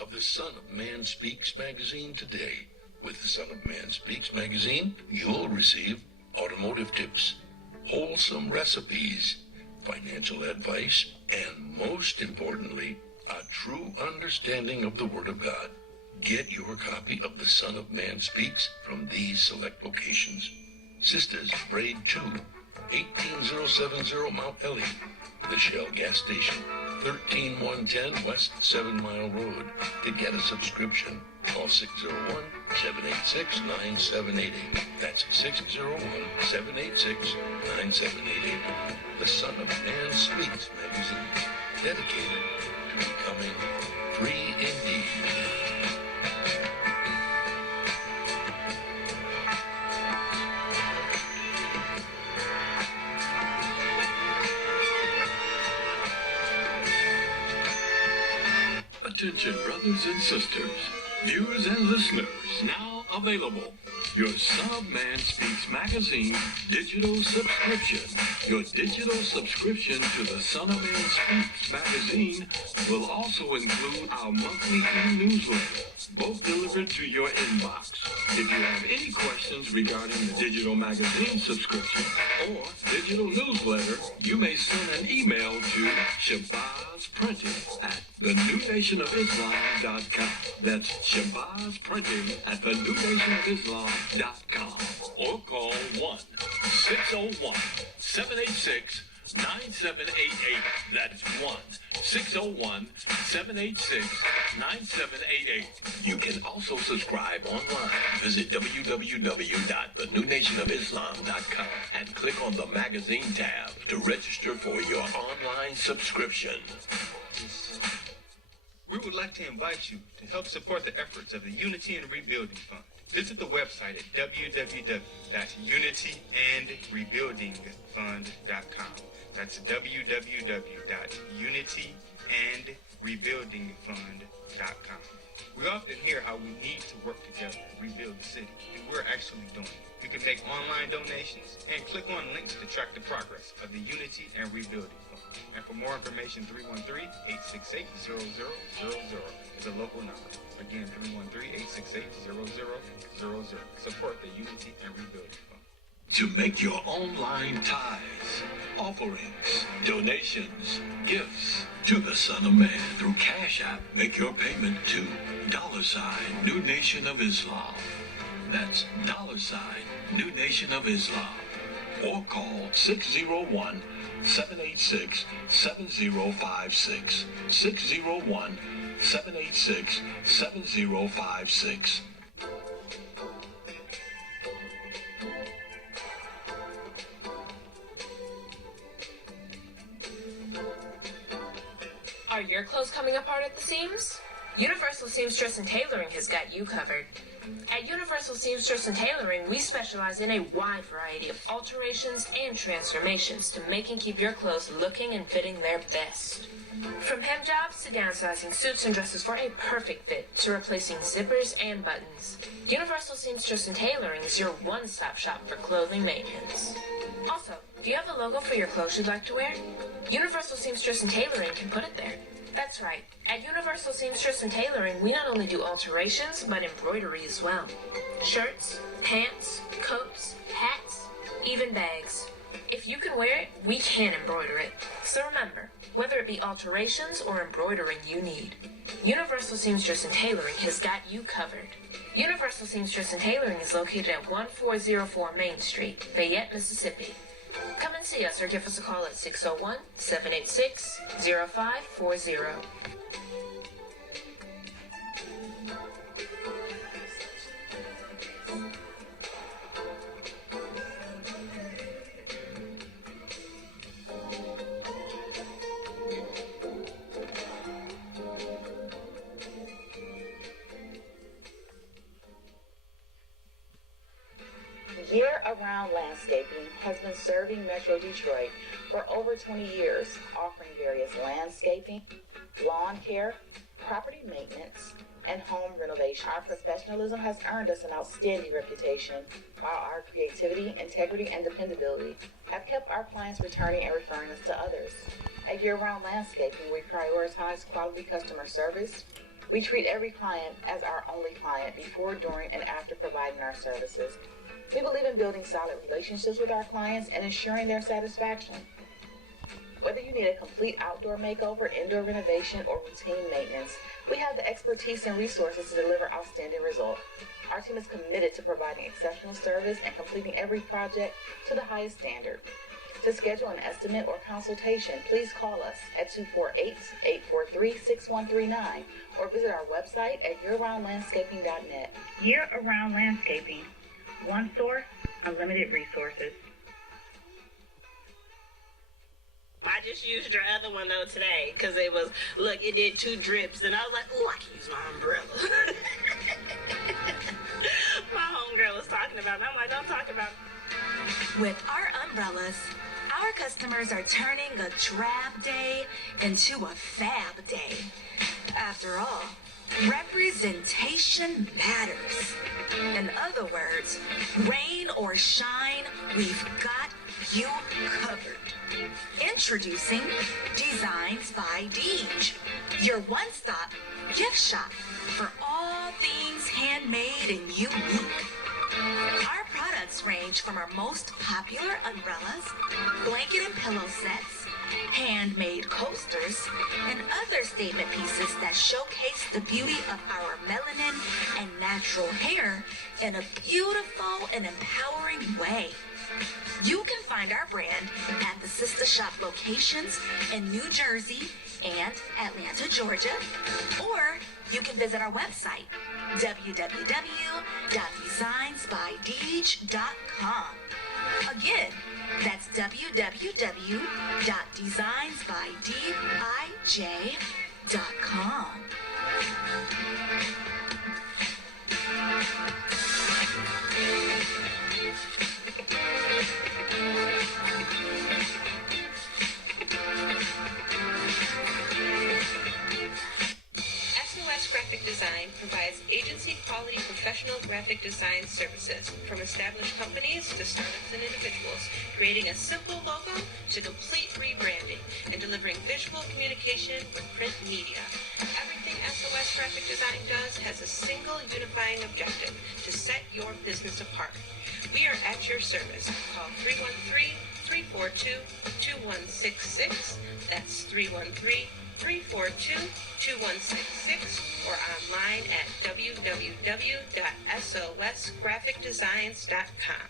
of the Son of Man Speaks magazine today. With the Son of Man Speaks magazine, you'll receive automotive tips, wholesome recipes, financial advice, and most importantly, a true understanding of the Word of God. Get your copy of The Son of Man Speaks from these select locations. Sisters, Braid 2, 18070 Mount Ellie, the Shell gas station, 13110 West 7 Mile Road. To get a subscription, call 601-786-9788. That's 601-786-9788. The Son of Man Speaks magazine, dedicated to becoming free indeed. Attention, brothers and sisters, viewers and listeners, now available. Your Son of Man Speaks magazine digital subscription. Your digital subscription to the Son of Man Speaks magazine will also include our monthly e-newsletter, both delivered to your inbox. If you have any questions regarding the digital magazine subscription or digital newsletter, you may send an email to shabazprinting@thenewnationofislam.com. That's shabazprinting@thenewnationofislam.com. Or call 1-601-786-9788. That's 1-601-786-9788. You can also subscribe online. Visit www.thenewnationofislam.com and click on the magazine tab to register for your online subscription. We would like to invite you to help support the efforts of the Unity and Rebuilding Fund. Visit the website at www.unityandrebuildingfund.com. That's www.unityandrebuildingfund.com. We often hear how we need to work together and rebuild the city, and we're actually doing it. You can make online donations and click on links to track the progress of the Unity and Rebuilding Fund. And for more information, 313-868-0000 is a local number. Again, 313-868-0000. Support the Unity and Rebuilding Fund. To make your online tithes, offerings, donations, gifts to the Son of Man through Cash App, make your payment to $New Nation of Islam. That's $New Nation of Islam. Or call 601-786-7056. 601-786-7056. Are your clothes coming apart at the seams? Universal Seamstress and Tailoring has got you covered. At Universal Seamstress and Tailoring, we specialize in a wide variety of alterations and transformations to make and keep your clothes looking and fitting their best. From hem jobs to downsizing suits and dresses for a perfect fit to replacing zippers and buttons, Universal Seamstress and Tailoring is your one-stop shop for clothing maintenance. Also, do you have a logo for your clothes you'd like to wear? Universal Seamstress and Tailoring can put it there. That's right. At Universal Seamstress and Tailoring, we not only do alterations, but embroidery as well. Shirts, pants, coats, hats, even bags. If you can wear it, we can embroider it. So remember, whether it be alterations or embroidering you need, Universal Seamstress and Tailoring has got you covered. Universal Seamstress and Tailoring is located at 1404 Main Street, Fayette, Mississippi. Come and see us or give us a call at 601-786-0540. Year-Around Landscaping has been serving Metro Detroit for over 20 years, offering various landscaping, lawn care, property maintenance, and home renovation. Our professionalism has earned us an outstanding reputation, while our creativity, integrity, and dependability have kept our clients returning and referring us to others. At Year-Round Landscaping, we prioritize quality customer service, We treat every client as our only client before, during, and after providing our services. We believe in building solid relationships with our clients and ensuring their satisfaction. Whether you need a complete outdoor makeover, indoor renovation, or routine maintenance, we have the expertise and resources to deliver outstanding results. Our team is committed to providing exceptional service and completing every project to the highest standard. To schedule an estimate or consultation, please call us at 248-843-6139 or visit our website at yearroundlandscaping.net. Year-round landscaping. One source, unlimited resources. I just used your other one though today because it did 2 drips and I was like, oh, I can use my umbrella. My homegirl was talking about it. I'm like, don't talk about it. With our umbrellas, our customers are turning a drab day into a fab day. After all, representation matters. In other words, rain or shine, we've got you covered. Introducing Designs by Deej, your one-stop gift shop for all things handmade and unique. Our products range from our most popular umbrellas, blanket and pillow sets, handmade coasters, and other statement pieces that showcase the beauty of our melanin and natural hair in a beautiful and empowering way. You can find our brand at the sister shop locations in New Jersey and Atlanta, Georgia, or you can visit our website, www.designsbydeej.com. Again, that's www.designsbydeej.com. SOS Graphic Design provides agency-quality professional graphic design services from established companies to startups and individuals, creating a simple logo to complete rebranding and delivering visual communication with print media. Everything SOS Graphic Design does has a single unifying objective: to set your business apart. We are at your service. Call 313-342-2166. That's 313-342-2166 or online at www.sosgraphicdesigns.com.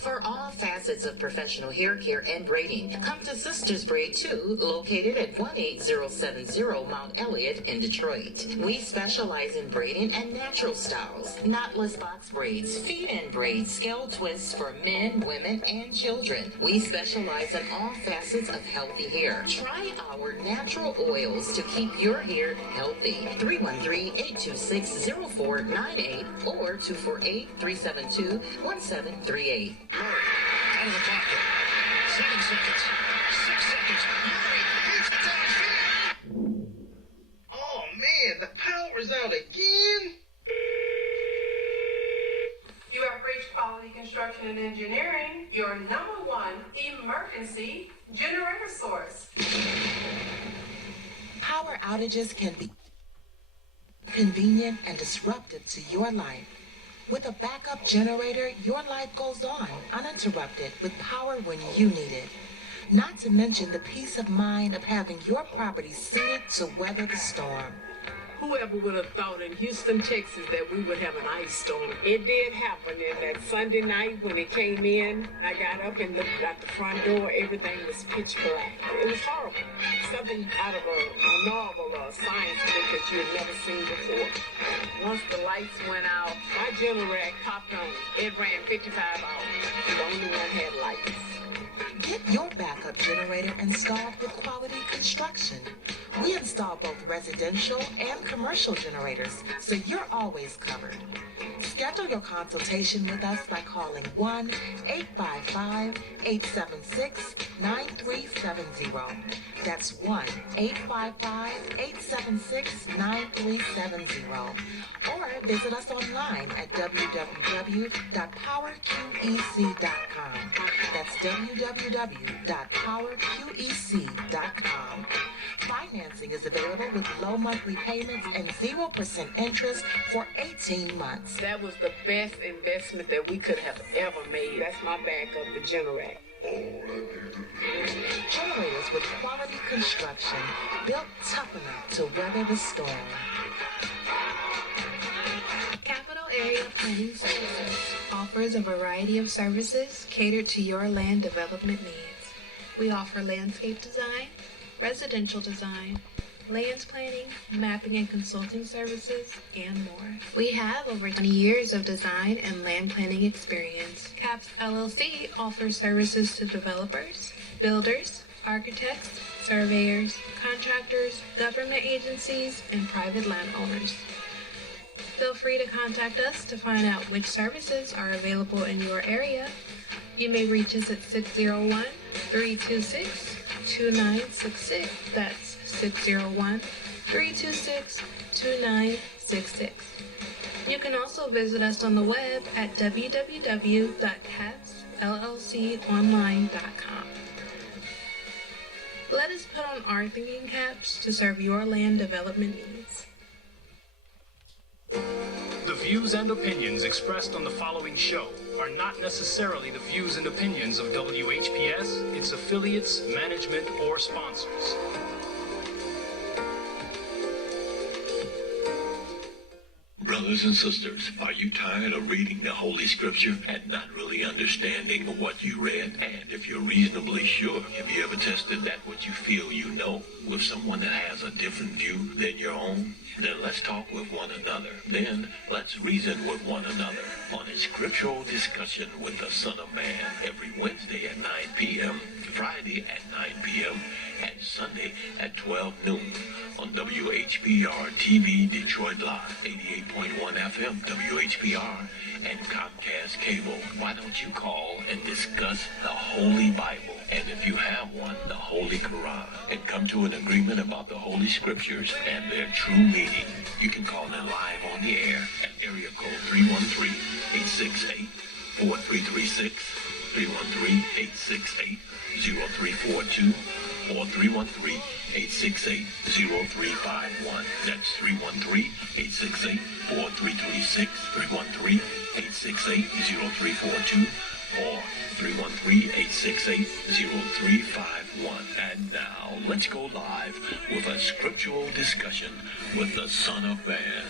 For all facets of professional hair care and braiding, come to Sisters Braid 2, located at 18070 Mount Elliott in Detroit. We specialize in braiding and natural styles, knotless box braids, feed-in braids, scale twists for men, women, and children. We specialize in all facets of healthy hair. Try our natural oils to keep your hair healthy. 313-826-0498 or 248-372-1738. Murray, out of the pocket. 7 seconds. 6 seconds. Murray hits it downfield. Oh, man, the power's out again. You have reached Quality Construction and Engineering, your #1 emergency generator source. Power outages can be convenient and disruptive to your life. With a backup generator, your life goes on uninterrupted with power when you need it. Not to mention the peace of mind of having your property suited to weather the storm. Whoever would have thought in Houston, Texas, that we would have an ice storm? It did happen, and that Sunday night when it came in, I got up and looked out the front door. Everything was pitch black. It was horrible. Something out of a novel or a science book that you had never seen before. Once the lights went out, my generator popped on. It ran 55 hours. The only one had lights. Get your backup generator installed with Quality Construction. We install both residential and commercial generators, so you're always covered. Schedule your consultation with us by calling 1-855-876-9370. That's 1-855-876-9370. Or visit us online at www.powerqec.com. That's www.powerqec.com. Financing Financing is available with low monthly payments and 0% interest for 18 months. That was the best investment that we could have ever made. That's my backup, the generator. Generators with quality construction, built tough enough to weather the storm. Capital Area Planning Services offers a variety of services catered to your land development needs. We offer landscape design, residential design, land planning, mapping and consulting services, and more. We have over 20 years of design and land planning experience. CAPS LLC offers services to developers, builders, architects, surveyors, contractors, government agencies, and private landowners. Feel free to contact us to find out which services are available in your area. You may reach us at 601-326-2966. That's 601-326-2966. You can also visit us on the web at www.capsllconline.com. Let us put on our thinking caps to serve your land development needs. The views and opinions expressed on the following show are not necessarily the views and opinions of WHPS, its affiliates, management, or sponsors. Brothers and sisters, are you tired of reading the Holy Scripture and not really understanding what you read? And if you're reasonably sure, have you ever tested that what you feel you know with someone that has a different view than your own? Then let's talk with one another. Then let's reason with one another on a Scriptural Discussion with the Son of Man every Wednesday at 9 p.m., Friday at 9 p.m., and Sunday at 12 noon on WHPR TV Detroit Live, 88.1 FM WHPR, and Comcast Cable. Why don't you call and discuss the Holy Bible, and if you have one, the Holy Quran, and come to an agreement about the Holy Scriptures and their true meaning? You can call in live on the air at area code 313-868-4336, 313-868-0342, or 313-868-0351. That's 313-868-4336, 313-868-0342, or 313-868-0351. And now, let's go live with a Scriptural Discussion with the Son of Man.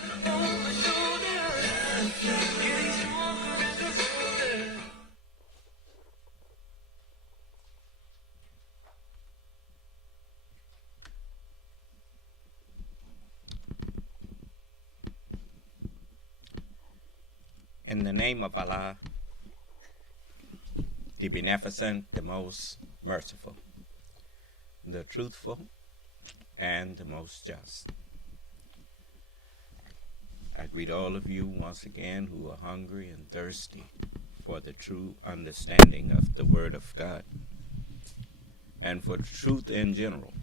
In the name of Allah, the Beneficent, the Most Merciful, the Truthful, and the Most Just. I greet all of you once again who are hungry and thirsty for the true understanding of the Word of God and for truth in general.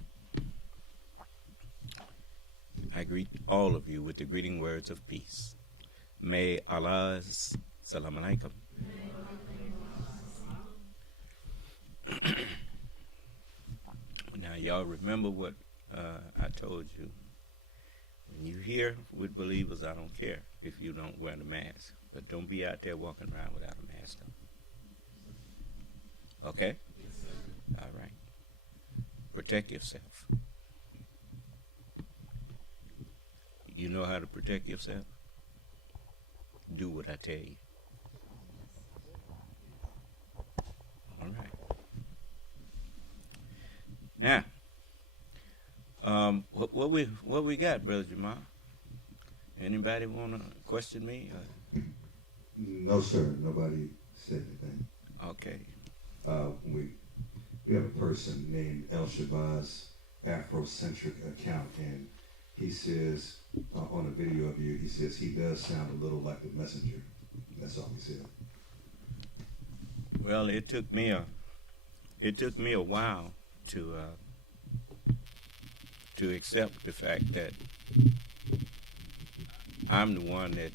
I greet all of you with the greeting words of peace. May Allah's salam alaikum. Now, y'all remember what I told you. When you hear with believers, I don't care if you don't wear the mask. But don't be out there walking around without a mask on. Okay? All right. Protect yourself. You know how to protect yourself? Do what I tell you. All right. Now, what we got, Brother Jamal? Anybody want to question me? No, sir. Nobody said anything. Okay. We have a person named El Shabazz Afrocentric account, and he says on a video of you, he says he does sound a little like the messenger. That's all he said. Well, it took me a while to accept the fact that I'm the one that,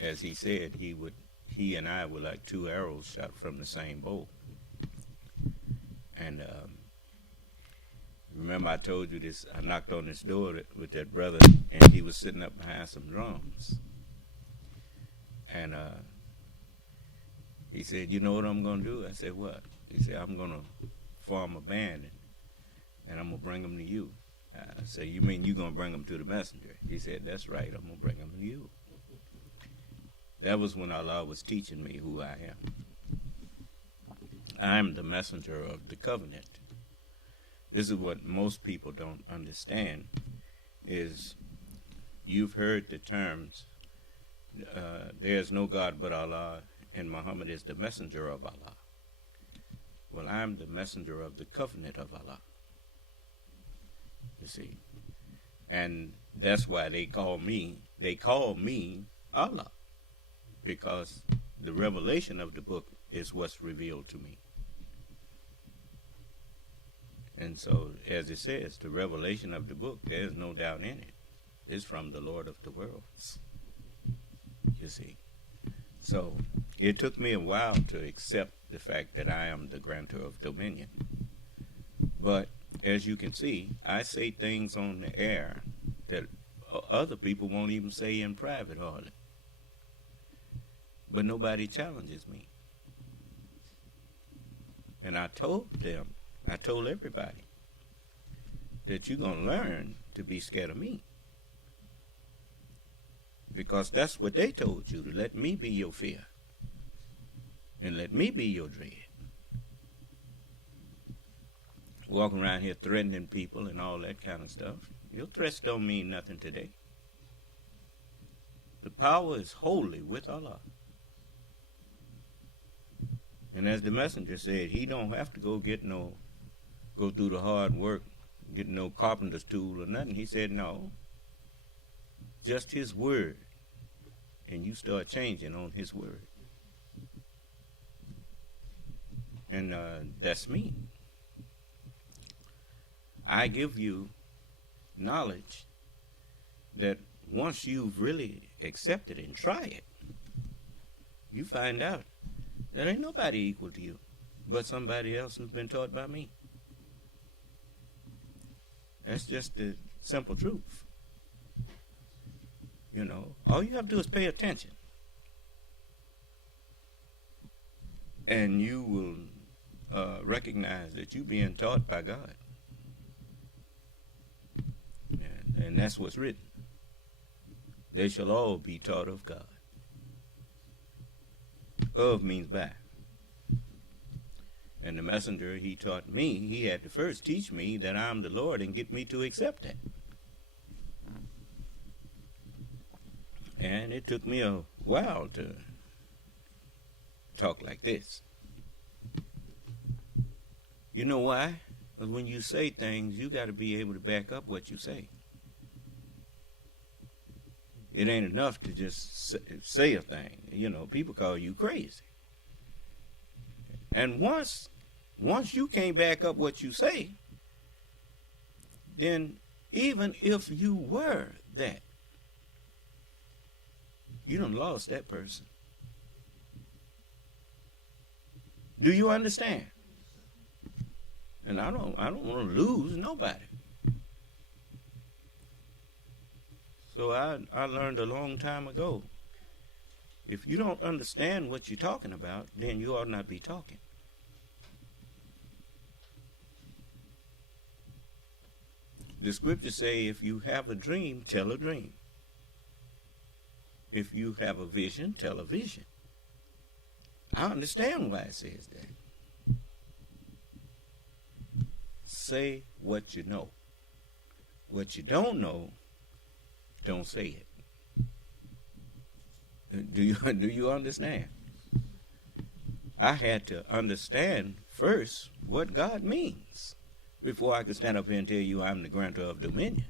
as he said, he and I were like two arrows shot from the same bow. And Remember I told you this, I knocked on this door with that brother, and he was sitting up behind some drums. And he said, you know what I'm going to do? I said, what? He said, I'm going to form a band, and I'm going to bring them to you. I said, you mean you're going to bring them to the messenger? He said, that's right, I'm going to bring them to you. That was when Allah was teaching me who I am. I'm the messenger of the covenant. This is what most people don't understand, is you've heard the terms, there is no God but Allah, and Muhammad is the messenger of Allah. Well, I'm the messenger of the covenant of Allah. You see. And that's why they call me Allah. Because the revelation of the book is what's revealed to me. And so, as it says, the revelation of the book, there's no doubt in it. It's from the Lord of the worlds. You see. So, it took me a while to accept the fact that I am the grantor of dominion. But, as you can see, I say things on the air that other people won't even say in private hardly. But nobody challenges me. And I told them, I told everybody, that you're going to learn to be scared of me. Because that's what they told you, to let me be your fear. And let me be your dread. Walking around here threatening people and all that kind of stuff. Your threats don't mean nothing today. The power is wholly with Allah. And as the messenger said, he don't have to go through the hard work, get no carpenter's tool or nothing. He said, no, just his word. And you start changing on his word. And that's me. I give you knowledge that once you've really accepted and tried it, you find out there ain't nobody equal to you but somebody else who's been taught by me. That's just the simple truth. You know, all you have to do is pay attention. And you will recognize that you're being taught by God. And that's what's written. They shall all be taught of God. Of means by. And the messenger, he taught me, he had to first teach me that I'm the Lord and get me to accept that. And it took me a while to talk like this. You know why? Because when you say things, you got to be able to back up what you say. It ain't enough to just say a thing. You know, people call you crazy. And once you can't back up what you say, then even if you were that, you done lost that person. Do you understand? And I don't want to lose nobody. So I learned a long time ago, if you don't understand what you're talking about, then you ought not be talking. The scriptures say, if you have a dream, tell a dream. If you have a vision, tell a vision. I understand why it says that. Say what you know. What you don't know, don't say it. Do you understand? I had to understand first what God means before I could stand up here and tell you I'm the grantor of dominion.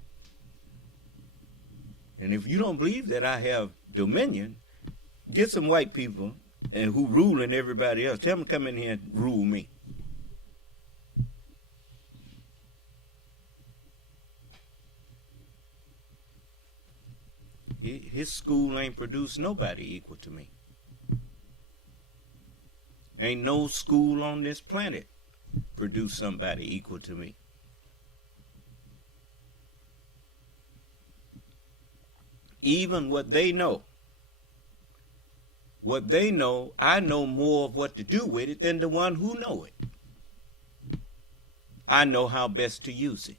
And if you don't believe that I have dominion, get some white people and who ruling everybody else. Tell them to come in here and rule me. His school ain't produced nobody equal to me. Ain't no school on this planet produced somebody equal to me. even what they know, I know more of what to do with it than the one who know it. I know how best to use it.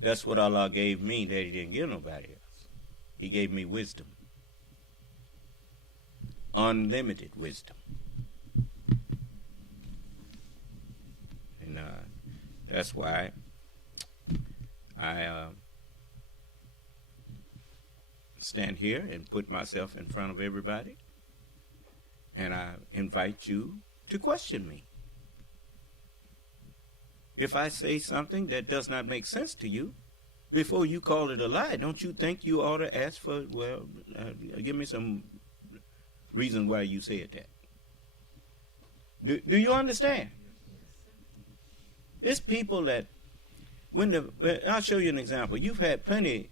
That's what Allah gave me that He didn't give nobody else. He gave me wisdom. Unlimited wisdom. And that's why I stand here and put myself in front of everybody, and I invite you to question me. If I say something that does not make sense to you, before you call it a lie, don't you think you ought to ask for, give me some reason why you said that? Do you understand? There's people that, I'll show you an example. You've had plenty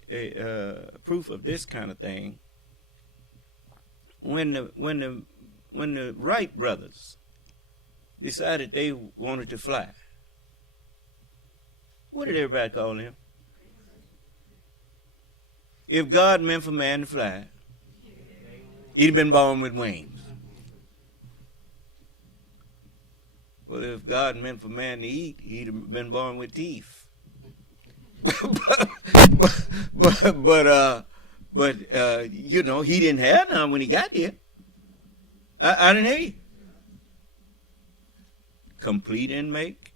proof of this kind of thing. When the Wright brothers decided they wanted to fly, what did everybody call him? If God meant for man to fly, he'd have been born with wings. Well, if God meant for man to eat, he'd have been born with teeth. but you know, he didn't have none when he got here. I didn't hear you. Complete in make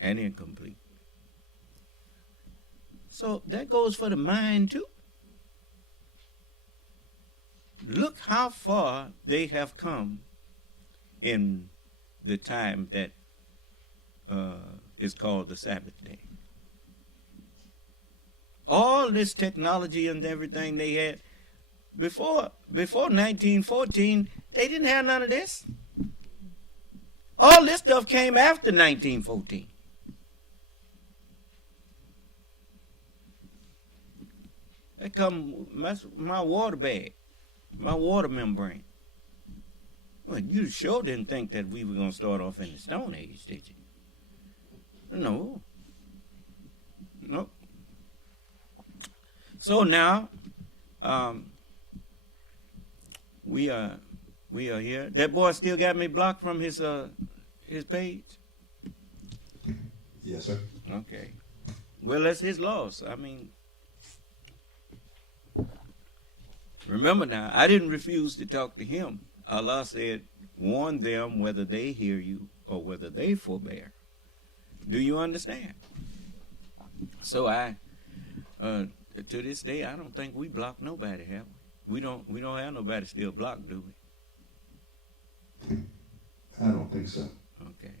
and incomplete. So that goes for the mind too. Look how far they have come in the time that is called the Sabbath day. All this technology and everything they had before 1914, they didn't have none of this. All this stuff came after 1914. They come mess with my water bag, my water membrane. Well, you sure didn't think that we were going to start off in the Stone Age, did you? No. Nope. So now, we are here. That boy still got me blocked from his page? Yes, sir. Okay. Well, that's his loss. I mean, remember now, I didn't refuse to talk to him. Allah said, warn them whether they hear you or whether they forbear. Do you understand? So to this day, I don't think we block nobody, have we? We don't have nobody still blocked, do we? I don't think so. Okay.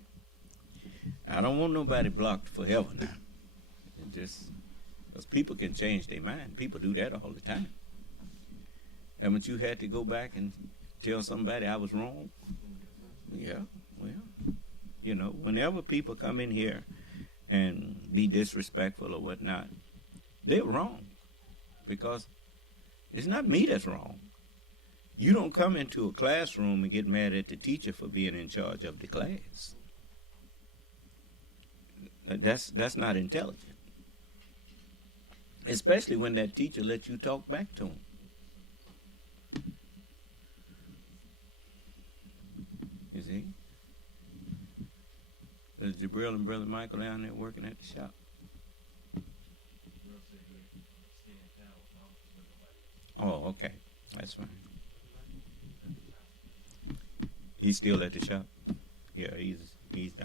I don't want nobody blocked forever now. It just, because people can change their mind. People do that all the time. Haven't you had to go back and tell somebody I was wrong? Yeah, well, you know, whenever people come in here and be disrespectful or whatnot, they're wrong. Because it's not me that's wrong. You don't come into a classroom and get mad at the teacher for being in charge of the class. That's not intelligent. Especially when that teacher lets you talk back to him. You see? There's Jabril and Brother Michael down there working at the shop. Oh, okay. That's fine. He's still at the shop? Yeah, he's.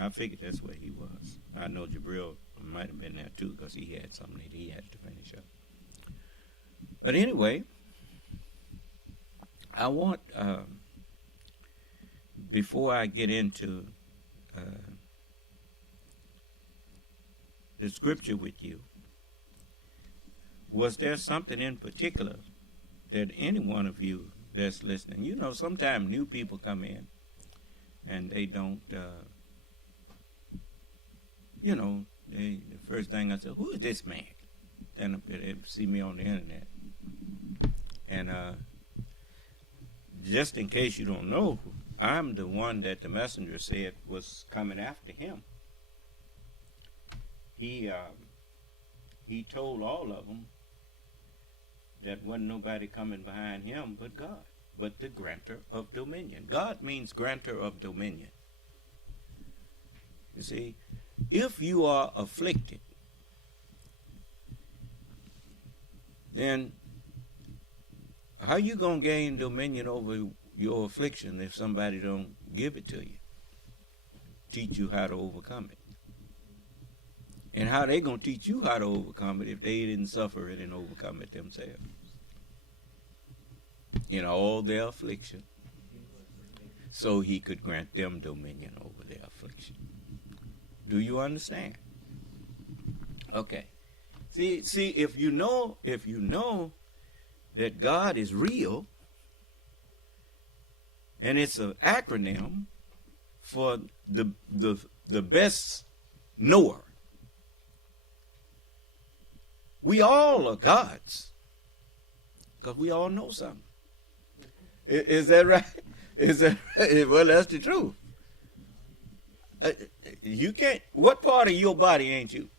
I figured that's where he was. I know Jabril might have been there too because he had something that he had to finish up. But anyway, I want, before I get into the scripture with you, was there something in particular that any one of you that's listening, you know, sometimes new people come in and they don't, you know, the first thing I said, who is this man? Then they see me on the internet. And just in case you don't know, I'm the one that the messenger said was coming after him. He he told all of them that wasn't nobody coming behind him but God, but the grantor of dominion. God means grantor of dominion. You see, if you are afflicted, then how you going to gain dominion over your affliction if somebody don't give it to you? Teach you how to overcome it. And how they going to teach you how to overcome it if they didn't suffer it and overcome it themselves? In all their affliction, so he could grant them dominion over their affliction. Do you understand? Okay. See, if you know that God is real, and it's an acronym for the best knower. We all are gods, because we all know something. Is that right? Is that right? Well, that's the truth. You can't. What part of your body ain't you?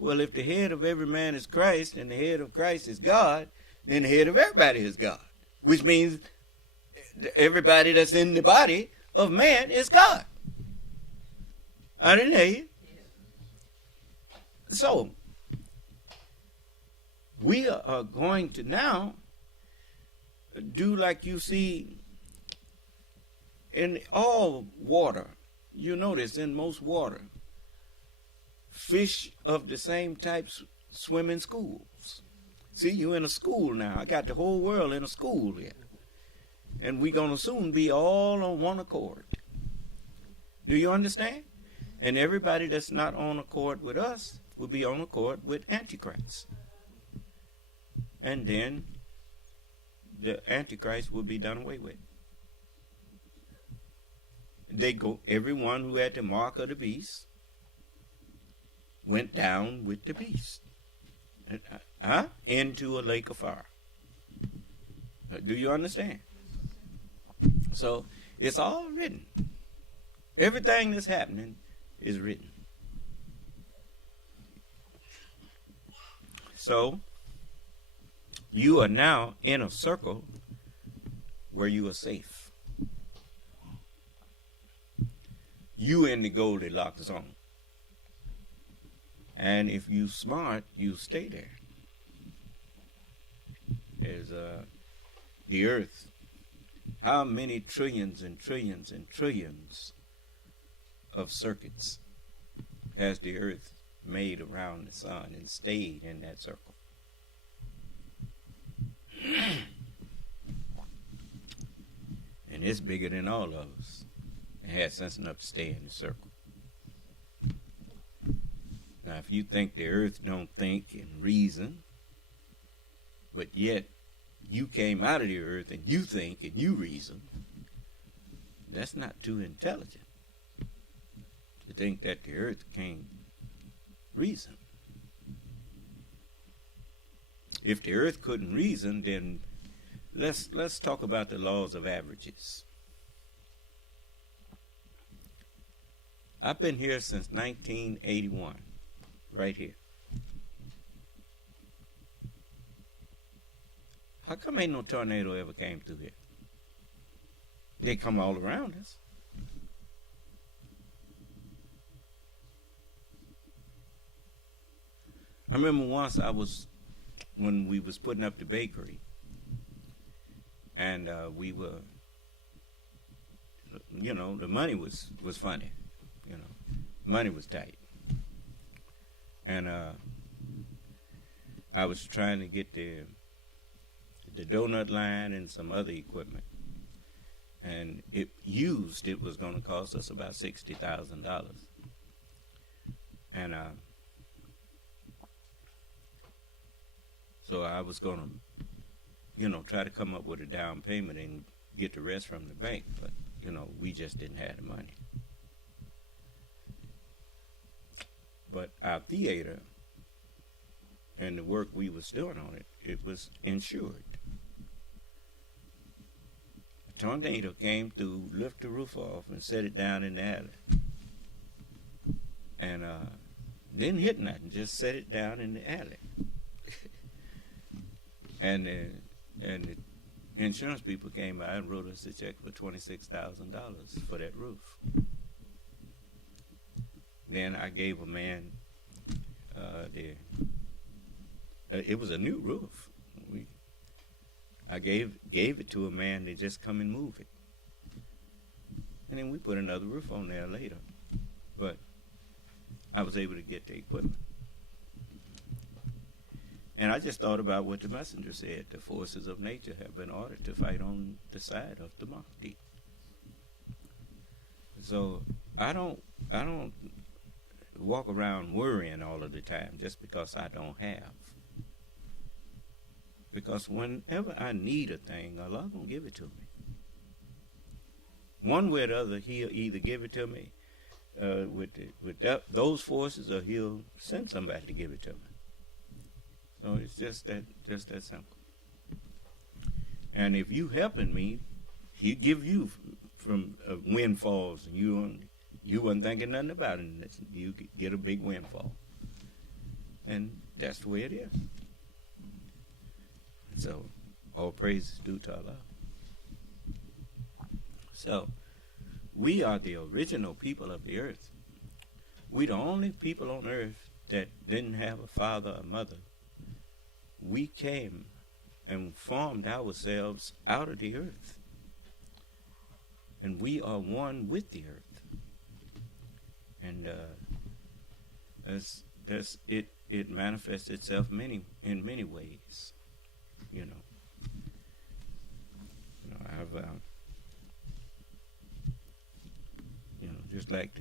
Well, if the head of every man is Christ and the head of Christ is God, then the head of everybody is God, which means everybody that's in the body of man is God. I didn't hear you. So, we are going to now do like you see in all water. You notice in most water, fish of the same types swim in schools. See, you in a school now. I got the whole world in a school here. And we're going to soon be all on one accord. Do you understand? And everybody that's not on accord with us will be on accord with Antichrist. And then the Antichrist will be done away with. They go, everyone who had the mark of the beast went down with the beast. Into a lake of fire. Do you understand? So, it's all written. Everything that's happening is written. So, you are now in a circle where you are safe. You in the Goldilocks zone. And if you smart, you stay there. There's the earth. How many trillions and trillions and trillions of circuits has the earth made around the sun and stayed in that circle? And it's bigger than all of us. It has sense enough to stay in the circle. Now, if you think the earth don't think and reason, but yet you came out of the earth and you think and you reason, that's not too intelligent to think that the earth can't reason. If the earth couldn't reason, then let's talk about the laws of averages. I've been here since 1981, right here. How come ain't no tornado ever came through here? They come all around us. I remember once when we was putting up the bakery, and we were, the money was funny, money was tight, and I was trying to get the donut line and some other equipment, and it was going to cost us about $60,000, and so I was going to try to come up with a down payment and get the rest from the bank, but we just didn't have the money. But our theater and the work we was doing on it, it was insured. A tornado came through, lift the roof off, and set it down in the alley. And Didn't hit nothing, just set it down in the alley. and the insurance people came by and wrote us a check for $26,000 for that roof. Then I gave a man it was a new roof. I gave it to a man to just come and move it. And then we put another roof on there later. But I was able to get the equipment. And I just thought about what the messenger said. The forces of nature have been ordered to fight on the side of the Mahdi. So I don't walk around worrying all of the time just because I don't have. Because whenever I need a thing, Allah gonna give it to me. One way or the other, He'll either give it to me with those forces, or He'll send somebody to give it to me. So it's just that simple. And if you helping me, He'll give you from windfalls, and you wasn't thinking nothing about it, and you get a big windfall. And that's the way it is. So all praise is due to Allah. So we are the original people of the earth. We the only people on earth that didn't have a father or mother. We came and formed ourselves out of the earth. And we are one with the earth. And it manifests itself in many ways. You know, I've just like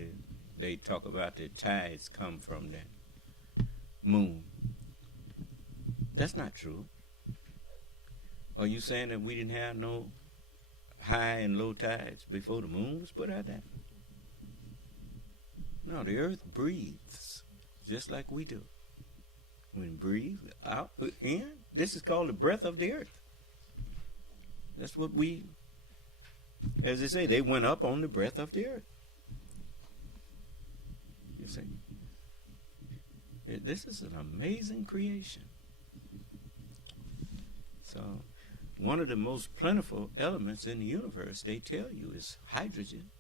they talk about the tides come from the moon. That's not true. Are you saying that we didn't have no high and low tides before the moon was put out there? No, the earth breathes just like we do. We breathe out, in. This is called the breath of the earth. That's what as they say, they went up on the breath of the earth. You see? This is an amazing creation. So, one of the most plentiful elements in the universe, they tell you, is hydrogen.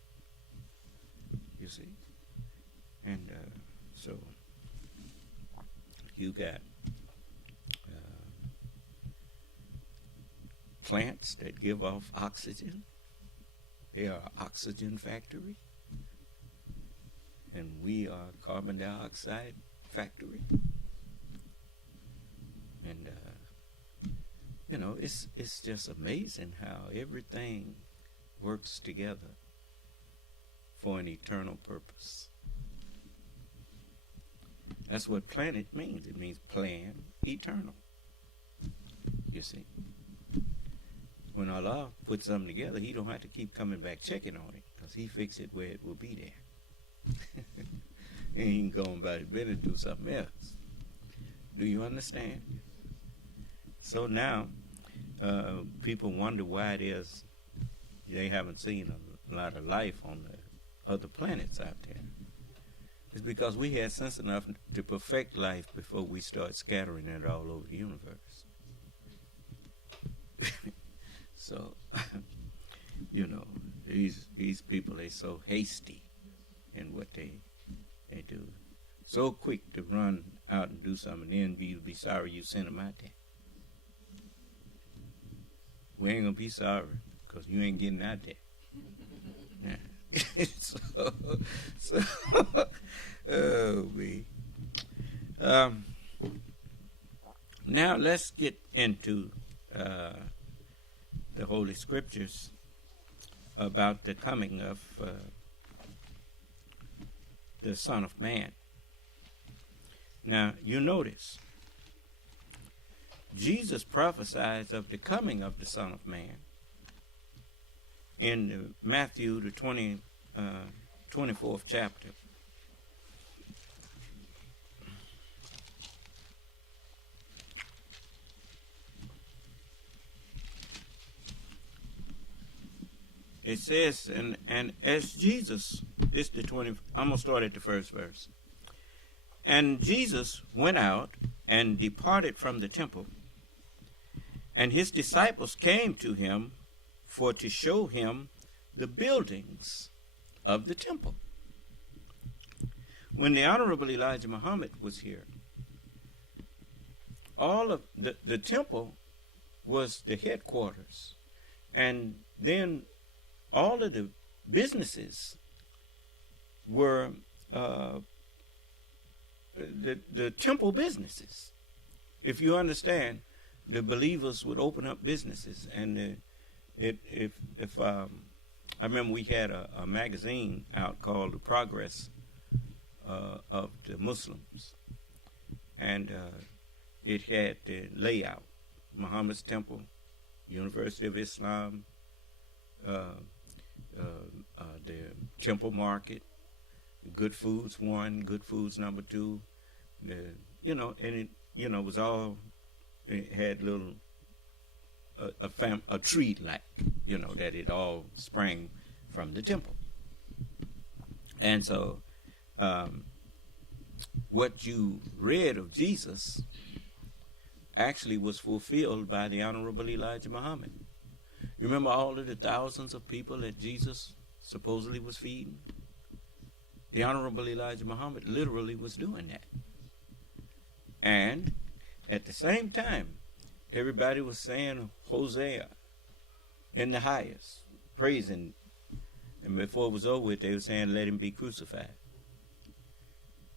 You see? And so you got plants that give off oxygen. They are an oxygen factory. And we are a carbon dioxide factory. And it's just amazing how everything works together for an eternal purpose. That's what planet means. It means plan eternal. You see? When Allah puts something together, He don't have to keep coming back checking on it, because He fixed it where it will be there. And He can go about His business and do something else. Do you understand? So now, people wonder why it is they haven't seen a lot of life on the other planets out there. It's because we had sense enough to perfect life before we start scattering it all over the universe. So, these people, they so hasty in what they do. So quick to run out and do something, and then be sorry you sent them out there. We ain't gonna be sorry, because you ain't getting out there. so oh me. Now let's get into the Holy Scriptures about the coming of the Son of Man. Now you notice Jesus prophesies of the coming of the Son of Man in Matthew the 24th chapter. It says, and as Jesus, I'm going to start at the first verse. And Jesus went out and departed from the temple, and his disciples came to him for to show him the buildings of the temple. When the Honorable Elijah Muhammad was here, all of the temple was the headquarters, and then all of the businesses were the temple businesses. If you understand, the believers would open up businesses, and I remember we had a magazine out called The Progress of the Muslims, and it had the layout: Muhammad's Temple, University of Islam, the Temple Market, Good Foods 1, Good Foods number 2, and it was all, it had little a tree like, that it all sprang from the temple. And so what you read of Jesus actually was fulfilled by the Honorable Elijah Muhammad. You remember all of the thousands of people that Jesus supposedly was feeding? The Honorable Elijah Muhammad literally was doing that. And at the same time, everybody was saying Hosea in the highest, praising. And before it was over with, they were saying, let him be crucified.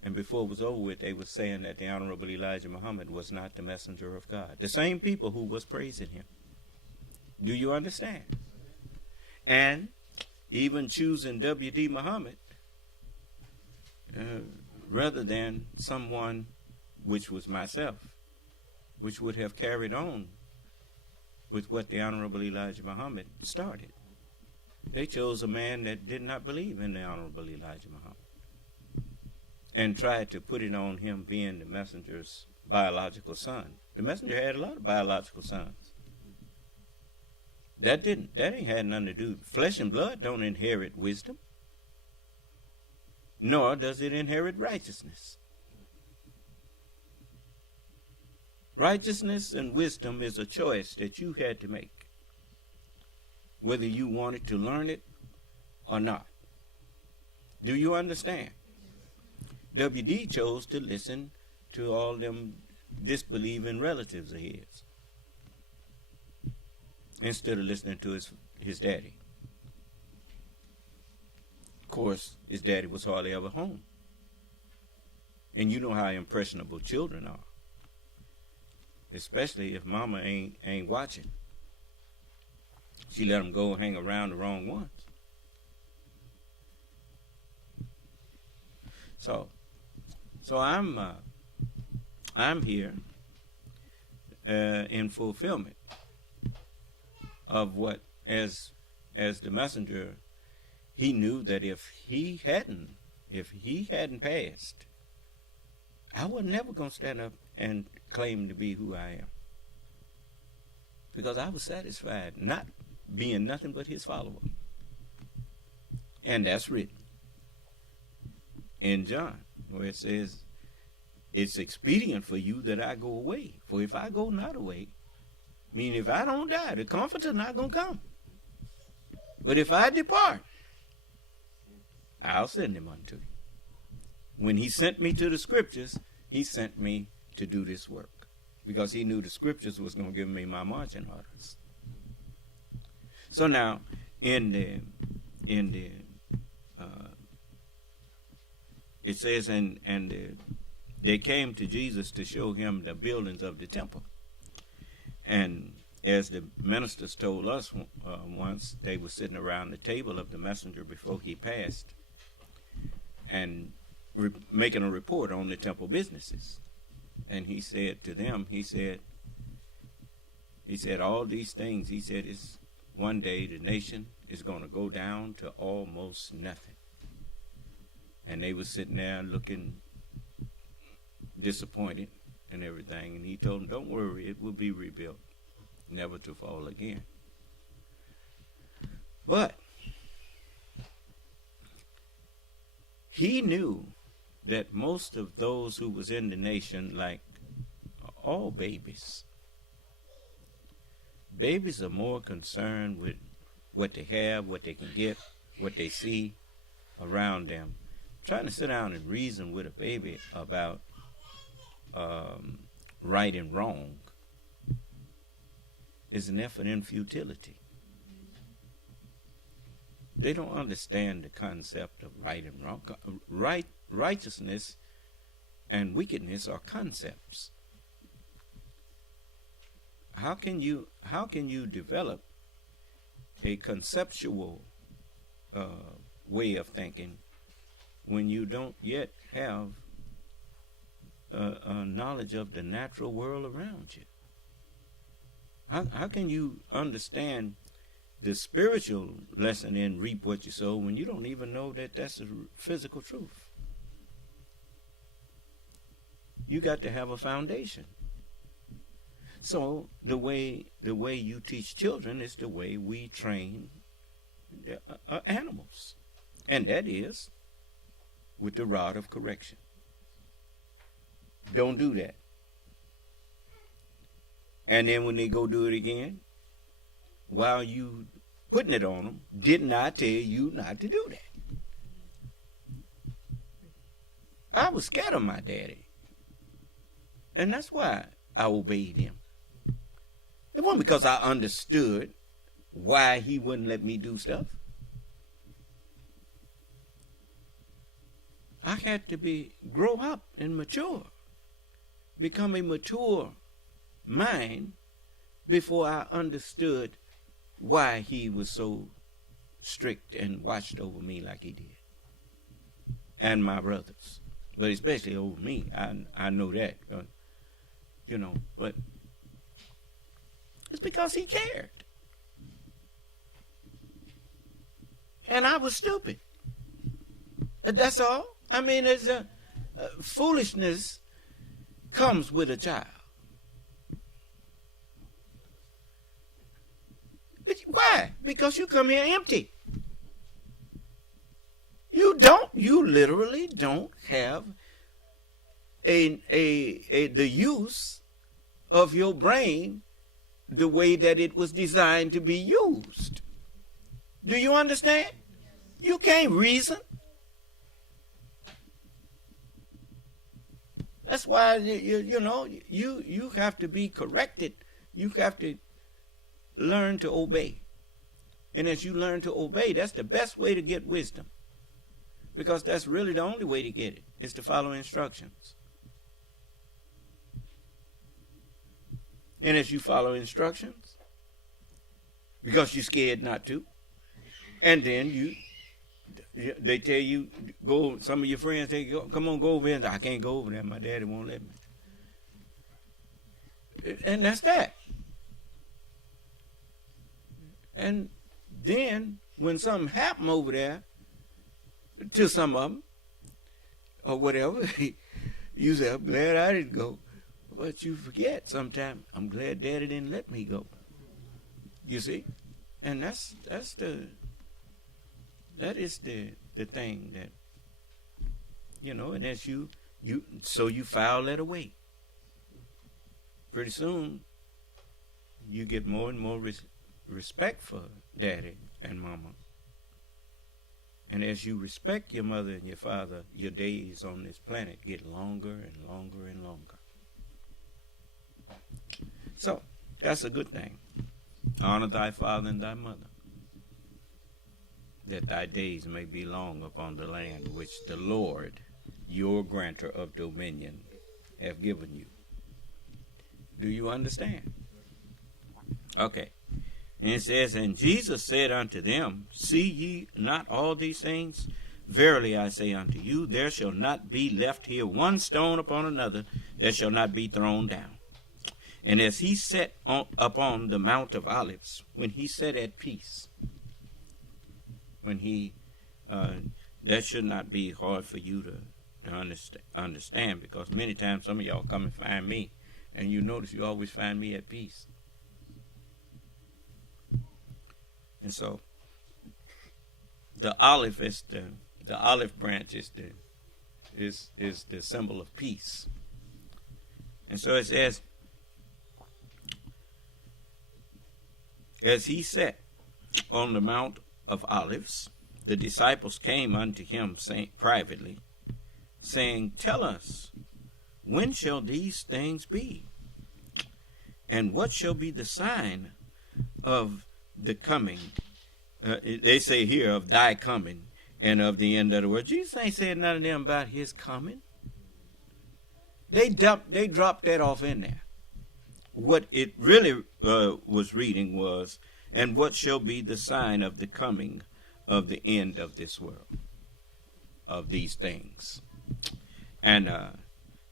And before it was over with, they were saying that the Honorable Elijah Muhammad was not the messenger of God. The same people who was praising him. Do you understand? And even choosing W.D. Muhammad rather than someone, which was myself, which would have carried on with what the Honorable Elijah Muhammad started. They chose a man that did not believe in the Honorable Elijah Muhammad and tried to put it on him being the messenger's biological son. The messenger had a lot of biological sons. That ain't had nothing to do. Flesh and blood don't inherit wisdom, nor does it inherit righteousness. Righteousness and wisdom is a choice that you had to make, whether you wanted to learn it or not. Do you understand? W.D. chose to listen to all them disbelieving relatives of his instead of listening to his daddy. Of course, his daddy was hardly ever home. And you know how impressionable children are, especially if mama ain't watching. She let them go hang around the wrong ones. So I'm here in fulfillment of what, as the messenger, he knew that if he hadn't passed, I was never going to stand up and claim to be who I am, because I was satisfied not being nothing but his follower. And that's written in John, where it says, it's expedient for you that I go away. For if I go not away, meaning if I don't die, the Comforter not going to come. But if I depart, I'll send him unto you. When he sent me to the scriptures, he sent me to do this work, because he knew the scriptures was going to give me my marching orders. So now, it says, they came to Jesus to show him the buildings of the temple. And as the ministers told us once, they were sitting around the table of the messenger before he passed and making a report on the temple businesses. And he said to them, he said all these things, he said, it's one day the nation is going to go down to almost nothing. And they were sitting there looking disappointed and everything. And he told them, don't worry, it will be rebuilt, never to fall again. But he knew that most of those who was in the nation, like all babies, babies are more concerned with what they have, what they can get, what they see around them. Trying to sit down and reason with a baby about right and wrong is an effort in futility. They don't understand the concept of right and wrong. Righteousness and wickedness are concepts. How can you develop a conceptual way of thinking when you don't yet have a knowledge of the natural world around you? How can you understand the spiritual lesson in reap what you sow when you don't even know that that's a physical truth? You got to have a foundation. So the way you teach children is the way we train animals, and that is with the rod of correction. Don't do that. And then when they go do it again, while you putting it on them, didn't I tell you not to do that? I was scared of my daddy, and that's why I obeyed him. It wasn't because I understood why he wouldn't let me do stuff. I had to grow up and mature, become a mature mind before I understood why he was so strict and watched over me like he did, and my brothers, but especially over me. I know that, but it's because he cared, and I was stupid. That's all. I mean, foolishness comes with a child. But why? Because you come here empty. You literally don't have the use of your brain the way that it was designed to be used. Do you understand? You can't reason. That's why you have to be corrected. You have to learn to obey. And as you learn to obey, that's the best way to get wisdom. Because that's really the only way to get it, is to follow instructions. And as you follow instructions, because you're scared not to, and then they tell you, go, some of your friends, they go, come on, go over there. And I can't go over there. My daddy won't let me. And that's that. And then when something happened over there to some of them, or whatever, you say, I'm glad I didn't go. But you forget sometimes, I'm glad daddy didn't let me go. You see? And that is the thing that, and as you file that away. Pretty soon, you get more and more respect for daddy and mama. And as you respect your mother and your father, your days on this planet get longer and longer and longer. So, that's a good thing. Honor thy father and thy mother, that thy days may be long upon the land which the Lord, your grantor of dominion, have given you. Do you understand? Okay. And it says, and Jesus said unto them, see ye not all these things? Verily I say unto you, there shall not be left here one stone upon another that shall not be thrown down. And as he sat upon the Mount of Olives, when he sat at peace, when he, that should not be hard for you to understand, because many times some of y'all come and find me, and you notice you always find me at peace. And so, the olive branch is is the symbol of peace. And so it says, as he sat on the Mount of Olives, the disciples came unto him privately, saying, Tell us, when shall these things be? And what shall be the sign of the coming? They say here, of thy coming and of the end of the world. Jesus ain't said none of them about his coming. They dropped that off in there. What it really was reading was, and what shall be the sign of the coming of the end of this world, of these things? And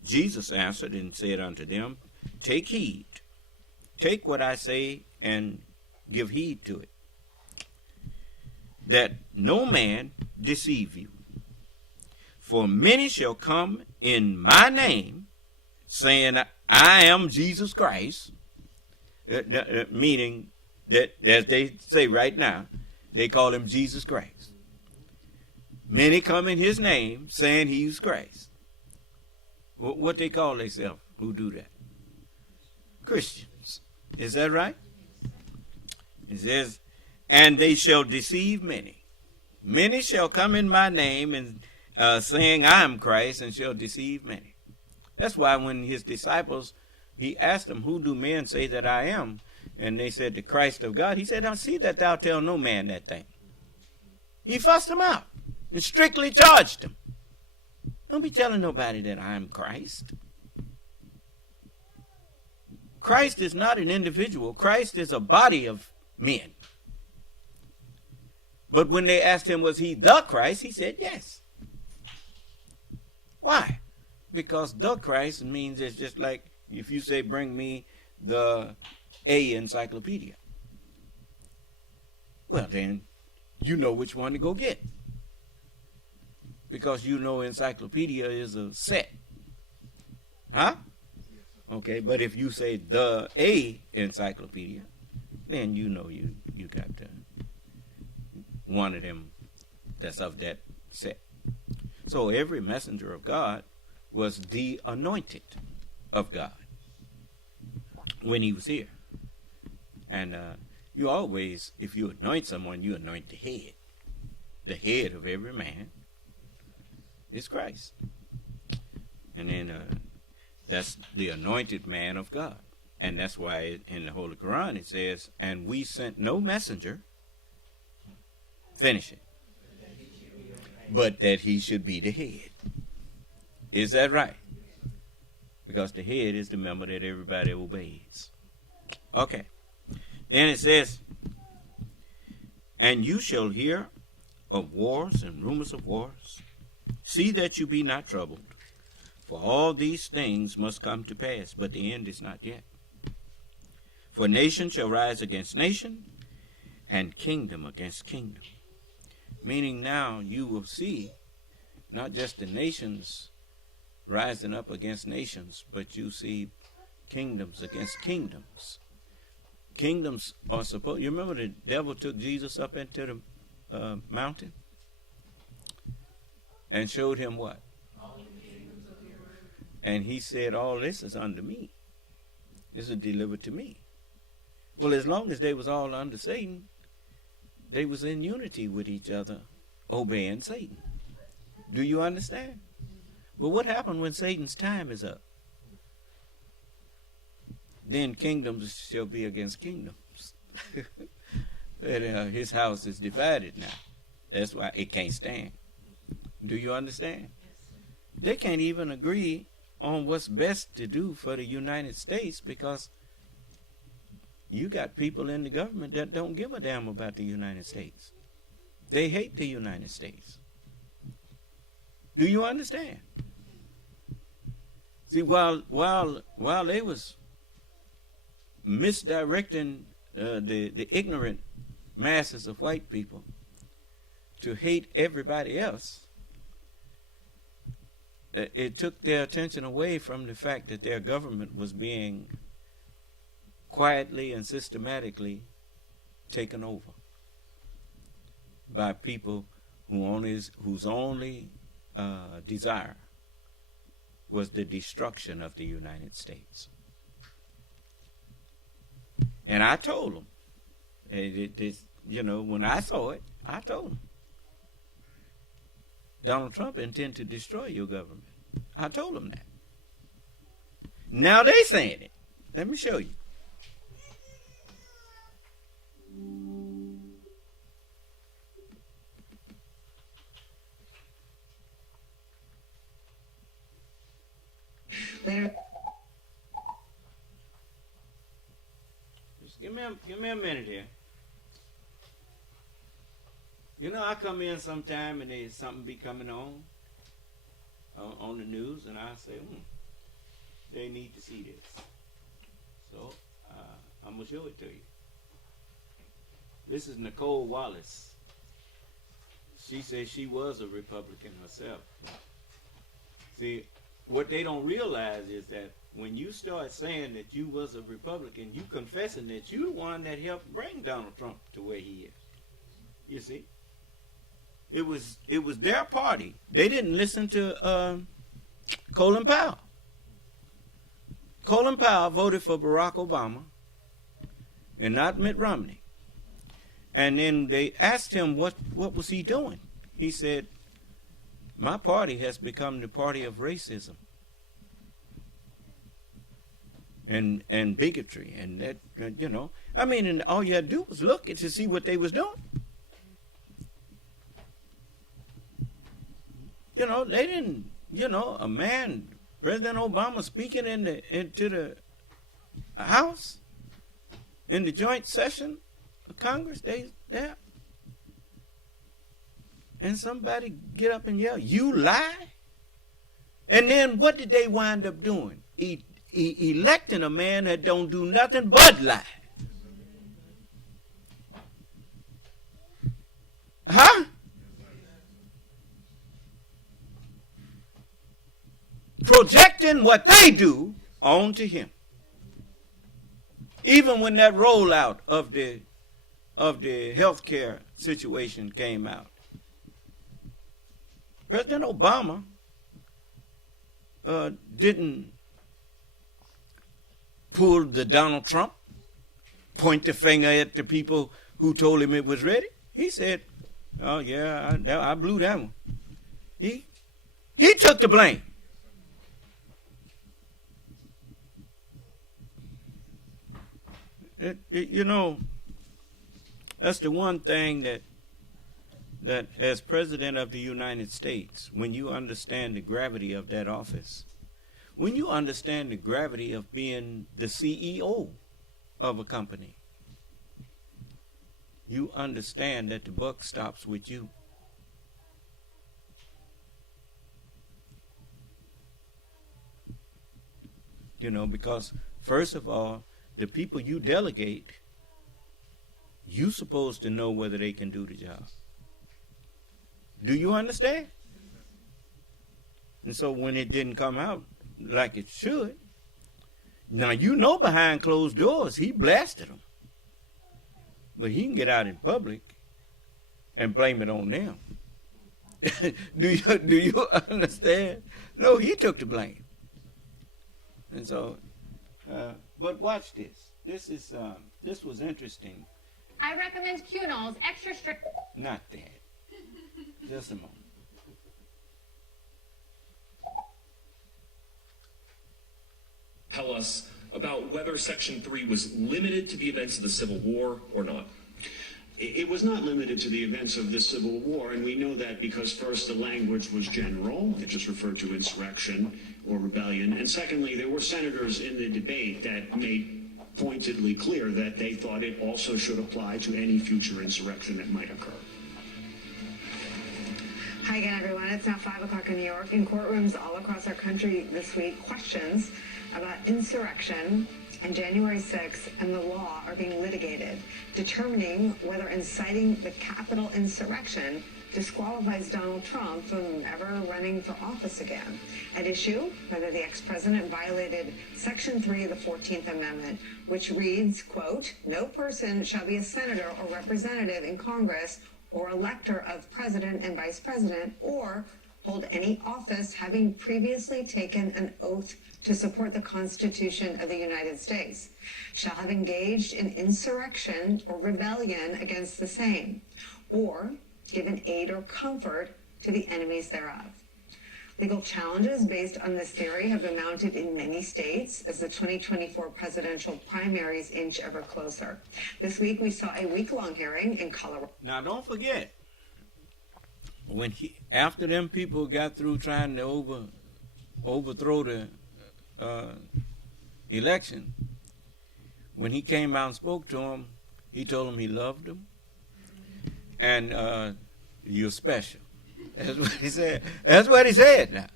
Jesus answered and said unto them, Take heed, take what I say and give heed to it, that no man deceive you. For many shall come in my name, saying, I am Jesus Christ, meaning that, as they say right now, they call him Jesus Christ. Many come in his name, saying he's Christ. What they call themselves who do that? Christians. Is that right? It says, and they shall deceive many. Many shall come in my name and saying I am Christ, and shall deceive many. That's why when his disciples, he asked them, who do men say that I am? And they said, the Christ of God. He said, I see that thou tell no man that thing. He fussed them out and strictly charged them. Don't be telling nobody that I am Christ. Christ is not an individual. Christ is a body of men. But when they asked him, was he the Christ? He said, yes. Why? Because the Christ means it's just like if you say, bring me the A encyclopedia. Well, then you know which one to go get. Because you know encyclopedia is a set. Huh? Okay, but if you say the A encyclopedia, then you know you got one of them that's of that set. So every messenger of God was the anointed of God when he was here. And you always, if you anoint someone, you anoint the head. The head of every man is Christ. And then that's the anointed man of God. And that's why in the Holy Quran it says, and we sent no messenger, finish it, but that he should be the head. Is that right? Because the head is the member that everybody obeys. Okay. Then it says, and you shall hear of wars and rumors of wars. See that you be not troubled. For all these things must come to pass, but the end is not yet. For nation shall rise against nation, and kingdom against kingdom. Meaning now you will see not just the nations rising up against nations, but you see kingdoms against kingdoms. Kingdoms are supposed, you remember the devil took Jesus up into the mountain and showed him what? And he said, all this is under me. This is delivered to me. Well, as long as they was all under Satan, they was in unity with each other, obeying Satan. Do you understand? But what happened when Satan's time is up? Then kingdoms shall be against kingdoms. And, his house is divided now. That's why it can't stand. Do you understand? They can't even agree on what's best to do for the United States, because you got people in the government that don't give a damn about the United States. They hate the United States. Do you understand? See, while they was misdirecting the ignorant masses of white people to hate everybody else, it took their attention away from the fact that their government was being quietly and systematically taken over by people whose only desire was the destruction of the United States. And I told him, when I saw it, I told him, Donald Trump intends to destroy your government. I told him that. Now they saying it. Let me show you. Just give me a minute here. You know, I come in sometime and there's something be coming on the news, and I say, they need to see this. So I'm gonna show it to you. This is Nicole Wallace. She says she was a Republican herself. See, what they don't realize is that when you start saying that you was a Republican, you confessing that you the one that helped bring Donald Trump to where he is. You see? It was their party. They didn't listen to Colin Powell. Colin Powell voted for Barack Obama and not Mitt Romney. And then they asked him what was he doing. He said, my party has become the party of racism and bigotry, and that, I mean, and all you had to do was look to see what they was doing. They didn't, a man, President Obama speaking into the House in the joint session of Congress, they there. And somebody get up and yell, "You lie!" And then what did they wind up doing? Electing a man that don't do nothing but lie. Huh? Projecting what they do onto him. Even when that rollout of the healthcare situation came out, President Obama didn't pull the Donald Trump, point the finger at the people who told him it was ready. He said, "Oh yeah, I blew that one." He took the blame. That's the one thing that as President of the United States, when you understand the gravity of that office, when you understand the gravity of being the CEO of a company, you understand that the buck stops with you. Because first of all, the people you delegate, you're supposed to know whether they can do the job. Do you understand? And so when it didn't come out like it should, now behind closed doors, he blasted them. But he can get out in public and blame it on them. Do you understand? No, he took the blame. And so, but watch this. This was interesting. I recommend Qunol's extra strict. Not that. Just a moment. Tell us about whether Section 3 was limited to the events of the Civil War or not. It was not limited to the events of the Civil War, and we know that because first, the language was general. It just referred to insurrection or rebellion. And secondly, there were senators in the debate that made pointedly clear that they thought it also should apply to any future insurrection that might occur. Hi again, everyone. It's now 5 o'clock in New York. In courtrooms all across our country this week, questions about insurrection and January 6th and the law are being litigated, determining whether inciting the Capitol insurrection disqualifies Donald Trump from ever running for office again. At issue, whether the ex-president violated Section 3 of the 14th Amendment, which reads, quote, "No person shall be a senator or representative in Congress or elector of president and vice president or hold any office having previously taken an oath to support the Constitution of the United States, shall have engaged in insurrection or rebellion against the same, or given aid or comfort to the enemies thereof. Legal challenges based on this theory have been mounted in many states as the 2024 presidential primaries inch ever closer. This week, we saw a week-long hearing in Colorado. Now, don't forget, after them people got through trying to overthrow the election, when he came out and spoke to him, he told him he loved them, and you're special. That's what he said. That's what he said. Now,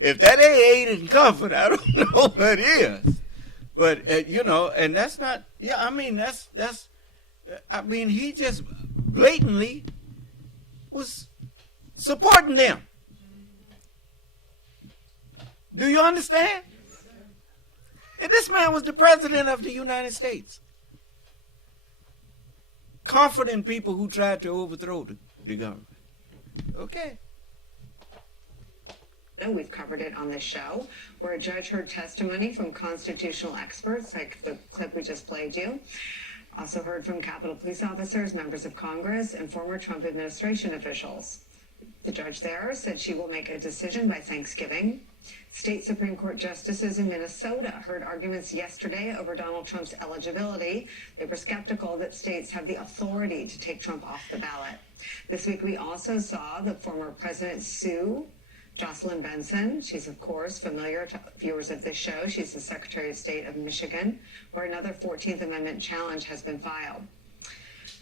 if that ain't aid and comfort, I don't know what is. But and that's not. Yeah, I mean that's. I mean he just blatantly was supporting them. Do you understand? And this man was the president of the United States, comforting people who tried to overthrow the government. Okay. We've covered it on this show, where a judge heard testimony from constitutional experts, like the clip we just played you. Also heard from Capitol Police officers, members of Congress, and former Trump administration officials. The judge there said she will make a decision by Thanksgiving. State Supreme Court justices in Minnesota heard arguments yesterday over Donald Trump's eligibility. They were skeptical that states have the authority to take Trump off the ballot. This week, we also saw the former president sue Jocelyn Benson. She's, of course, familiar to viewers of this show. She's the Secretary of State of Michigan, where another 14th Amendment challenge has been filed.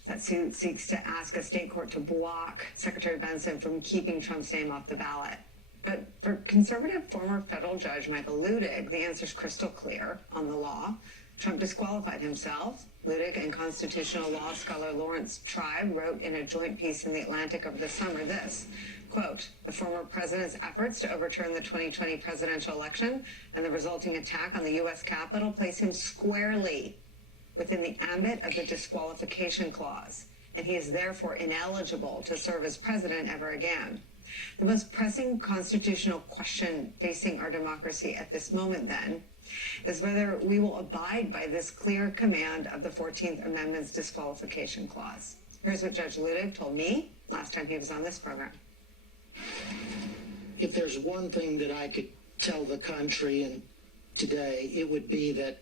That suit seeks to ask a state court to block Secretary Benson from keeping Trump's name off the ballot. But for conservative former federal judge Michael Ludig, the answer is crystal clear on the law. Trump disqualified himself. Ludig and constitutional law scholar Lawrence Tribe wrote in a joint piece in The Atlantic over the summer this, quote, the former president's efforts to overturn the 2020 presidential election and the resulting attack on the U.S. Capitol place him squarely within the ambit of the disqualification clause, and he is therefore ineligible to serve as president ever again. The most pressing constitutional question facing our democracy at this moment, then, is whether we will abide by this clear command of the 14th Amendment's disqualification clause. Here's what Judge Ludig told me last time he was on this program. If there's one thing that I could tell the country and today, it would be that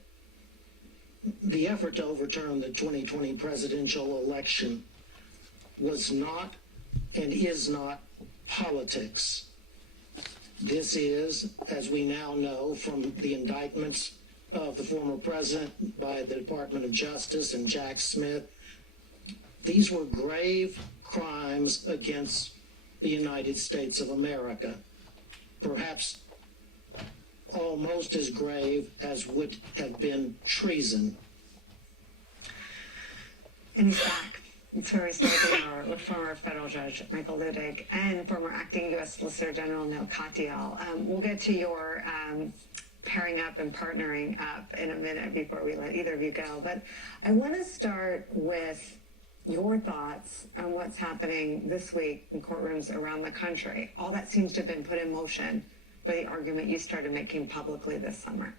the effort to overturn the 2020 presidential election was not and is not politics. This is, as we now know from the indictments of the former president by the Department of Justice and Jack Smith, these were grave crimes against the United States of America, perhaps almost as grave as would have been treason. And he's back. It's where we start the hour with former federal judge Michael Ludig and former acting U.S. Solicitor General Neil Katyal. We'll get to your pairing up and partnering up in a minute before we let either of you go. But I want to start with your thoughts on what's happening this week in courtrooms around the country. All that seems to have been put in motion by the argument you started making publicly this summer.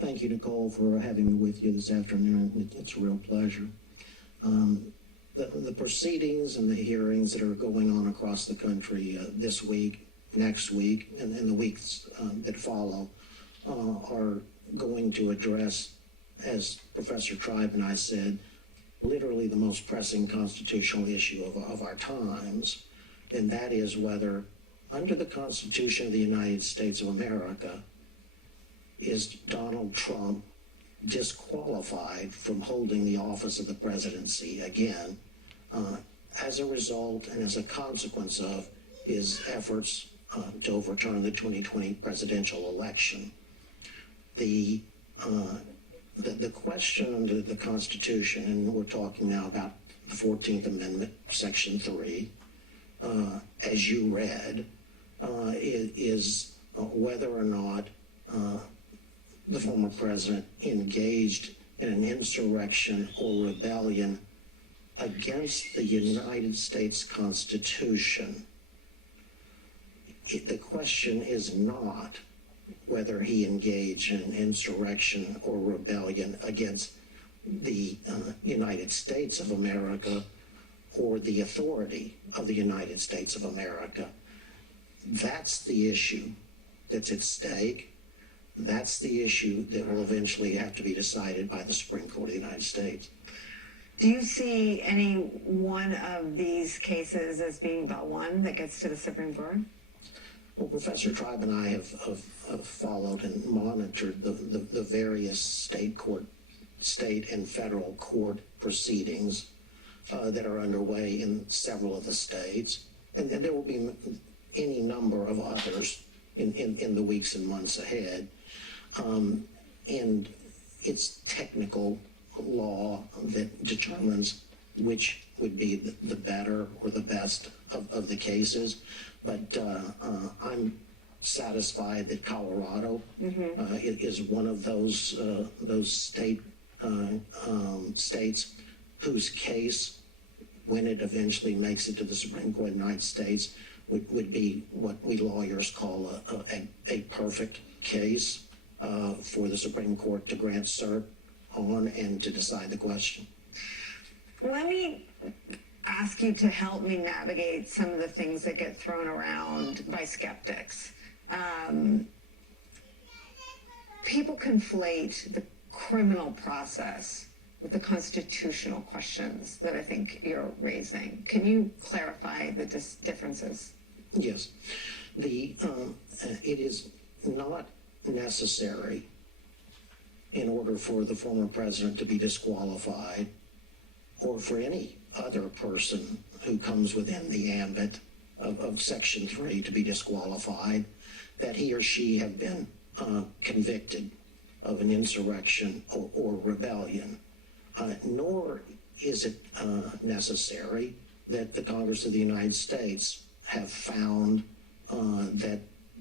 Thank you, Nicole, for having me with you this afternoon. It's a real pleasure. The proceedings and the hearings that are going on across the country this week, next week, and the weeks that follow are going to address, as Professor Tribe and I said, literally the most pressing constitutional issue of our times, and that is whether, under the Constitution of the United States of America, is Donald Trump disqualified from holding the office of the presidency again as a result and as a consequence of his efforts to overturn the 2020 presidential election. The question under the Constitution, and we're talking now about the 14th Amendment, Section 3, as you read, is whether or not the former president engaged in an insurrection or rebellion against the United States Constitution. the question is not whether he engaged in insurrection or rebellion against the United States of America or the authority of the United States of America. That's the issue that's at stake. That's the issue that will eventually have to be decided by the Supreme Court of the United States. Do you see any one of these cases as being the one that gets to the Supreme Court? Well, Professor Tribe and I have followed and monitored the various state and federal court proceedings that are underway in several of the states, and there will be any number of others in the weeks and months ahead. And it's technical law that determines which would be the better or the best of the cases. But I'm satisfied that Colorado is one of those states whose case, when it eventually makes it to the Supreme Court of the United States, would be what we lawyers call a perfect case for the Supreme Court to grant cert on and to decide the question. Let me ask you to help me navigate some of the things that get thrown around by skeptics. People conflate the criminal process with the constitutional questions that I think you're raising. Can you clarify the differences? Yes. It is not necessary in order for the former president to be disqualified, or for any other person who comes within the ambit of Section 3 to be disqualified, that he or she have been convicted of an insurrection or rebellion. Nor is it necessary that the Congress of the United States have found that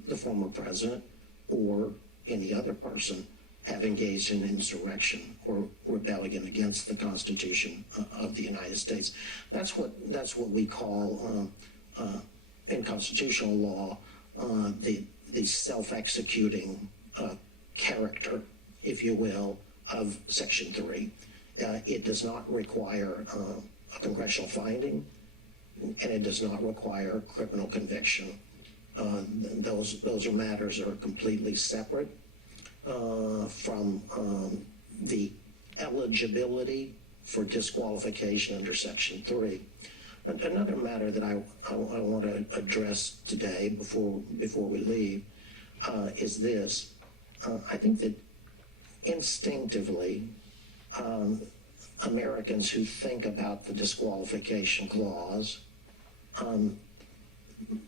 the former president or any other person have engaged in insurrection or rebellion against the Constitution of the United States. That's what we call in constitutional law the self-executing character, if you will, of Section 3. It does not require a congressional finding, and it does not require criminal conviction. Those are matters that are completely separate from the eligibility for disqualification under Section 3. Another matter that I want to address today before we leave is this. I think that instinctively, Americans who think about the disqualification clause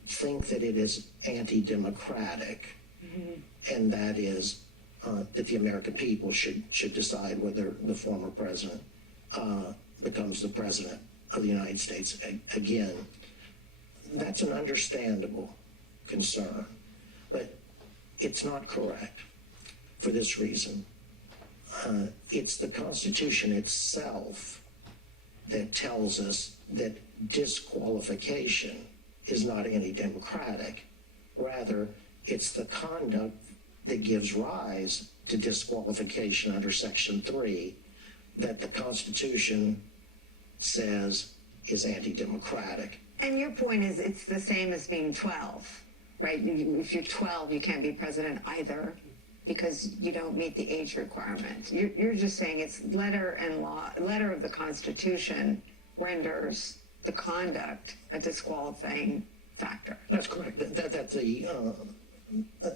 think that it is anti-democratic, and that is that the American people should decide whether the former president becomes the president of the United States again. That's an understandable concern, but it's not correct for this reason. It's the Constitution itself that tells us that disqualification is not anti-democratic. Rather, it's the conduct that gives rise to disqualification under Section 3 that the Constitution says is anti-democratic. And your point is it's the same as being 12, right? If you're 12, you can't be president either because you don't meet the age requirement. You're just saying it's letter of the Constitution renders the conduct a disqualifying factor. That's correct. That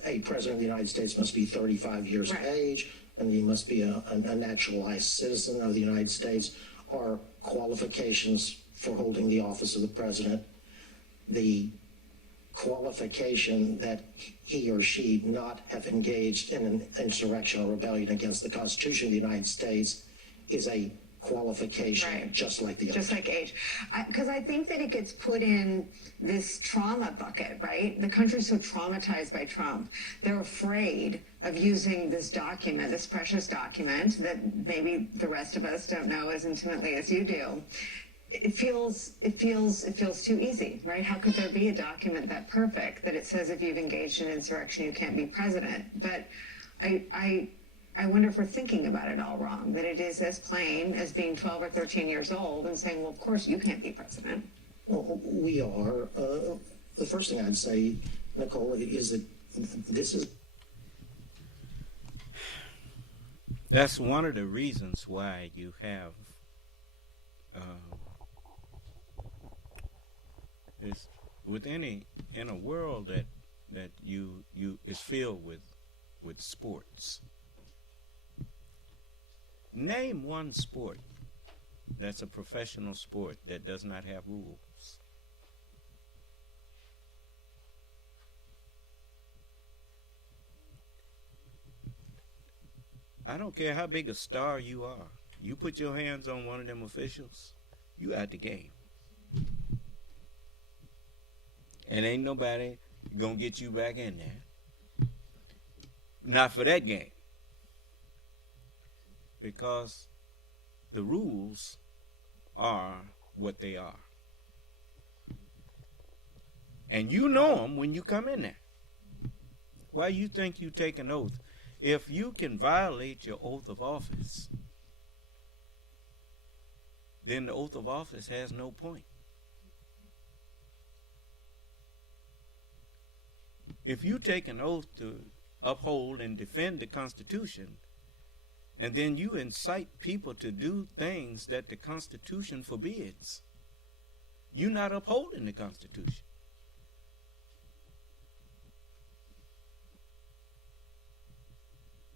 a president of the United States must be 35 years of age, and he must be a naturalized citizen of the United States, are qualifications for holding the office of the president. The qualification that he or she not have engaged in an insurrection or rebellion against the Constitution of the United States is a qualification, just like the other. Just like age. Because I think that it gets put in this trauma bucket, right? The country's so traumatized by Trump. They're afraid of using this document, this precious document that maybe the rest of us don't know as intimately as you do. it feels too easy, right? How could there be a document that perfect that it says if you've engaged in insurrection, you can't be president? But I wonder if we're thinking about it all wrong, that it is as plain as being 12 or 13 years old and saying, well, of course you can't be president. Well, we are. The first thing I'd say, Nicole, is that this is... That's one of the reasons why you have is in a world that you is filled with sports. Name one sport that's a professional sport that does not have rules. I don't care how big a star you are. You put your hands on one of them officials, you out the game. And ain't nobody gonna get you back in there. Not for that game. Because the rules are what they are. And you know them when you come in there. Why you think you take an oath? If you can violate your oath of office, then the oath of office has no point. If you take an oath to uphold and defend the Constitution, and then you incite people to do things that the Constitution forbids, you're not upholding the Constitution.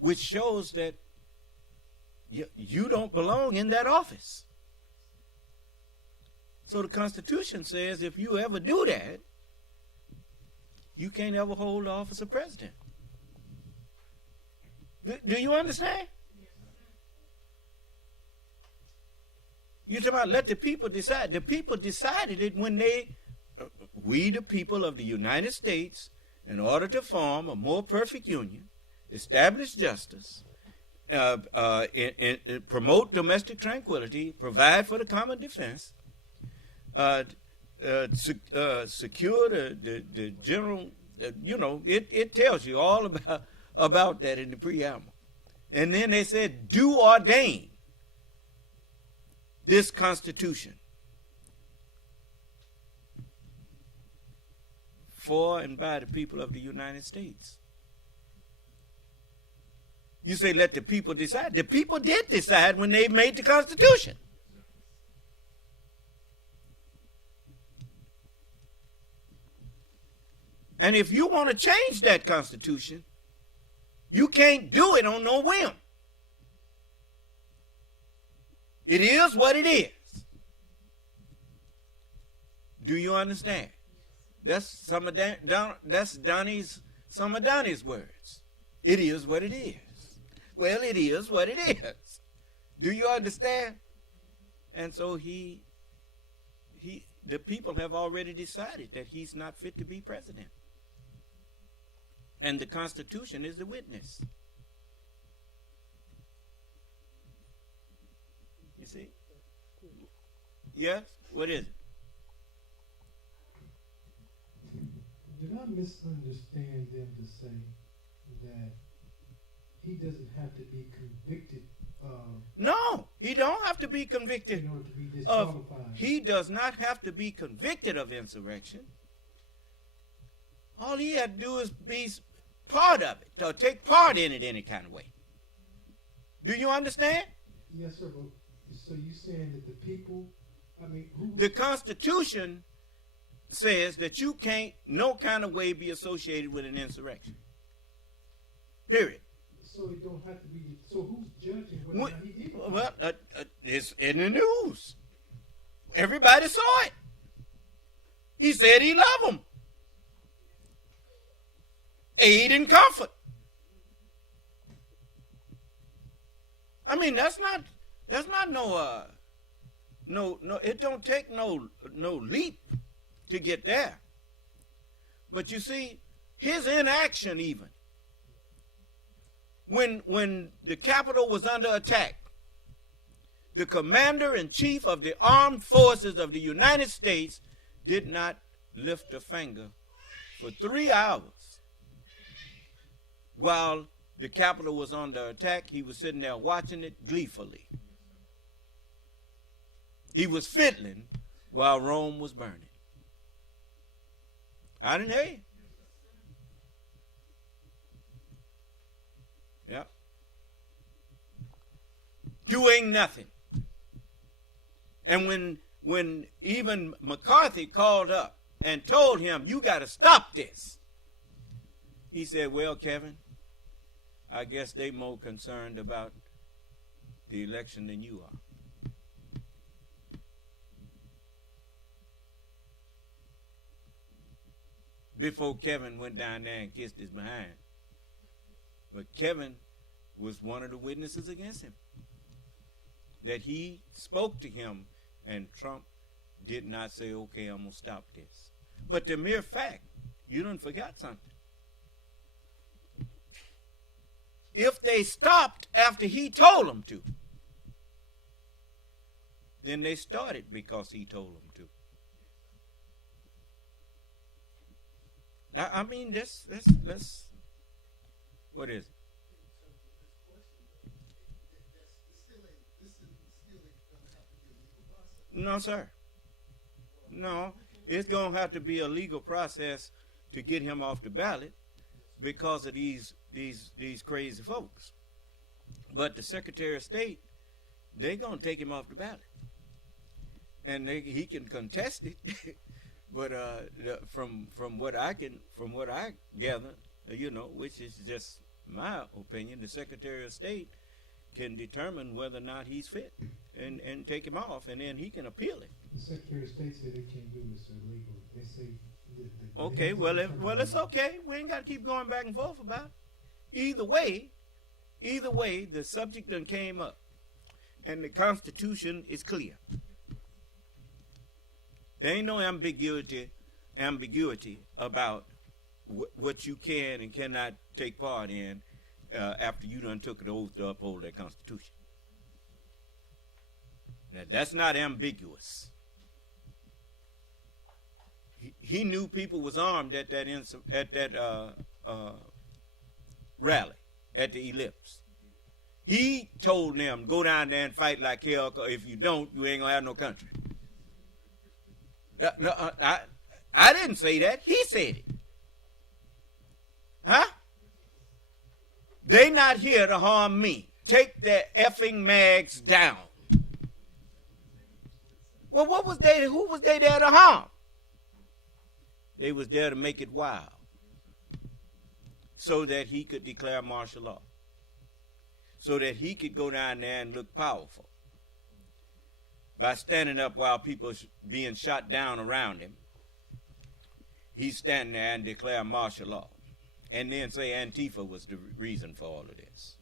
Which shows that you don't belong in that office. So the Constitution says if you ever do that, you can't ever hold the office of president. Do you understand? You're talking about let the people decide. The people decided it when we the people of the United States, in order to form a more perfect union, establish justice, promote domestic tranquility, provide for the common defense, secure the general, it tells you all about that in the preamble. And then they said, do ordain this Constitution for and by the people of the United States. You say, let the people decide. The people did decide when they made the Constitution. And if you want to change that Constitution, you can't do it on no whim. It is what it is. Do you understand? That's some of Donnie's words. It is what it is. Well, it is what it is. Do you understand? And so the people have already decided that he's not fit to be president. And the Constitution is the witness. You see? Yes? What is it? Did I misunderstand them to say that he doesn't have to be convicted of... No, he don't have to be convicted in order to be disqualified. He does not have to be convicted of insurrection. All he had to do is be part of it, or take part in it any kind of way. Do you understand? Yes, sir. But, so you saying that the people, the Constitution says that you can't, no kind of way, be associated with an insurrection. Period. So it don't have to be. So who's judging whether or not he did it? Well, it's in the news. Everybody saw it. He said he loved them. Aid and comfort. I mean, that's not no. It don't take no leap to get there. But you see, his inaction even. When the Capitol was under attack, The commander-in-chief of the armed forces of the United States did not lift a finger for 3 hours. While the Capitol was under attack, he was sitting there watching it gleefully. He was fiddling while Rome was burning. I didn't hear you. Yep. Doing nothing. And when even McCarthy called up and told him, you got to stop this, he said, well, Kevin, I guess they more concerned about the election than you are. Before Kevin went down there and kissed his behind. But Kevin was one of the witnesses against him. That he spoke to him and Trump did not say, okay, I'm going to stop this. But the mere fact, you done forgot something. If they stopped after he told them to, then they started because he told them to. Now, I mean, let's what is it? No, sir. No, it's going to have to be a legal process to get him off the ballot because of these crazy folks. But the Secretary of State, they're going to take him off the ballot. And he can contest it. But from what I gather, which is just my opinion, the Secretary of State can determine whether or not he's fit and take him off, and then he can appeal it. The Secretary of State said they can't do this illegal. They say okay, well it's okay. We ain't got to keep going back and forth about it. Either way, the subject done came up, and the Constitution is clear. There ain't no ambiguity about what you can and cannot take part in after you done took an oath to uphold that Constitution. Now, that's not ambiguous. He knew people was armed at that rally, at the ellipse. He told them, go down there and fight like hell, 'cause if you don't, you ain't going to have no country. No, I didn't say that. He said it. Huh? They not here to harm me. Take their effing mags down. Well, who was they there to harm? They was there to make it wild so that he could declare martial law, so that he could go down there and look powerful by standing up while people being shot down around him. He's standing there and declare martial law and then say Antifa was the reason for all of this.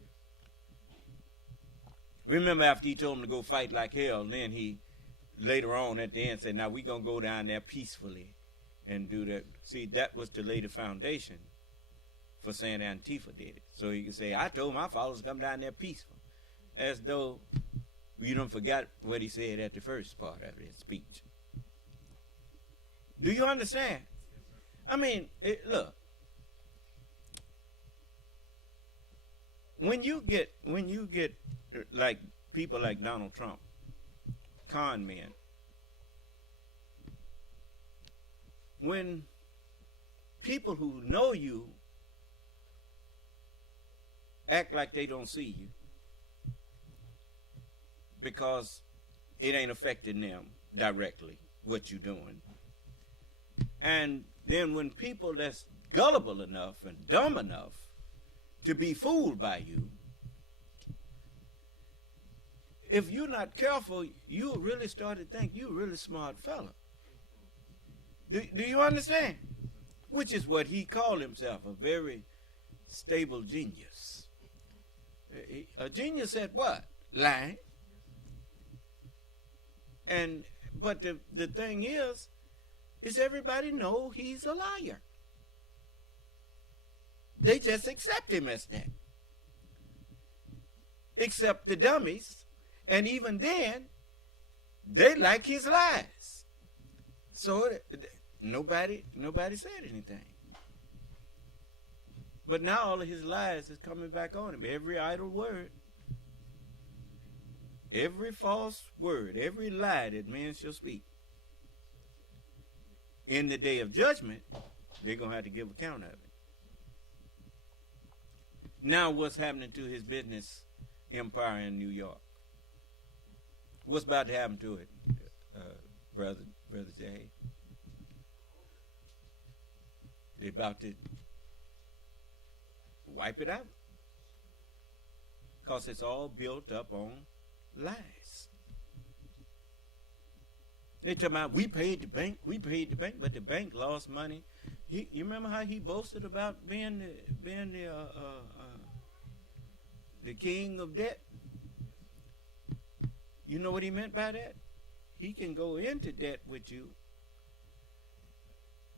Remember, after he told them to go fight like hell, then he later on at the end said, now we're going to go down there peacefully and do that. See, that was to lay the foundation for saying Antifa did it. So he could say, I told my followers to come down there peaceful. As though you don't forget what he said at the first part of his speech. Do you understand? I mean, look. When you get like people like Donald Trump, con men, when people who know you act like they don't see you because it ain't affecting them directly, what you're doing. And then when people that's gullible enough and dumb enough to be fooled by you, if you're not careful, you'll really start to think you're a really smart fella. Do you understand? Which is what he called himself, a very stable genius. A genius at what? Lying. But the thing is everybody know he's a liar. They just accept him as that. Except the dummies And even then, they like his lies. So nobody said anything. But now all of his lies is coming back on him. Every idle word, every false word, every lie that man shall speak. In the day of judgment, they're going to have to give account of it. Now what's happening to his business empire in New York? What's about to happen to it, Brother Jay? They're about to wipe it out. Because it's all built up on lies. They talking about we paid the bank, but the bank lost money. You remember how he boasted about being the king of debt? You know what he meant by that? He can go into debt with you,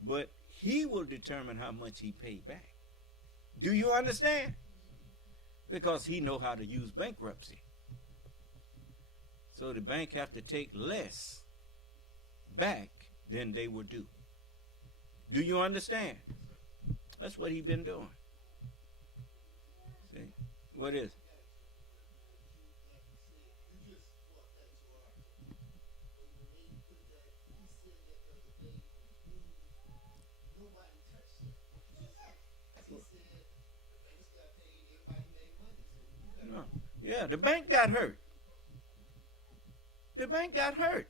but he will determine how much he paid back. Do you understand? Because he know how to use bankruptcy. So the bank have to take less back than they were due. Do you understand? That's what he been doing. See? What is it? No. Yeah, the bank got hurt. The bank got hurt.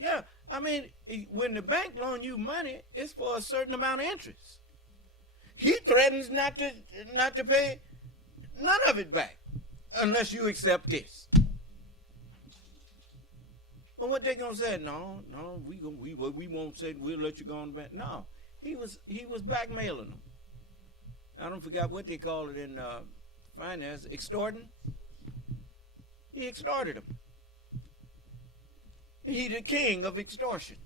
Yeah, I mean, when the bank loan you money, it's for a certain amount of interest. He threatens not to pay none of it back unless you accept this. But what they gonna say? No, we won't say we'll let you go on the bank. No, he was blackmailing them. I don't forget what they call it in finance, extorting. He extorted them. He the king of extortion.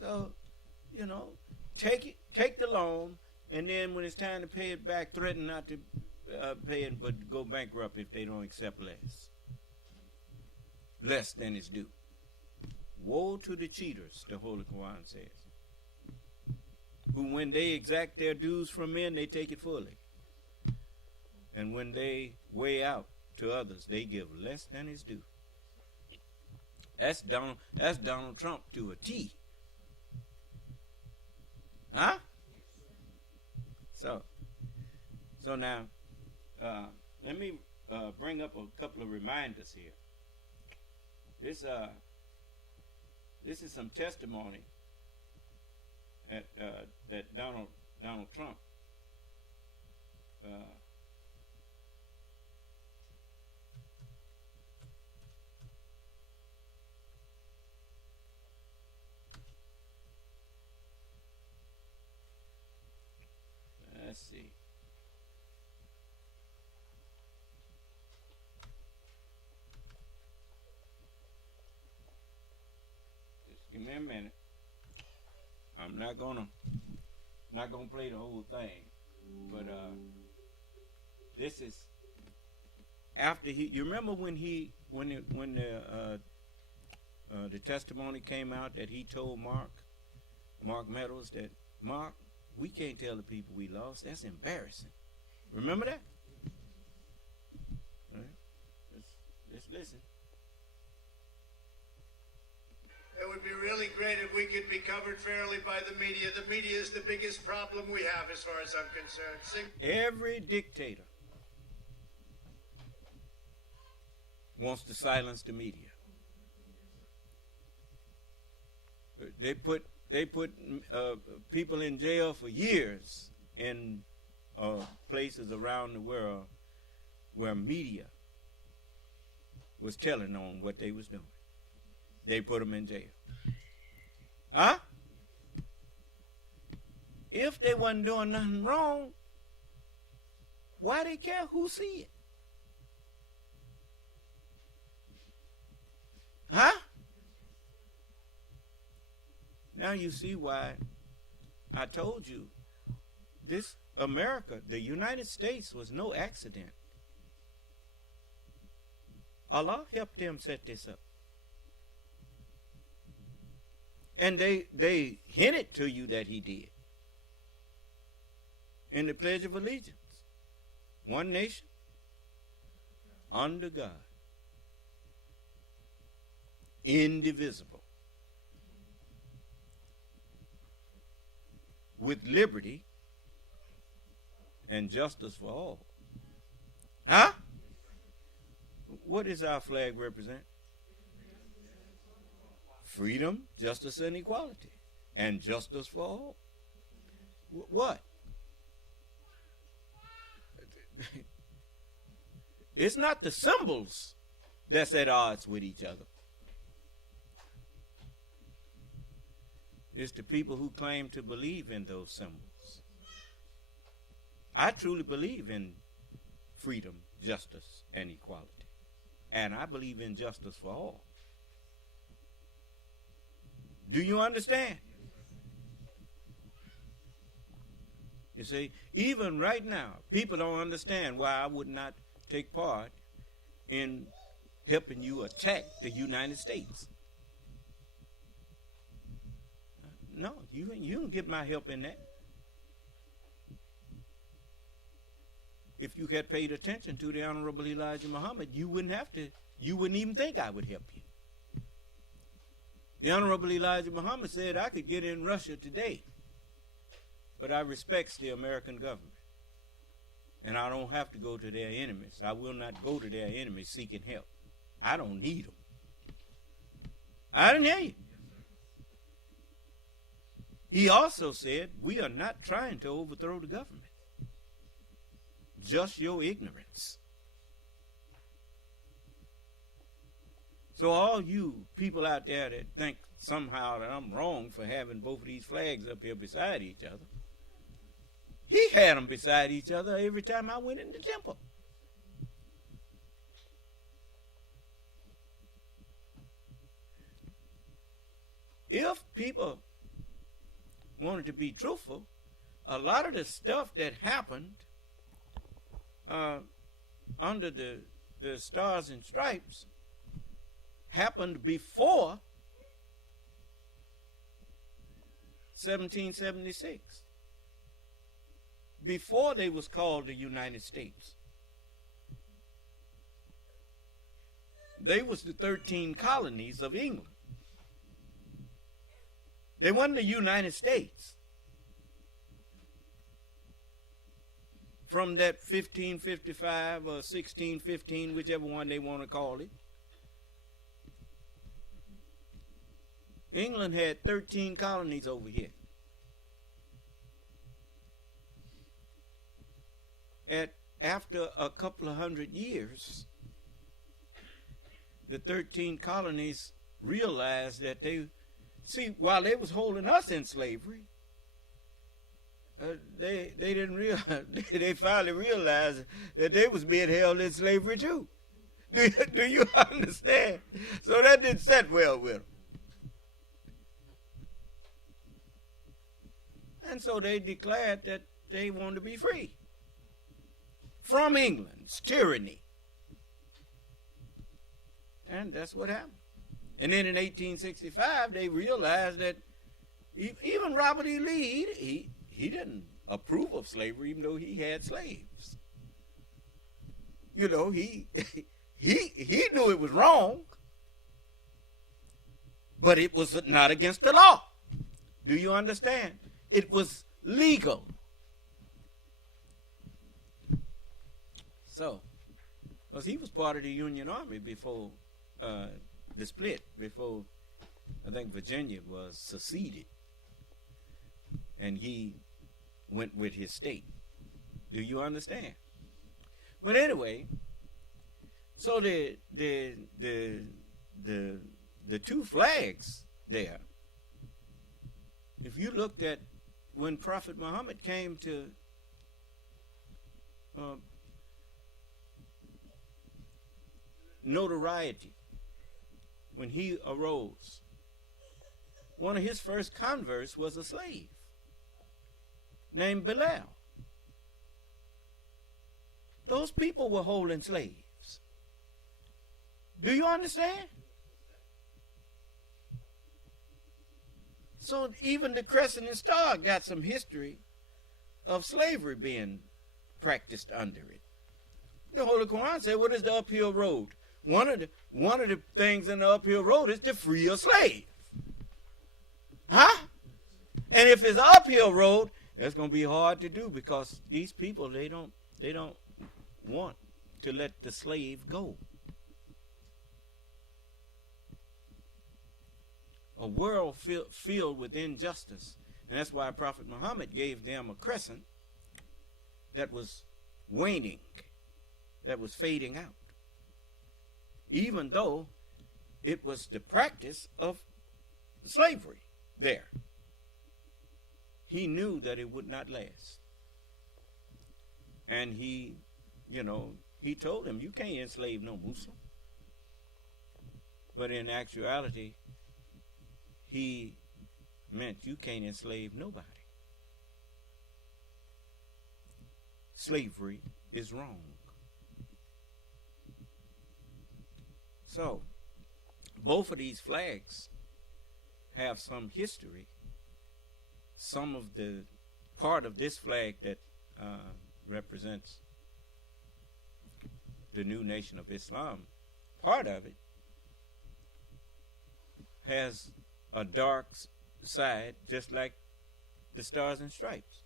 So, take the loan, and then when it's time to pay it back, threaten not to pay it, but go bankrupt if they don't accept less than is due. Woe to the cheaters, the Holy Quran says, who when they exact their dues from men, they take it fully, and when they weigh out to others, they give less than is due. That's Donald Trump to a T. Huh? So now, let me bring up a couple of reminders here. This is some testimony that Donald Trump let's see. Just give me a minute. I'm not gonna play the whole thing, but this is after he. You remember when the testimony came out that he told Mark Meadows that Mark, we can't tell the people we lost. That's embarrassing. Remember that? All right. Let's listen. It would be really great if we could be covered fairly by the media. The media is the biggest problem we have as far as I'm concerned. Every dictator wants to silence the media. They put people in jail for years in places around the world where media was telling on what they was doing. They put them in jail. Huh? If they wasn't doing nothing wrong, why they care who see it? Huh? Now you see why I told you this America, the United States, was no accident. Allah helped them set this up. And they hinted to you that he did. In the Pledge of Allegiance. One nation, under God, indivisible, with liberty and justice for all. Huh? What does our flag represent? Freedom, justice, and equality. And justice for all. What? It's not the symbols that's at odds with each other. It's the people who claim to believe in those symbols. I truly believe in freedom, justice, and equality. And I believe in justice for all. Do you understand? You see, even right now, people don't understand why I would not take part in helping you attack the United States. No, you don't get my help in that. If you had paid attention to the Honorable Elijah Muhammad, you wouldn't even think I would help you. The Honorable Elijah Muhammad said I could get in Russia today, but I respect the American government. And I don't have to go to their enemies. I will not go to their enemies seeking help. I don't need them. I didn't hear you. He also said, we are not trying to overthrow the government. Just your ignorance. So all you people out there that think somehow that I'm wrong for having both of these flags up here beside each other, he had them beside each other every time I went in the temple. If people wanted to be truthful, a lot of the stuff that happened under the Stars and Stripes happened before 1776. Before they was called the United States. They was the 13 colonies of England. They wasn't the United States. From that 1555 or 1615, whichever one they want to call it. England had 13 colonies over here. After a couple of 100 years, the 13 colonies realized that while they was holding us in slavery, they didn't realize, they finally realized that they was being held in slavery too. Do you understand? So that didn't set well with them. And so they declared that they wanted to be free from England's tyranny. And that's what happened. And then in 1865, they realized that even Robert E. Lee, he didn't approve of slavery, even though he had slaves. You know, he knew it was wrong, but it was not against the law. Do you understand? It was legal. So, because he was part of the Union Army before the split, before I think Virginia was seceded, and he went with his state. Do you understand? But anyway, so the two flags there, if you looked at when Prophet Muhammad came to notoriety, when he arose, one of his first converts was a slave named Bilal. Those people were holding slaves. Do you understand? So even the crescent and star got some history of slavery being practiced under it. The Holy Quran said, what is the uphill road? One of the things in the uphill road is to free a slave. Huh? And if it's an uphill road, that's going to be hard to do because these people, they don't want to let the slave go. A world filled with injustice. And that's why Prophet Muhammad gave them a crescent that was waning, that was fading out. Even though it was the practice of slavery there. He knew that it would not last. And he told him, you can't enslave no Muslim. But in actuality, he meant you can't enslave nobody. Slavery is wrong. So, both of these flags have some history. Some of the part of this flag that represents the new nation of Islam, part of it has a dark side, just like the Stars and Stripes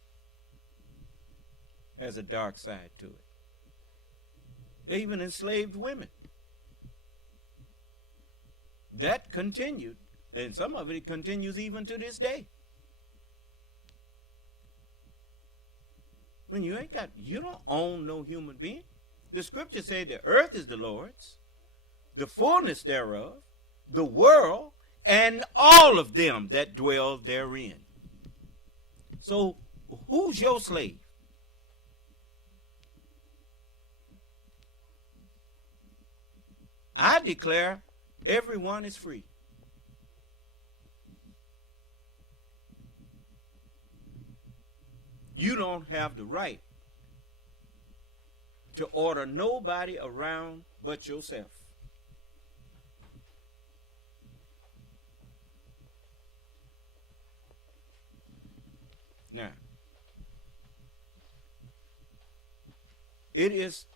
has a dark side to it. They even enslaved women. That continued, and some of it continues even to this day. When you don't own no human being. The scripture said the earth is the Lord's, the fullness thereof, the world, and all of them that dwell therein. So, who's your slave? I declare everyone is free. You don't have the right to order nobody around but yourself. Now, it is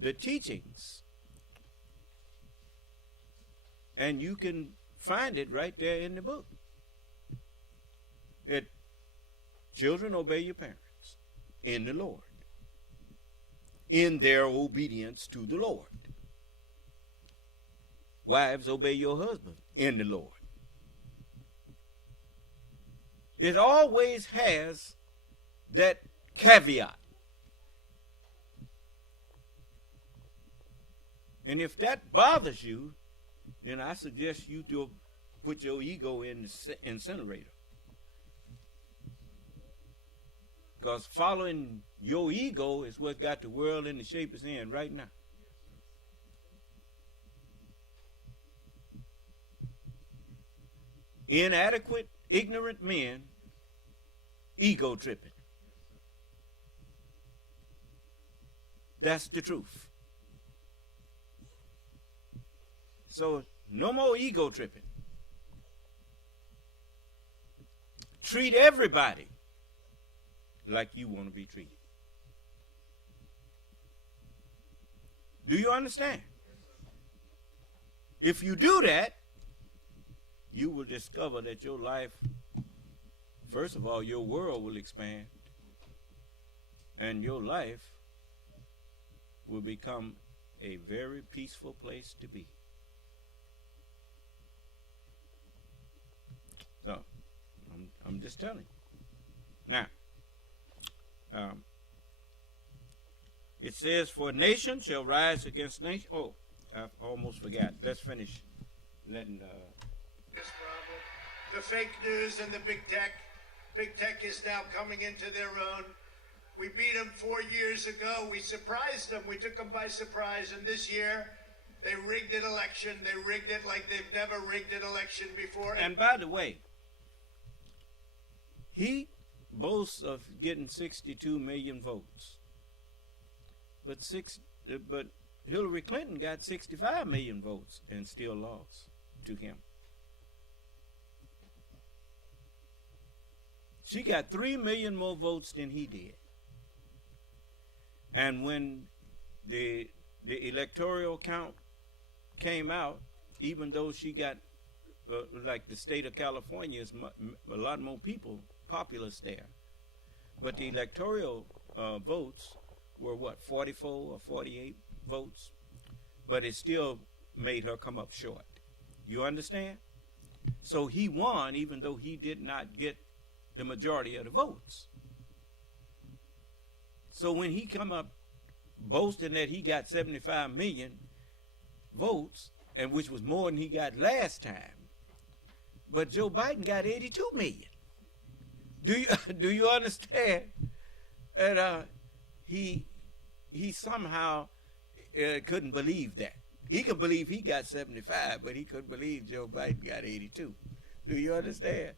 the teachings, and you can find it right there in the book, that children, obey your parents in the Lord, in their obedience to the Lord. Wives, obey your husband in the Lord. It always has that caveat. And if that bothers you, then I suggest you to put your ego in the incinerator. Because following your ego is what got the world in the shape it's in right now. Inadequate, ignorant men, ego tripping. That's the truth. So, no more ego tripping. Treat everybody like you want to be treated. Do you understand? If you do that, you will discover that your life, first of all, your world will expand, and your life will become a very peaceful place to be. So, I'm just telling you. Now, it says, for nation shall rise against nation. Oh, I almost forgot. Let's finish letting this problem. The fake news and the big tech. Big tech is now coming into their own. We beat them 4 years ago. We surprised them. We took them by surprise. And this year, they rigged an election. They rigged it like they've never rigged an election before. And by the way, he boasts of getting 62 million votes. But Hillary Clinton got 65 million votes and still lost to him. She got 3 million more votes than he did. And when the electoral count came out, even though she got, like the state of California is a lot more people, populace there. But the electoral votes were what, 44 or 48 votes? But it still made her come up short. You understand? So he won even though he did not get the majority of the votes. So when he come up boasting that he got 75 million votes, and which was more than he got last time, but Joe Biden got 82 million. Do you understand? And he somehow couldn't believe that. He could believe he got 75, but he couldn't believe Joe Biden got 82. Do you understand?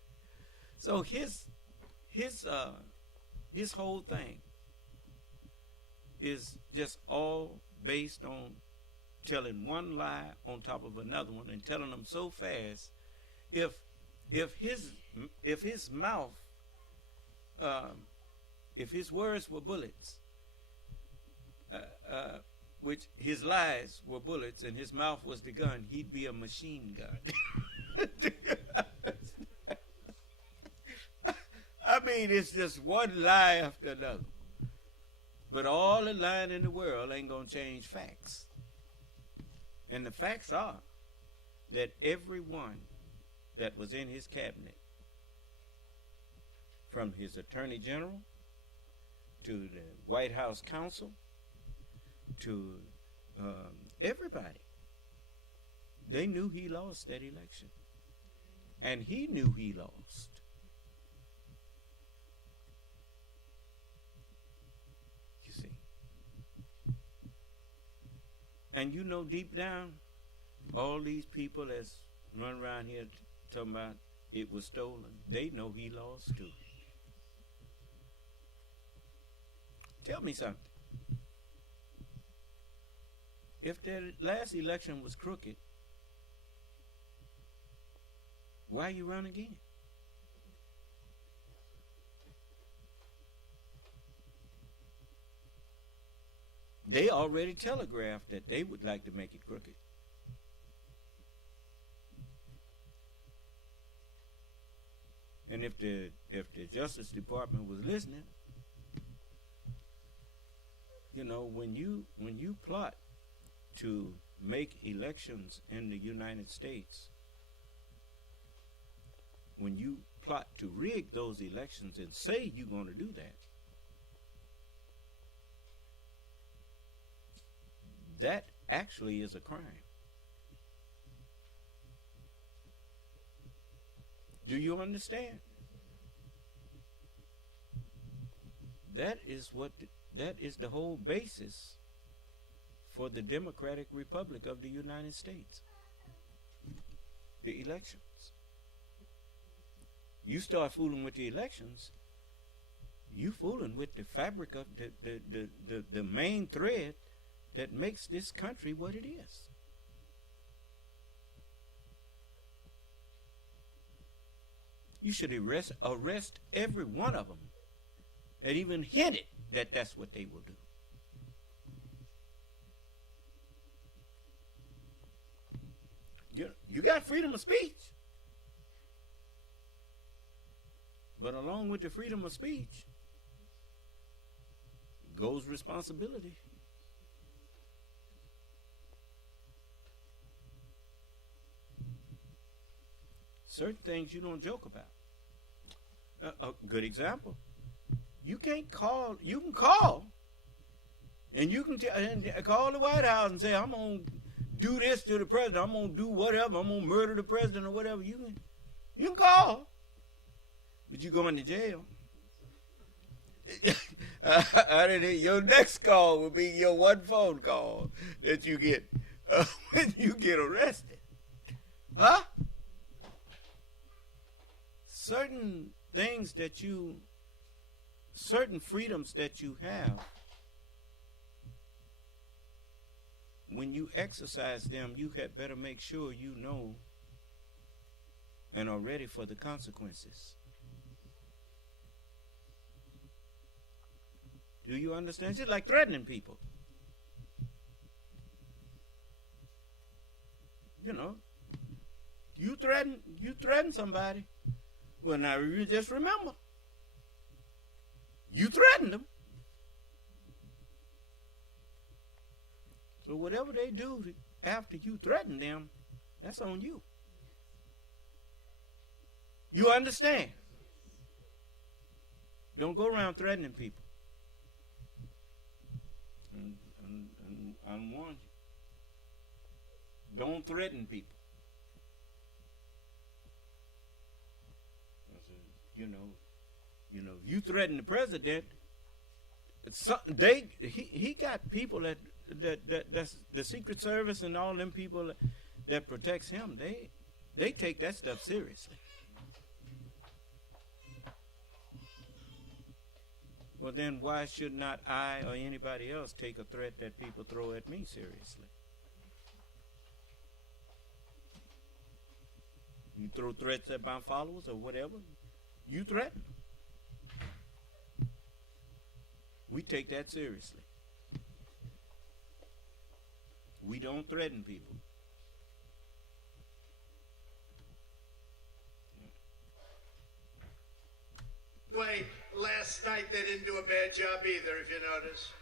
So his whole thing is just all based on telling one lie on top of another one and telling them so fast. If his mouth, if his words were bullets, which his lies were bullets and his mouth was the gun, he'd be a machine gun. I mean, it's just one lie after another. But all the lying in the world ain't going to change facts. And the facts are that everyone that was in his cabinet, from his attorney general to the White House counsel to everybody, they knew he lost that election. And he knew he lost. You see. And you know deep down, all these people that's run around here talking about it was stolen, they know he lost too. Tell me something. If the last election was crooked, why you run again? They already telegraphed that they would like to make it crooked. And if the Justice Department was listening, you know, when you plot to make elections in the United States, when you plot to rig those elections and say you're going to do that, that actually is a crime. Do you understand? That is the whole basis for the Democratic Republic of the United States. The elections. You start fooling with the elections, you fooling with the fabric of the main thread that makes this country what it is. You should arrest every one of them that even hinted that that's what they will do. You got freedom of speech. But along with the freedom of speech goes responsibility. Certain things you don't joke about. A good example. You can't call. You can call, and you can call the White House and say, "I'm gonna do this to the president. I'm gonna do whatever. I'm gonna murder the president or whatever." You can call, but you going to jail. Your next call will be your one phone call that you get when you get arrested, huh? Certain things that certain freedoms that you have when you exercise them, you had better make sure you know and are ready for the consequences. Do you understand? It's just like threatening people. You know, you threaten somebody. Well, now you just remember, you threatened them. So whatever they do after you threaten them, that's on you. You understand? Don't go around threatening people. I warn you. Don't threaten people. You know, you threaten the president. He got people that's the Secret Service and all them people that protects him. They take that stuff seriously. Well, then why should not I or anybody else take a threat that people throw at me seriously? You throw threats at my followers or whatever, you threaten. We take that seriously. We don't threaten people. Way last night they didn't do a bad job either, if you notice.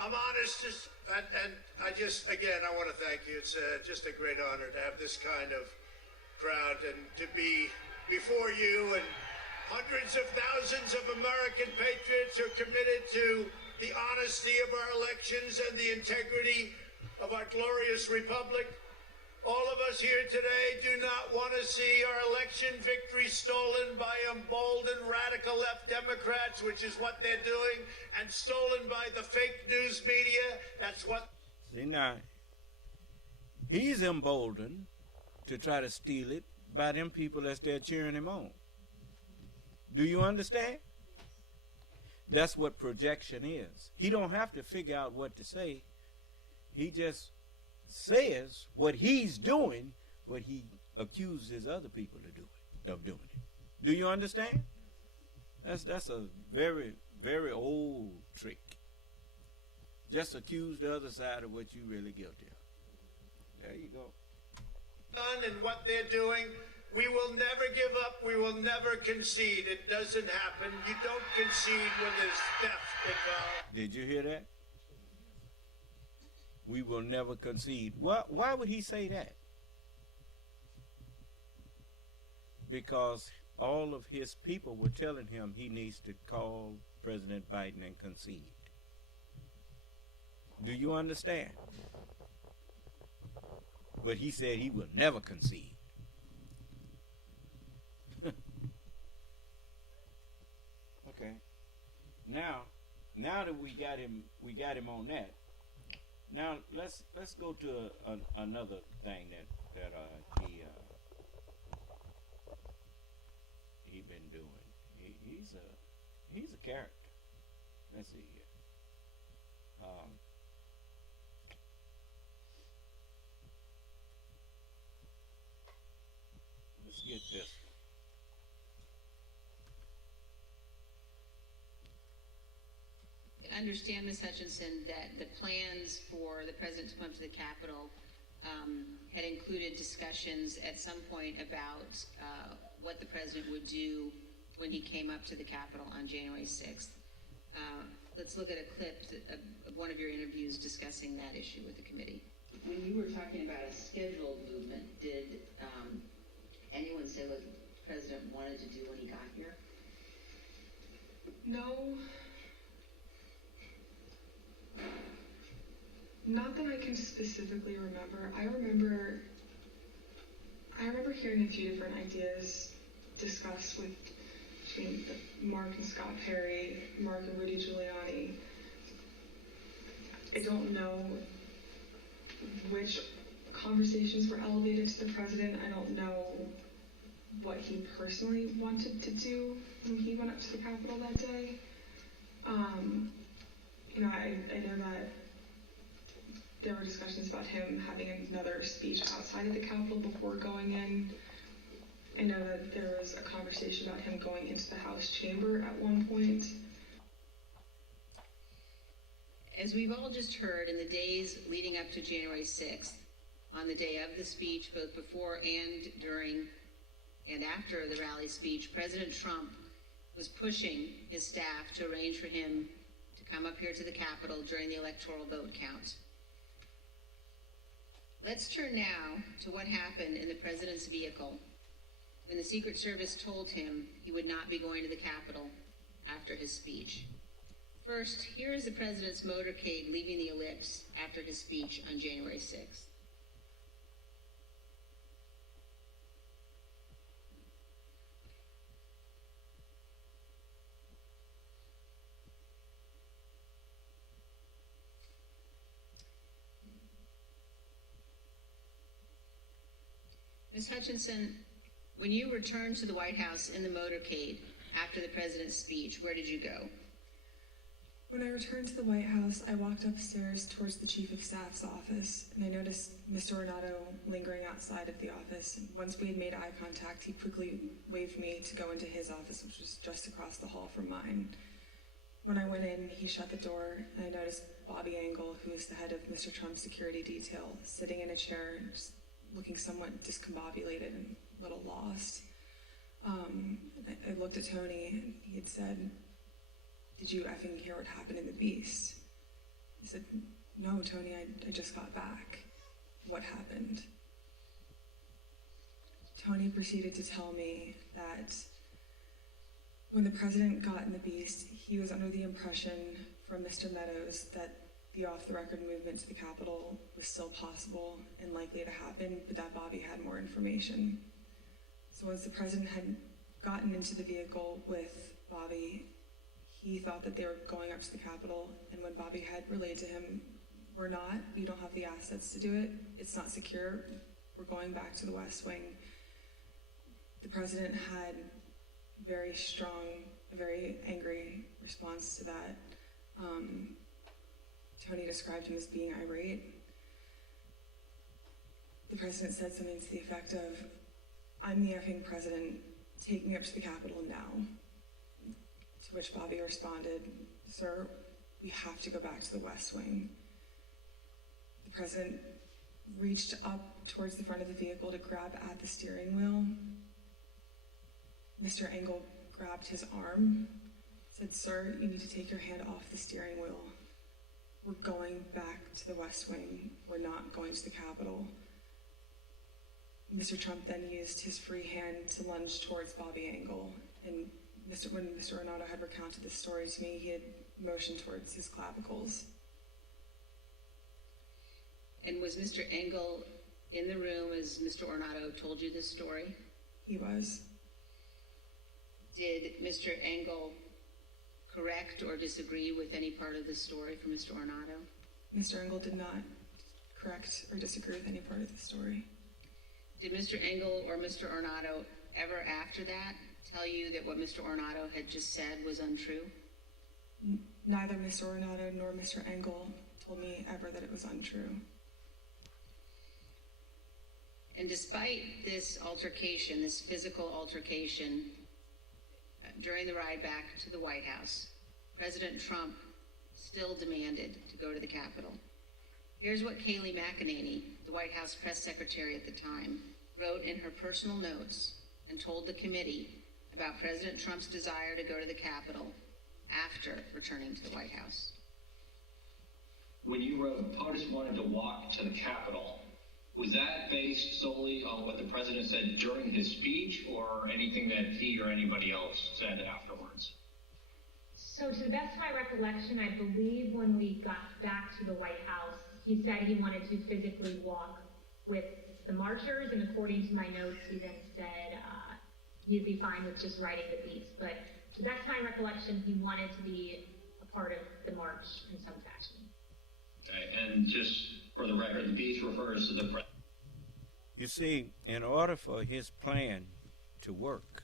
I'm honest, and I want to thank you. It's just a great honor to have this kind of crowd and to be before you and hundreds of thousands of American patriots who are committed to the honesty of our elections and the integrity of our glorious republic. All of us here today do not want to see our election victory stolen by emboldened radical left Democrats, which is what they're doing, and stolen by the fake news media. That's what... See, now, he's emboldened to try to steal it by them people that's there cheering him on. Do you understand? That's what projection is. He don't have to figure out what to say. He just says what he's doing, but he accuses other people of doing it. Do you understand? That's a very, very old trick. Just accuse the other side of what you really guilty of. There you go. And what they're doing, we will never give up. We will never concede. It doesn't happen. You don't concede when there's theft involved. Did you hear that? We will never concede. Why would he say that? Because all of his people were telling him he needs to call President Biden and concede. Do you understand? But he said he will never concede. Okay. Now that we got him on that. Now let's go to another thing that he been doing. He's a character. Let's see here. Let's get this. I understand, Ms. Hutchinson, that the plans for the president to come up to the Capitol had included discussions at some point about what the president would do when he came up to the Capitol on January 6th. Let's look at a clip of one of your interviews discussing that issue with the committee. When you were talking about a scheduled movement, did anyone say what the president wanted to do when he got here? No. Not that I can specifically remember. I remember hearing a few different ideas discussed between Mark and Scott Perry, Mark and Rudy Giuliani. I don't know which conversations were elevated to the president. I don't know what he personally wanted to do when he went up to the Capitol that day. I know that there were discussions about him having another speech outside of the Capitol before going in. I know that there was a conversation about him going into the House chamber at one point. As we've all just heard, in the days leading up to January 6th, on the day of the speech, both before and during and after the rally speech, President Trump was pushing his staff to arrange for him to come up here to the Capitol during the electoral vote count. Let's turn now to what happened in the president's vehicle when the Secret Service told him he would not be going to the Capitol after his speech. First, here is the president's motorcade leaving the ellipse after his speech on January 6th. Ms. Hutchinson, when you returned to the White House in the motorcade after the president's speech, where did you go? When I returned to the White House, I walked upstairs towards the Chief of Staff's office, and I noticed Mr. Ornato lingering outside of the office. And once we had made eye contact, he quickly waved me to go into his office, which was just across the hall from mine. When I went in, he shut the door, and I noticed Bobby Engel, who is the head of Mr. Trump's security detail, sitting in a chair, just looking somewhat discombobulated and a little lost. I looked at Tony, and he had said, "Did you effing hear what happened in the Beast?" I said, "No, Tony, I just got back." "What happened?" Tony proceeded to tell me that when the president got in the Beast, he was under the impression from Mr. Meadows that the off-the-record movement to the Capitol was still possible and likely to happen, but that Bobby had more information. So once the president had gotten into the vehicle with Bobby, he thought that they were going up to the Capitol, and when Bobby had relayed to him, "We're not, we don't have the assets to do it, it's not secure, we're going back to the West Wing," the president had very strong, a very angry response to that. Tony described him as being irate. The president said something to the effect of, "I'm the effing president, take me up to the Capitol now." To which Bobby responded, "Sir, we have to go back to the West Wing." The president reached up towards the front of the vehicle to grab at the steering wheel. Mr. Engel grabbed his arm, said, "Sir, you need to take your hand off the steering wheel. We're going back to the West Wing. We're not going to the Capitol." Mr. Trump then used his free hand to lunge towards Bobby Engel, and when Mr. Ornato had recounted this story to me, he had motioned towards his clavicles. And was Mr. Engel in the room as Mr. Ornato told you this story? He was. Did Mr. Engel correct or disagree with any part of the story from Mr. Ornato? Mr. Engel did not correct or disagree with any part of the story. Did Mr. Engel or Mr. Ornato ever after that tell you that what Mr. Ornato had just said was untrue? Neither Mr. Ornato nor Mr. Engel told me ever that it was untrue. And despite this altercation, this physical altercation, during the ride back to the White House, President Trump still demanded to go to the Capitol. Here's what Kayleigh McEnany, the White House press secretary at the time, wrote in her personal notes and told the committee about President Trump's desire to go to the Capitol after returning to the White House. When you wrote, POTUS wanted to walk to the Capitol, was that based solely on what the president said during his speech or anything that he or anybody else said afterwards? So to the best of my recollection, I believe when we got back to the White House, he said he wanted to physically walk with the marchers, and according to my notes, he then said he'd be fine with just riding the beast. But to the best of my recollection, he wanted to be a part of the march in some fashion. Okay, and just for the record, the beast refers to the president. You see, in order for his plan to work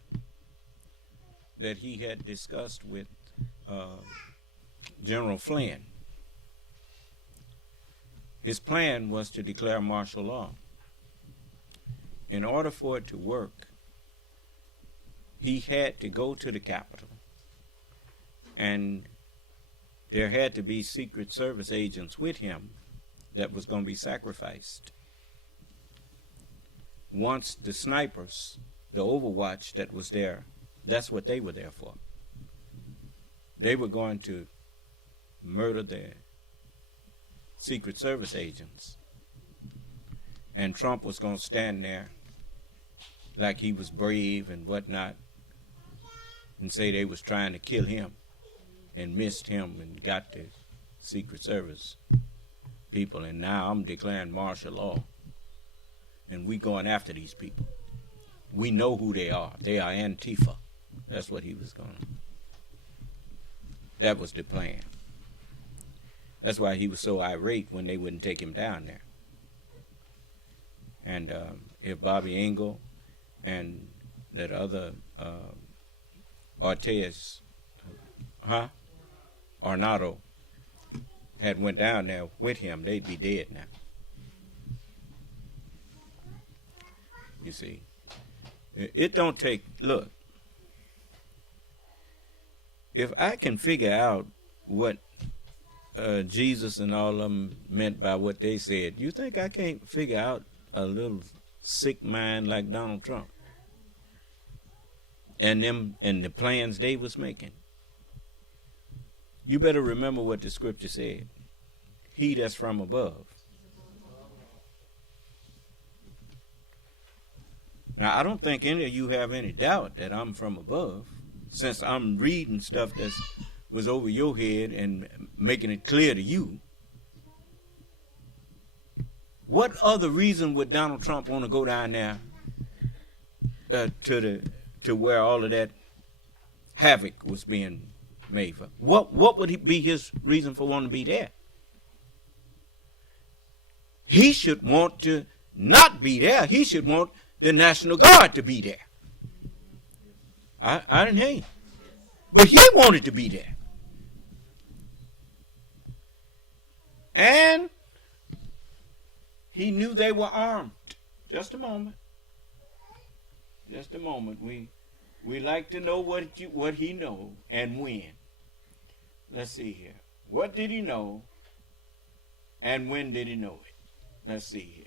that he had discussed with General Flynn, his plan was to declare martial law. In order for it to work, he had to go to the Capitol, and there had to be Secret Service agents with him that was going to be sacrificed. Once the snipers, the overwatch that was there, that's what they were there for. They were going to murder the Secret Service agents. And Trump was going to stand there like he was brave and whatnot and say they was trying to kill him and missed him and got the Secret Service people. And now I'm declaring martial law. And we going after these people. We know who they are. They are Antifa. That's what he was going to. That was the plan. That's why he was so irate when they wouldn't take him down there. And if Bobby Engel and that other Arnado had went down there with him, they'd be dead now. You see, it don't take, look, if I can figure out what Jesus and all of them meant by what they said, you think I can't figure out a little sick mind like Donald Trump and them and the plans they was making? You better remember what the scripture said. He that's from above. Now, I don't think any of you have any doubt that I'm from above, since I'm reading stuff that was over your head and making it clear to you. What other reason would Donald Trump want to go down there to where all of that havoc was being made for? What would be his reason for wanting to be there? He should want to not be there. He should want the National Guard to be there. I didn't hear you. But he wanted to be there. And he knew they were armed. Just a moment. Just a moment. We like to know what he know and when. Let's see here. What did he know and when did he know it? Let's see here.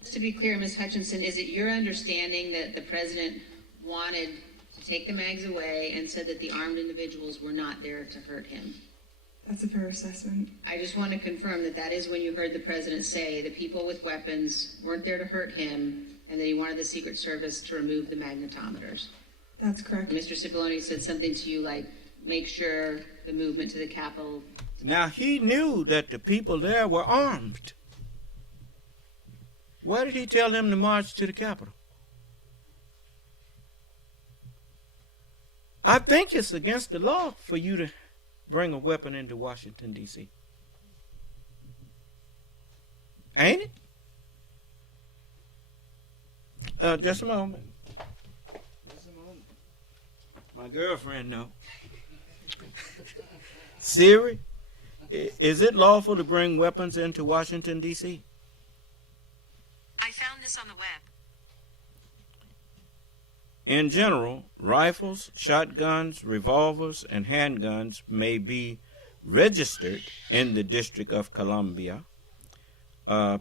Just to be clear, Ms. Hutchinson, is it your understanding that the president wanted to take the mags away and said that the armed individuals were not there to hurt him? That's a fair assessment. I just want to confirm that that is when you heard the president say the people with weapons weren't there to hurt him and that he wanted the Secret Service to remove the magnetometers. That's correct. Mr. Cipollone said something to you like, make sure the movement to the Capitol. Now, he knew that the people there were armed. Why did he tell them to march to the Capitol? I think it's against the law for you to bring a weapon into Washington, D.C. Ain't it? Just a moment. Just a moment. My girlfriend knows. Siri, is it lawful to bring weapons into Washington, D.C.? I found this on the web. In general, rifles, shotguns, revolvers, and handguns may be registered in the District of Columbia.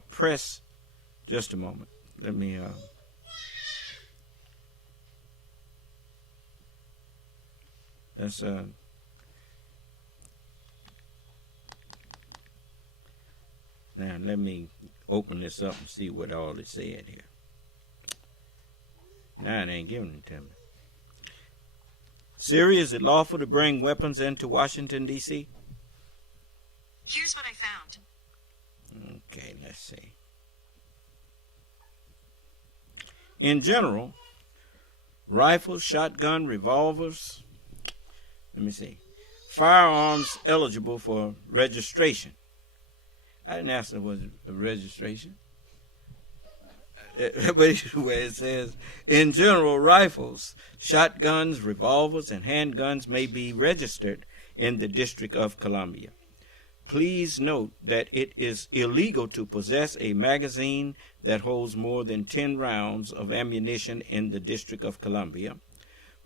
Press, just a moment. Let me, now let me open this up and see what all it said here. Now it ain't giving it to me. Siri, is it lawful to bring weapons into Washington, D.C.? Here's what I found. Okay, let's see. In general, rifles, shotgun, revolvers, let me see, firearms eligible for registration. I didn't ask them was it a registration. But where it says, in general, rifles, shotguns, revolvers, and handguns may be registered in the District of Columbia. Please note that it is illegal to possess a magazine that holds more than 10 rounds of ammunition in the District of Columbia,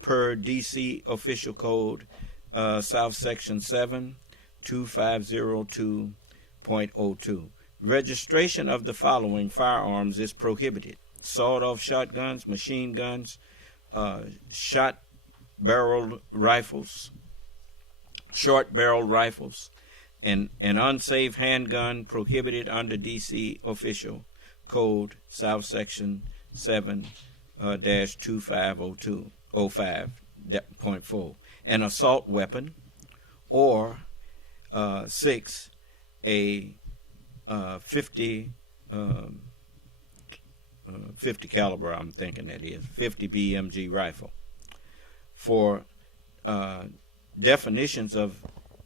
per D.C. Official Code, South Section 7, 2502.02. Registration of the following firearms is prohibited: sawed-off shotguns, machine guns, short-barreled rifles, and an unsafe handgun prohibited under D.C. Official Code, South Section 7-2505.4. An assault weapon, or 6, a 50 caliber, I'm thinking that is 50 BMG rifle. For definitions of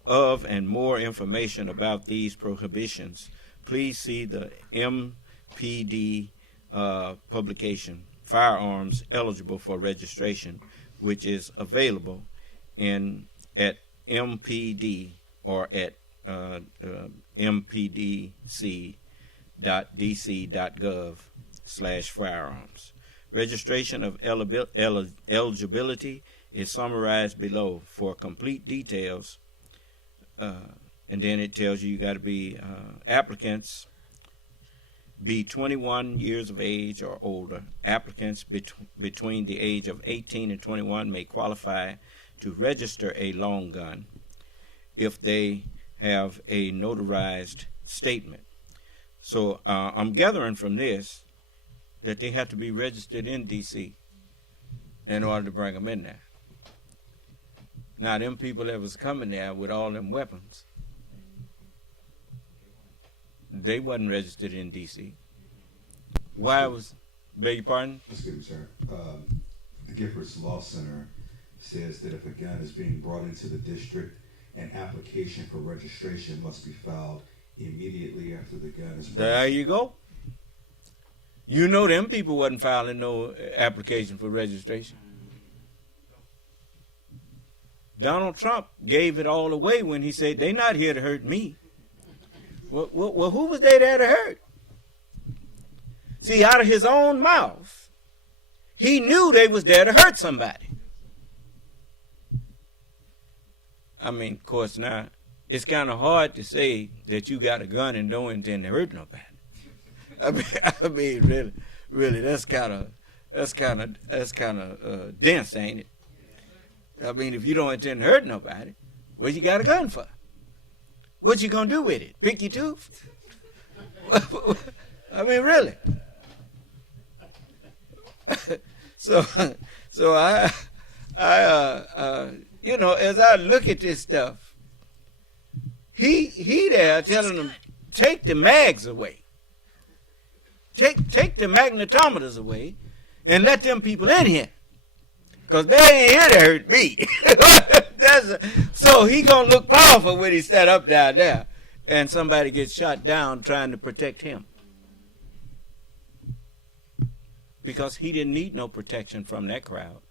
and more information about these prohibitions, please see the MPD publication, Firearms Eligible for Registration, which is available at MPD or at mpdc.dc.gov/firearms. Registration of eligibility is summarized below. For complete details, and then it tells you got to be applicants be 21 years of age or older. Applicants between the age of 18 and 21 may qualify to register a long gun if they have a notarized statement. So I'm gathering from this that they have to be registered in D.C. in order to bring them in there. Now, them people that was coming there with all them weapons, they wasn't registered in D.C. Why was, beg your pardon? Excuse me, sir. The Giffords Law Center says that if a gun is being brought into the district, an application for registration must be filed immediately after the gun is registered. There you go. You know them people wasn't filing no application for registration. Donald Trump gave it all away when he said, they're not here to hurt me. Well, who was they there to hurt? See, out of his own mouth, he knew they was there to hurt somebody. I mean, of course, now, it's kind of hard to say that you got a gun and don't intend to hurt nobody. I mean, really, that's kind of dense, ain't it? I mean, if you don't intend to hurt nobody, what you got a gun for? What you gonna do with it? Pick your tooth? I mean, really. So I you know, as I look at this stuff, he there telling them, take the mags away. Take the magnetometers away and let them people in here. Because they ain't here to hurt me. So he going to look powerful when he sat up down there and somebody gets shot down trying to protect him. Because he didn't need no protection from that crowd.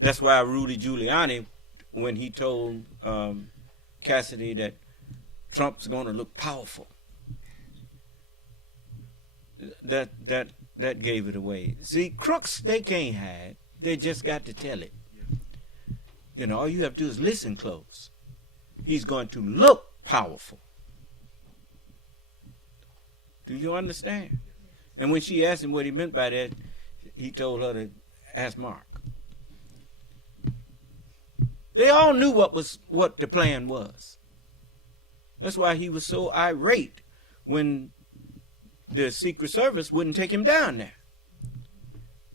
That's why Rudy Giuliani, when he told Cassidy that Trump's going to look powerful, that gave it away. See, crooks, they can't hide. They just got to tell it. You know, all you have to do is listen close. He's going to look powerful. Do you understand? And when she asked him what he meant by that, he told her to ask Mark. They all knew what the plan was. That's why he was so irate when the Secret Service wouldn't take him down there.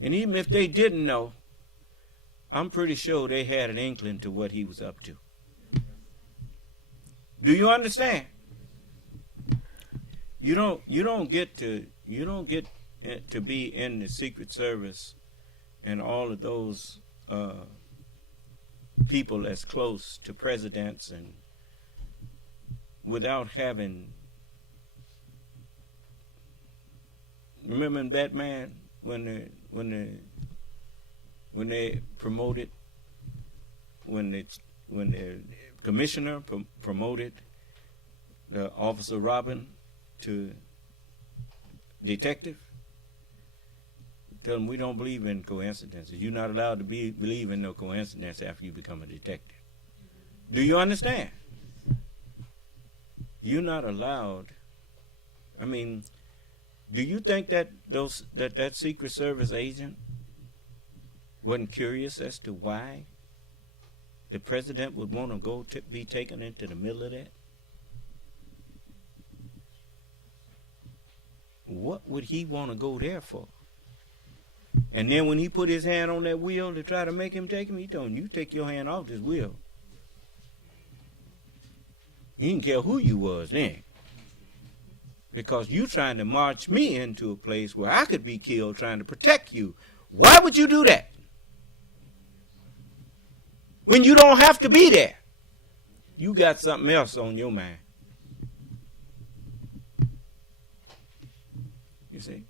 And even if they didn't know, I'm pretty sure they had an inkling to what he was up to. Do you understand? You don't get to be in the Secret Service and all of those people as close to presidents and without having. Remember in Batman when they promoted when the commissioner promoted the Officer Robin to detective, tell them we don't believe in coincidences. You're not allowed to believe in no coincidence after you become a detective. Do you understand? You're not allowed. I mean, do you think that that Secret Service agent wasn't curious as to why the president would want to go to be taken into the middle of that? What would he want to go there for? And then when he put his hand on that wheel to try to make him take him, he told him, you take your hand off this wheel. He didn't care who you was then. Because you trying to march me into a place where I could be killed trying to protect you. Why would you do that? When you don't have to be there. You got something else on your mind. You see?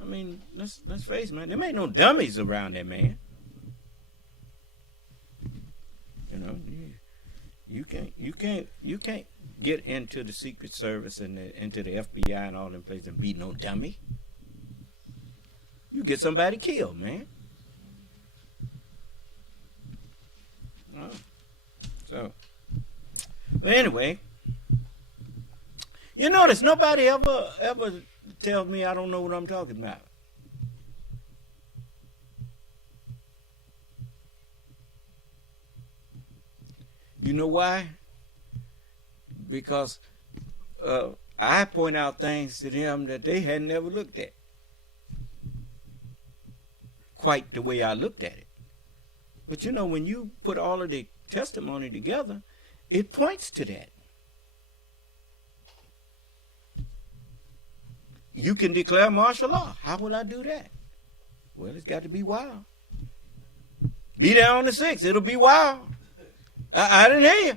I mean, let's face it, man. There ain't no dummies around that man. You know, you can't get into the Secret Service and into the FBI and all them places and be no dummy. You get somebody killed, man. Oh. So, but anyway, you notice nobody ever tells me I don't know what I'm talking about. You know why? Because I point out things to them that they had never looked at. Quite the way I looked at it. But you know, when you put all of the testimony together, it points to that. You can declare martial law. How will I do that? Well, it's got to be wild. Be there on the 6th. It'll be wild. I didn't hear you.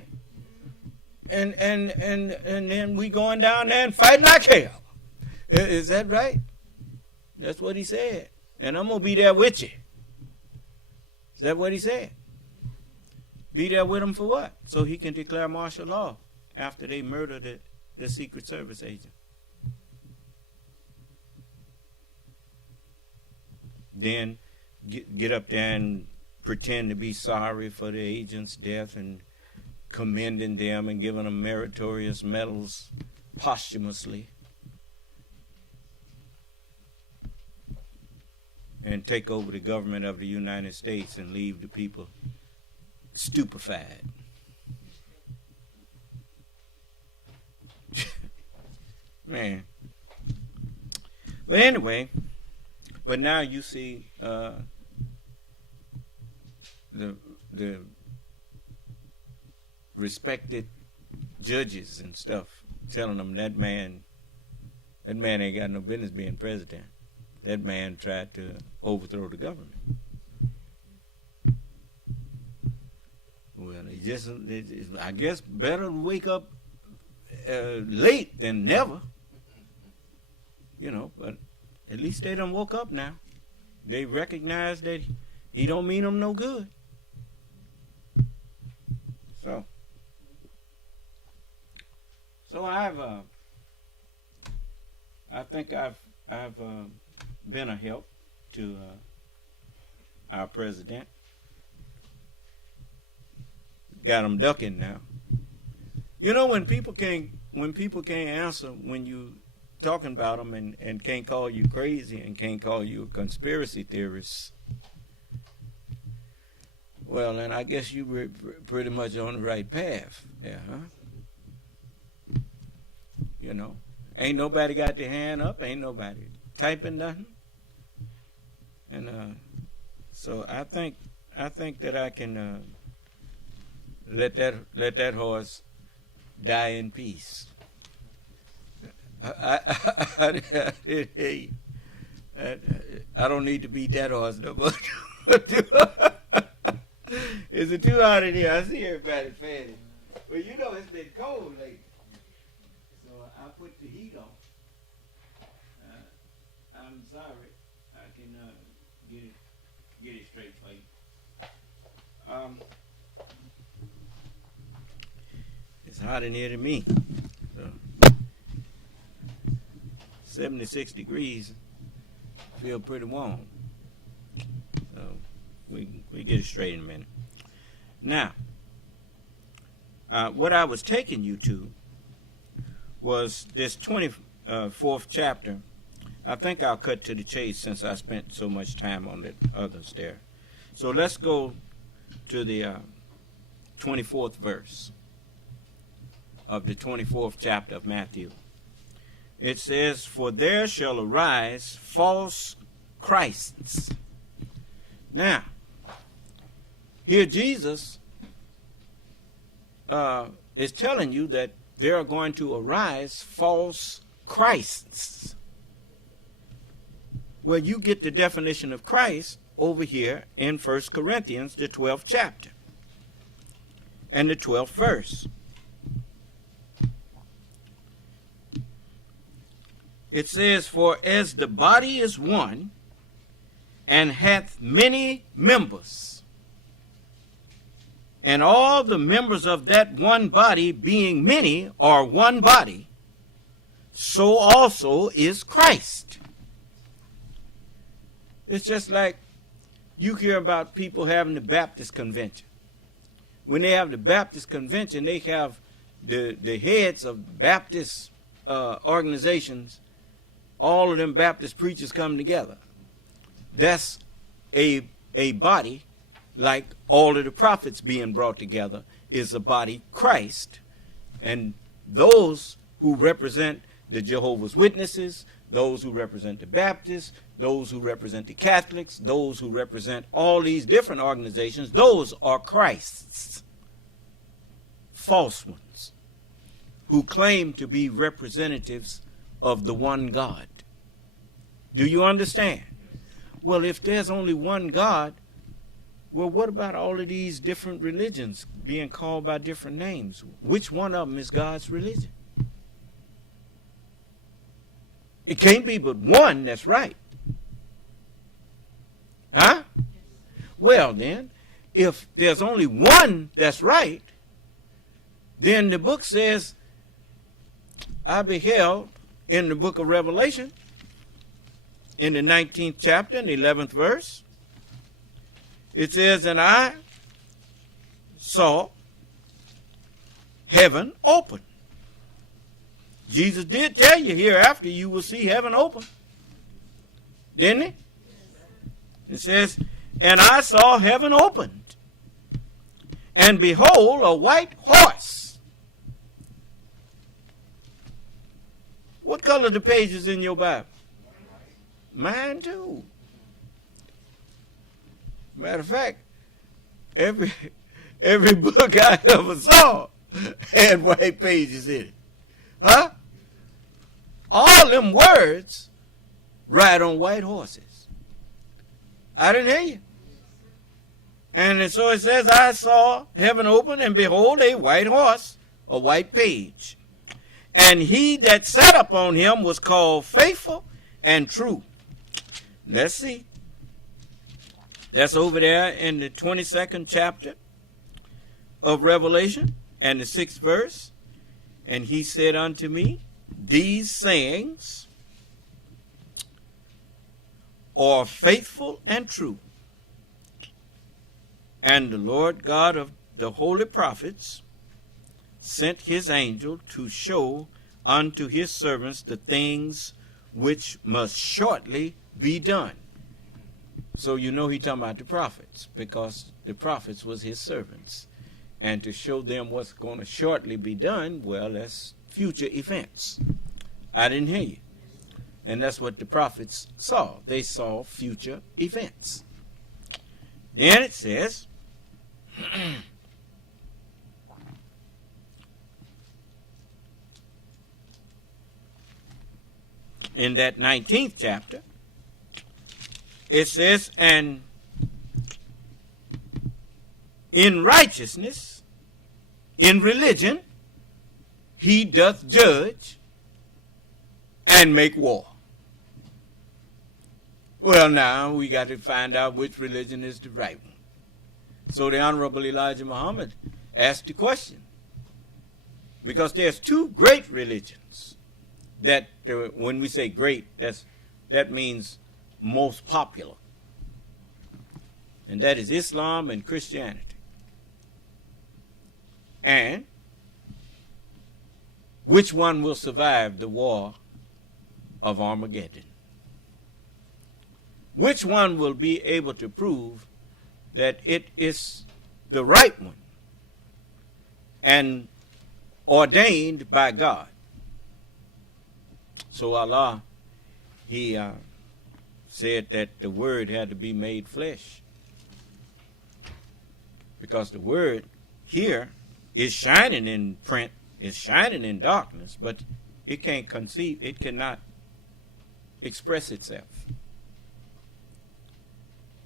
And then we going down there and fighting like hell. Is that right? That's what he said. And I'm going to be there with you. Is that what he said? Be there with him for what? So he can declare martial law after they murdered the Secret Service agent. Then get up there and pretend to be sorry for the agent's death and commending them and giving them meritorious medals posthumously. And take over the government of the United States and leave the people stupefied. Man. But anyway, but now you see the respected judges and stuff telling them that man ain't got no business being president. That man tried to overthrow the government. Well, I guess better to wake up late than never. You know, but at least they done woke up now. They recognize that he don't mean them no good. So I think I've been a help to our president. Got him ducking now. You know, when people can't answer when you talking about them and can't call you crazy and can't call you a conspiracy theorist. Well, then I guess you were pretty much on the right path there, huh? You know, ain't nobody got their hand up, ain't nobody typing nothing. And so I think that I can let that horse die in peace. I don't need to beat that horse no more. Is it too hot in here? I see everybody fanning. Well, you know it's been cold lately. So I put the heat on. I'm sorry. I can get it straight for you. hot in here to me. So, 76 degrees. Feel pretty warm. So we get it straight in a minute. Now, what I was taking you to was this 24th chapter. I think I'll cut to the chase since I spent so much time on the others there. So let's go to the 24th verse of the 24th chapter of Matthew. It says, "For there shall arise false Christs." Now, here Jesus is telling you that there are going to arise false Christs. Well, you get the definition of Christ over here in 1 Corinthians, the 12th chapter, and the 12th verse. It says, "For as the body is one, and hath many members, and all the members of that one body, being many, are one body, so also is Christ." It's just like you hear about people having the Baptist convention. When they have the Baptist convention, they have the heads of Baptist organizations, all of them Baptist preachers come together. That's a body, like all of the prophets being brought together, is a body, Christ. And those who represent the Jehovah's Witnesses, those who represent the Baptists, those who represent the Catholics, those who represent all these different organizations, those are Christs. False ones, who claim to be representatives of the one God. Do you understand? Well, if there's only one God, well, what about all of these different religions being called by different names? Which one of them is God's religion? It can't be but one that's right. Huh? Well, then, if there's only one that's right, then the book says, I beheld in the book of Revelation, in the 19th chapter, and the 11th verse, it says, "And I saw heaven open." Jesus did tell you hereafter you will see heaven open. Didn't he? It says, "And I saw heaven opened, and behold, a white horse." What color are the pages in your Bible? Mine too. Matter of fact, every book I ever saw had white pages in it. Huh? All them words ride on white horses. I didn't hear you. And so it says, "I saw heaven open, and behold, a white horse," a white page. "And he that sat upon him was called Faithful and True." Let's see. That's over there in the 22nd chapter of Revelation and the 6th verse. "And he said unto me, These sayings are faithful and true. And the Lord God of the holy prophets sent his angel to show unto his servants the things which must shortly be done." So you know he's talking about the prophets, because the prophets was his servants. And to show them what's going to shortly be done, well, that's future events. I didn't hear you. And that's what the prophets saw. They saw future events. Then it says, in that 19th chapter, it says, "And in righteousness, in religion, he doth judge and make war." Well, now we got to find out which religion is the right one. So the Honorable Elijah Muhammad asked the question, Because there's two great religions that, when we say great, that means most popular. And that is Islam and Christianity. And which one will survive the war of Armageddon? Which one will be able to prove that it is the right one and ordained by God? So Allah, He said that the Word had to be made flesh. Because the Word here is shining in print, is shining in darkness, but it can't conceive, it cannot express itself.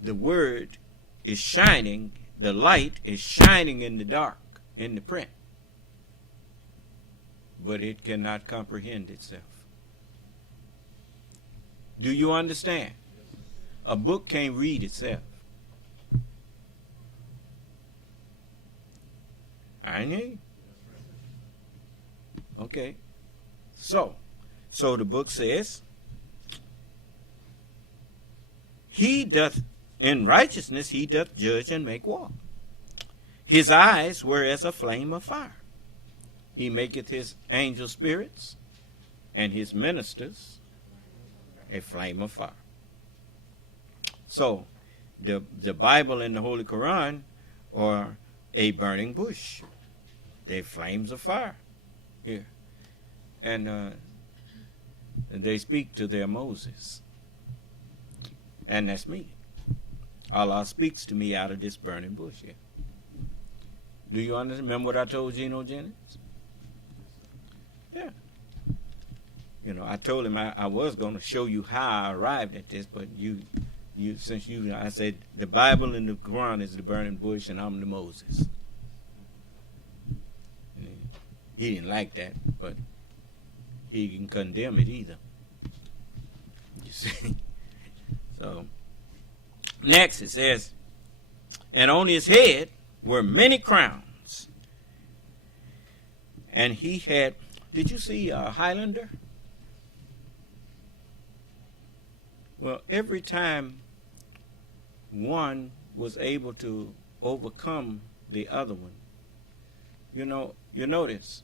The Word is shining, the light is shining in the dark, in the print, but it cannot comprehend itself. Do you understand? A book can't read itself. I know. Okay. So the book says, he doth in righteousness, he doth judge and make war. His eyes were as a flame of fire. He maketh his angel spirits and his ministers a flame of fire. So the Bible and the Holy Quran are a burning bush. They're flames of fire here. And they speak to their Moses. And that's me. Allah speaks to me out of this burning bush here. Do you understand? Remember what I told Geno Jennings? Yeah. You know, I told him I was going to show you how I arrived at this, but I said the Bible and the Quran is the burning bush and I'm the Moses. He didn't like that, but he didn't condemn it either. You see? So, next it says, and on his head were many crowns. And he had, did you see Highlander? Well, every time one was able to overcome the other one, you notice,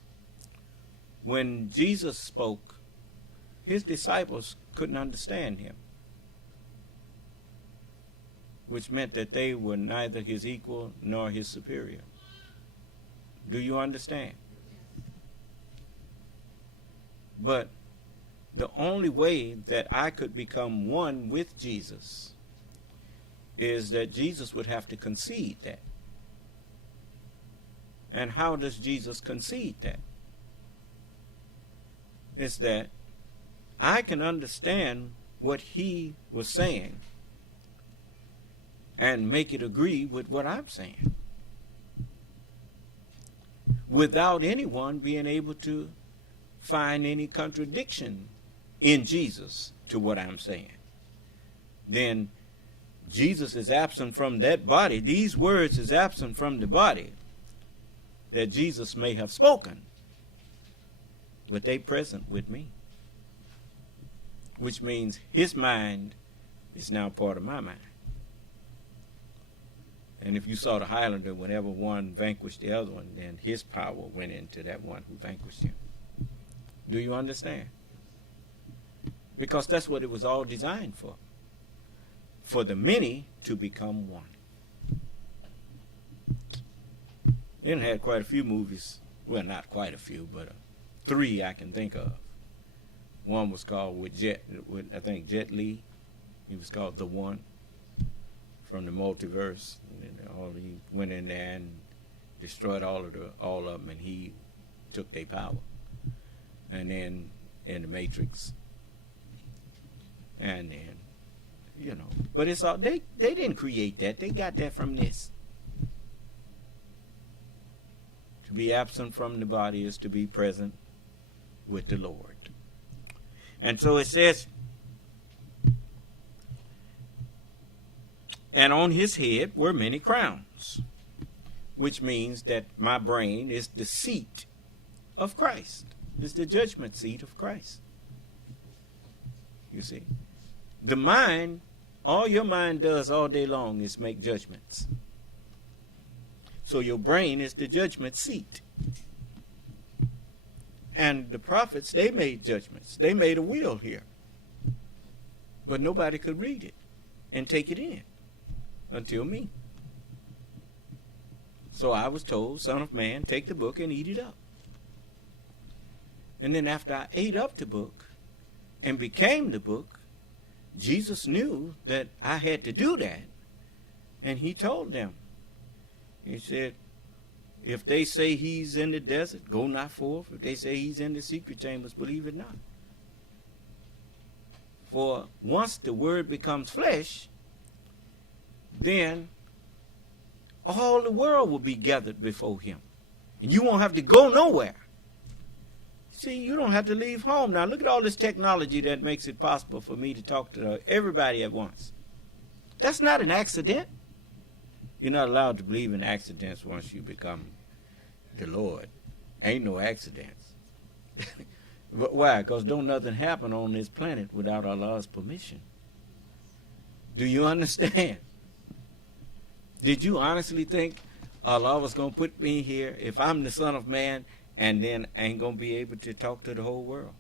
when Jesus spoke, his disciples couldn't understand him, which meant that they were neither his equal nor his superior. Do you understand? But the only way that I could become one with Jesus is that Jesus would have to concede that. And how does Jesus concede that? It's that I can understand what he was saying and make it agree with what I'm saying, without anyone being able to find any contradiction in Jesus to what I'm saying. Then Jesus is absent from that body. These words is absent from the body that Jesus may have spoken, but they present with me, which means his mind is now part of my mind. And if you saw the Highlander, whenever one vanquished the other one, then his power went into that one who vanquished him. Do you understand? Because that's what it was all designed for the many to become one. They had quite a few movies, well, not quite a few, but 3 I can think of. One was called with I think Jet Li. He was called The One, from the multiverse. And he went in there and destroyed all of them, and he took their power. And then in the Matrix, and then but it's all they didn't create that. They got that from this. To be absent from the body is to be present with the Lord. And so it says, and on his head were many crowns, which means that my brain is the seat of Christ. It's the judgment seat of Christ. You see, the mind, all your mind does all day long is make judgments. So your brain is the judgment seat. And the prophets, they made judgments. They made a will here. But nobody could read it and take it in until me. So I was told, Son of man, take the book and eat it up. And then after I ate up the book and became the book, Jesus knew that I had to do that. And he told them, he said, if they say he's in the desert, go not forth. If they say he's in the secret chambers, believe it not. For once the word becomes flesh, then all the world will be gathered before him. And you won't have to go nowhere. See, you don't have to leave home. Now look at all this technology that makes it possible for me to talk to everybody at once. That's not an accident. You're not allowed to believe in accidents once you become the Lord. Ain't no accidents. But why? Because don't nothing happen on this planet without Allah's permission. Do you understand? Did you honestly think Allah was going to put me here if I'm the Son of Man and then ain't going to be able to talk to the whole world?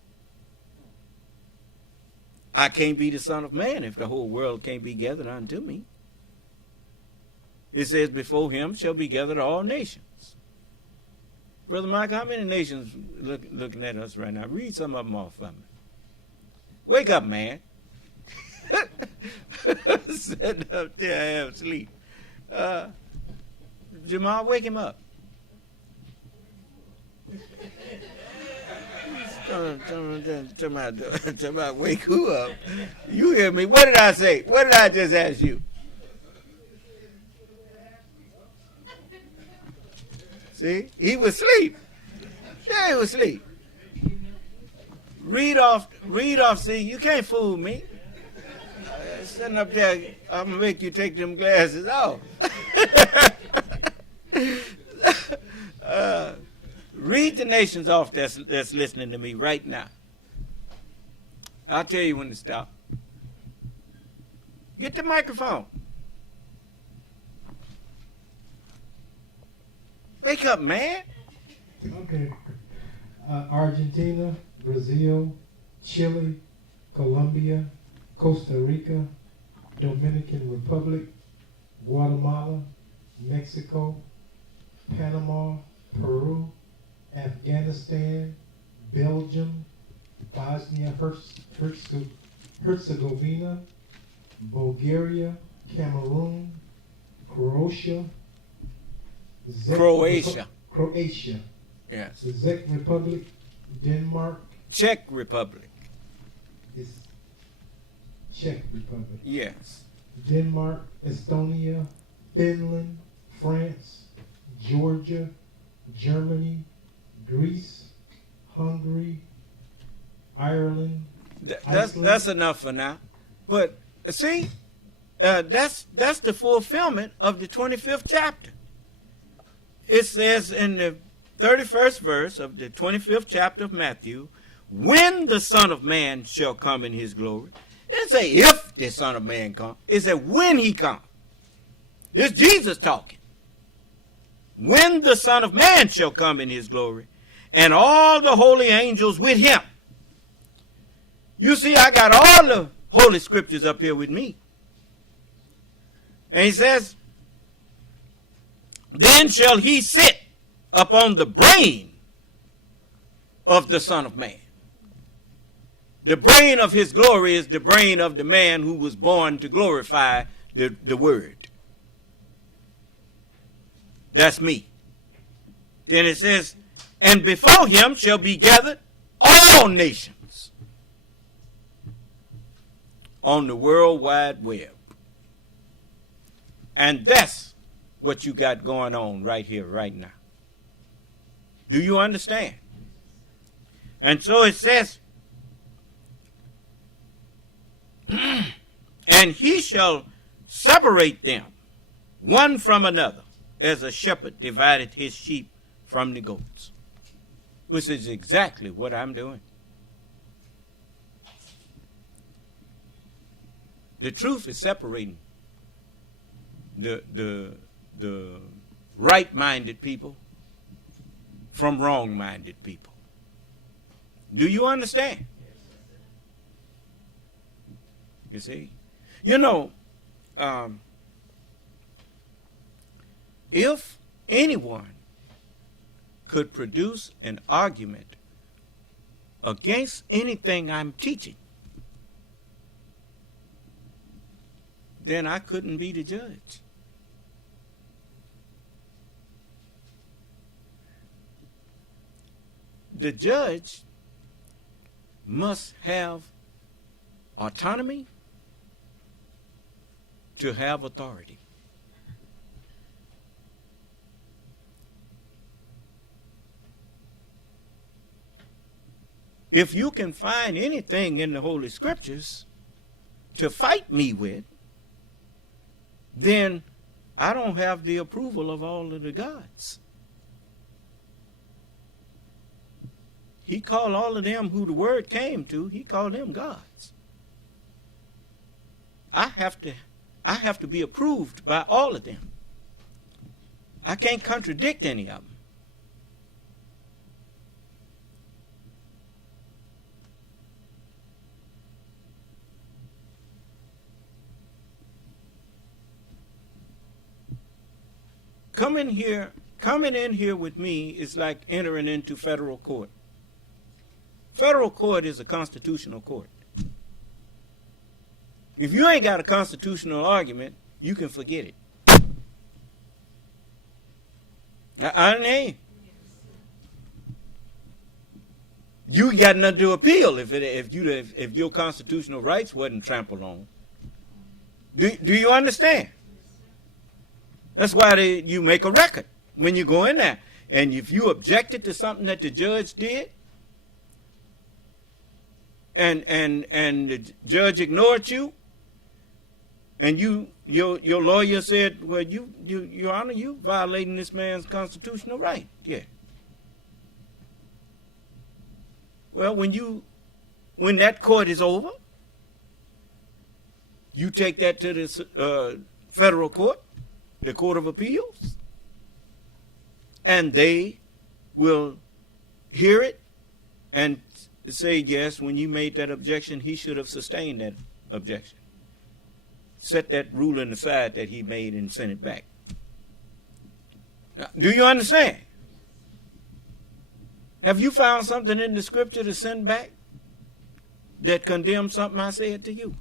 I can't be the Son of Man if the whole world can't be gathered unto me. It says, before him shall be gathered all nations. Brother Mike, how many nations looking at us right now? Read some of them off for me. Wake up, man. Sitting up there half asleep. Jamal, wake him up. Talking about wake who up? You hear me? What did I say? What did I just ask you? See? He was asleep. Yeah, he was asleep. Read off, see, you can't fool me. Sitting up there, I'm going to make you take them glasses off. Read the nations off that's listening to me right now. I'll tell you when to stop. Get the microphone. Wake up, man. Okay. Argentina, Brazil, Chile, Colombia, Costa Rica, Dominican Republic, Guatemala, Mexico, Panama, Peru, Afghanistan, Belgium, Bosnia-Herzegovina, Bulgaria, Cameroon, Croatia. Croatia. Yes. The Czech Republic, Denmark. Czech Republic. It's Czech Republic. Yes. Denmark, Estonia, Finland, France, Georgia, Germany, Greece, Hungary, Ireland. That's enough for now. But see, that's the fulfillment of the 25th chapter. It says in the 31st verse of the 25th chapter of Matthew, when the Son of Man shall come in his glory. It didn't say if the Son of Man comes. It said when he comes. This is Jesus talking. When the Son of Man shall come in his glory, and all the holy angels with him. You see, I got all the holy scriptures up here with me. And he says, then shall he sit upon the brain of the Son of Man. The brain of his glory is the brain of the man who was born to glorify the word. That's me. Then it says, and before him shall be gathered all nations on the World Wide Web. And that's what you got going on right here, right now. Do you understand? And so it says, and he shall separate them one from another, as a shepherd divided his sheep from the goats. which is exactly what I'm doing. The truth is separating the right-minded people from wrong-minded people. Do you understand? You see? You know, if anyone could produce an argument against anything I'm teaching, then I couldn't be the judge. The judge must have autonomy to have authority. If you can find anything in the Holy Scriptures to fight me with, then I don't have the approval of all of the gods. He called all of them who the word came to, he called them gods. I have to be approved by all of them. I can't contradict any of them. Coming in here with me is like entering into federal court. Federal court is a constitutional court. If you ain't got a constitutional argument, you can forget it. I mean, you got nothing to appeal if your constitutional rights wasn't trampled on. Do you understand? That's why you make a record when you go in there. And if you objected to something that the judge did, and the judge ignored you, and your lawyer said, well, Your Honor, you violating this man's constitutional right. Yeah. Well, when that court is over, you take that to the federal court, the Court of Appeals, and they will hear it and say, yes, when you made that objection, he should have sustained that objection. Set that ruling aside that he made and send it back. Now, do you understand? Have you found something in the scripture to send back that condemns something I said to you?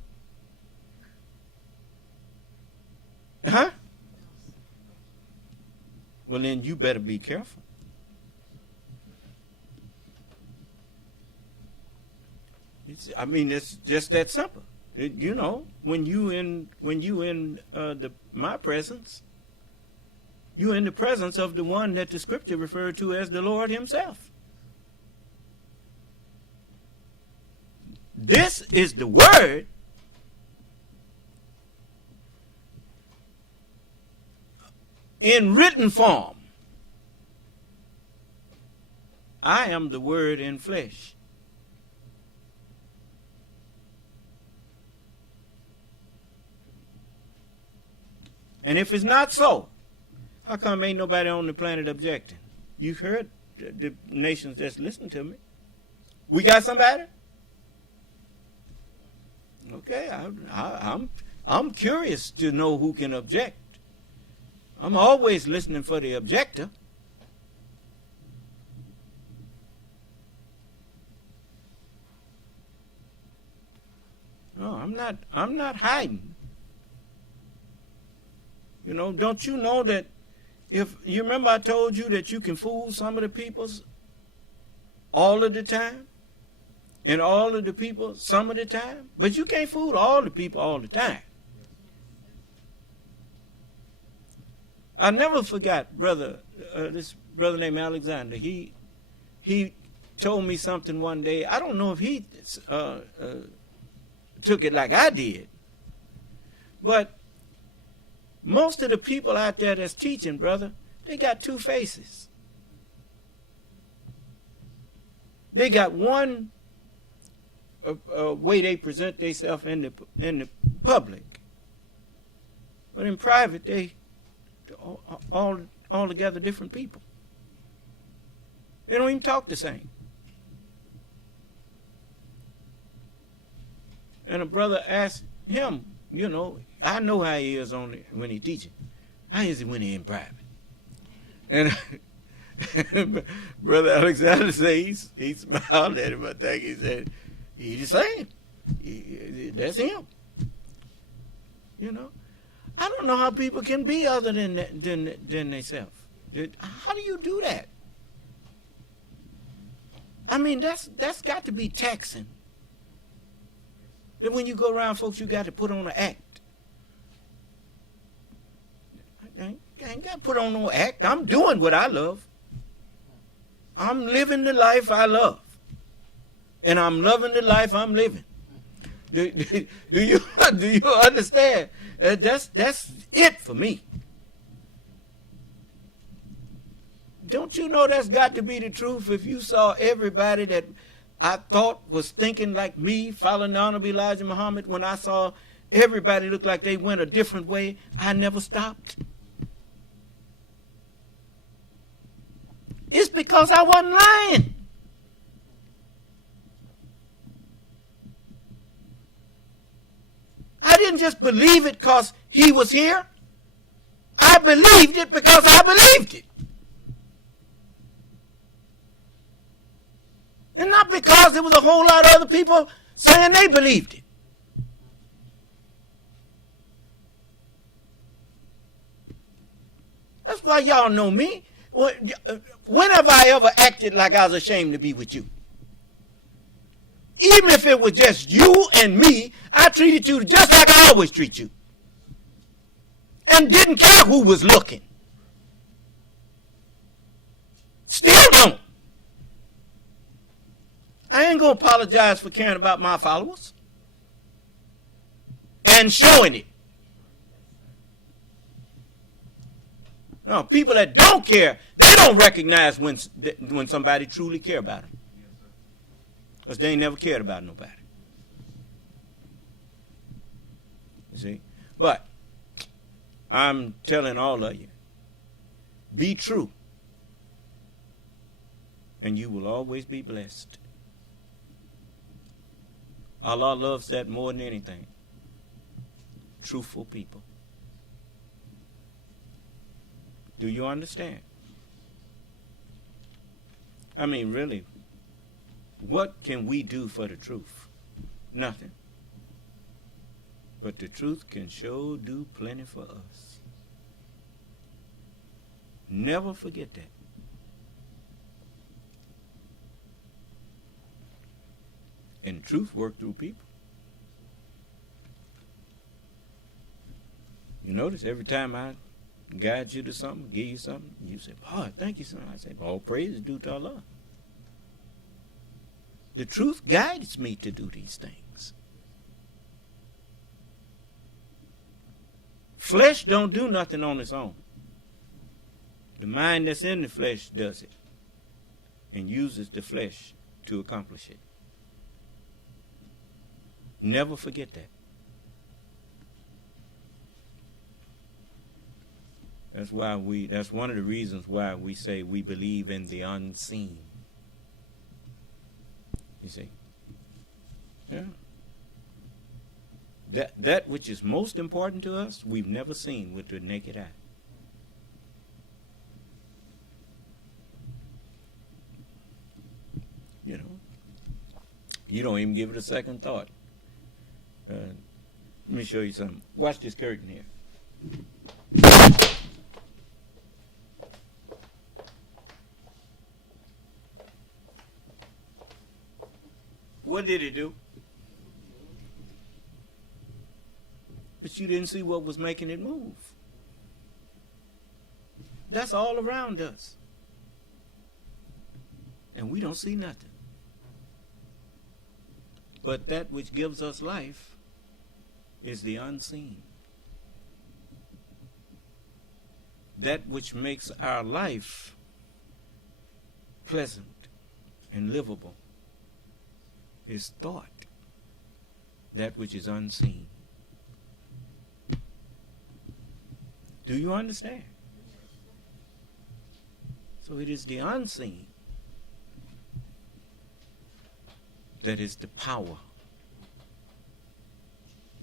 Huh? Well, then you better be careful. It's just that simple. You know, when you in my presence, you're in the presence of the one that the scripture referred to as the Lord himself. This is the word in written form. I am the word in flesh. And if it's not so, how come ain't nobody on the planet objecting? You heard the nations that's listening to me. We got somebody? Okay, I'm curious to know who can object. I'm always listening for the objector. No, I'm not hiding. You know, don't you know that if you remember I told you that you can fool some of the peoples all of the time? And all of the people some of the time? But you can't fool all the people all the time. I never forgot this brother named Alexander. He told me something one day. I don't know if he took it like I did. But most of the people out there that's teaching, brother, they got two faces. They got one way they present themselves in the public, but in private they all together different people. They don't even talk the same. And a brother asked him, you know, I know how he is when he teaching. How is he when he in private? And Brother Alexander says he smiled at him. I think he said, he's the same. That's him. You know, I don't know how people can be other than themselves. How do you do that? I mean, that's got to be taxing. That when you go around folks, you got to put on an act. I ain't got to put on no act. I'm doing what I love. I'm living the life I love. And I'm loving the life I'm living. Do you understand? That's it for me. Don't you know that's got to be the truth? If you saw everybody that I thought was thinking like me, following the Honorable Elijah Muhammad, when I saw everybody look like they went a different way, I never stopped. It's because I wasn't lying. I didn't just believe it because he was here. I believed it because I believed it. And not because there was a whole lot of other people saying they believed it. That's why y'all know me. When have I ever acted like I was ashamed to be with you? Even if it was just you and me, I treated you just like I always treat you. And didn't care who was looking. Still don't. I ain't going to apologize for caring about my followers. And showing it. No, people that don't care, they don't recognize when somebody truly care about them. Because they ain't never cared about nobody. You see? But I'm telling all of you, be true. And you will always be blessed. Allah loves that more than anything. Truthful people. Do you understand? I mean, really, what can we do for the truth? Nothing. But the truth can sure do plenty for us. Never forget that. And truth works through people. You notice every time I guide you to something, give you something, you say, boy, thank you, son. I say, all praise is due to Allah. The truth guides me to do these things. Flesh don't do nothing on its own. The mind that's in the flesh does it and uses the flesh to accomplish it. Never forget that. That's one of the reasons why we say we believe in the unseen. You see? Yeah. That which is most important to us, we've never seen with the naked eye. You know? You don't even give it a second thought. Let me show you something. Watch this curtain here. What did it do? But you didn't see what was making it move. That's all around us. And we don't see nothing. But that which gives us life is the unseen. That which makes our life pleasant and livable is thought, that which is unseen. Do you understand? So it is the unseen that is the power,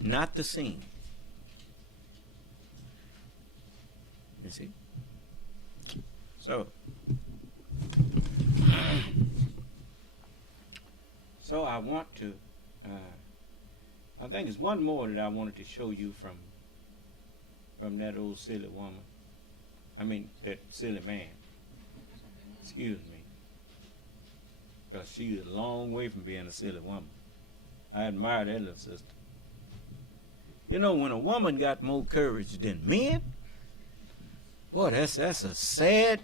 not the seen. You see? So I want to, I think there's one more that I wanted to show you from that old silly woman. I mean, that silly man. Excuse me. Because she was a long way from being a silly woman. I admire that little sister. You know, when a woman got more courage than men, boy, that's a sad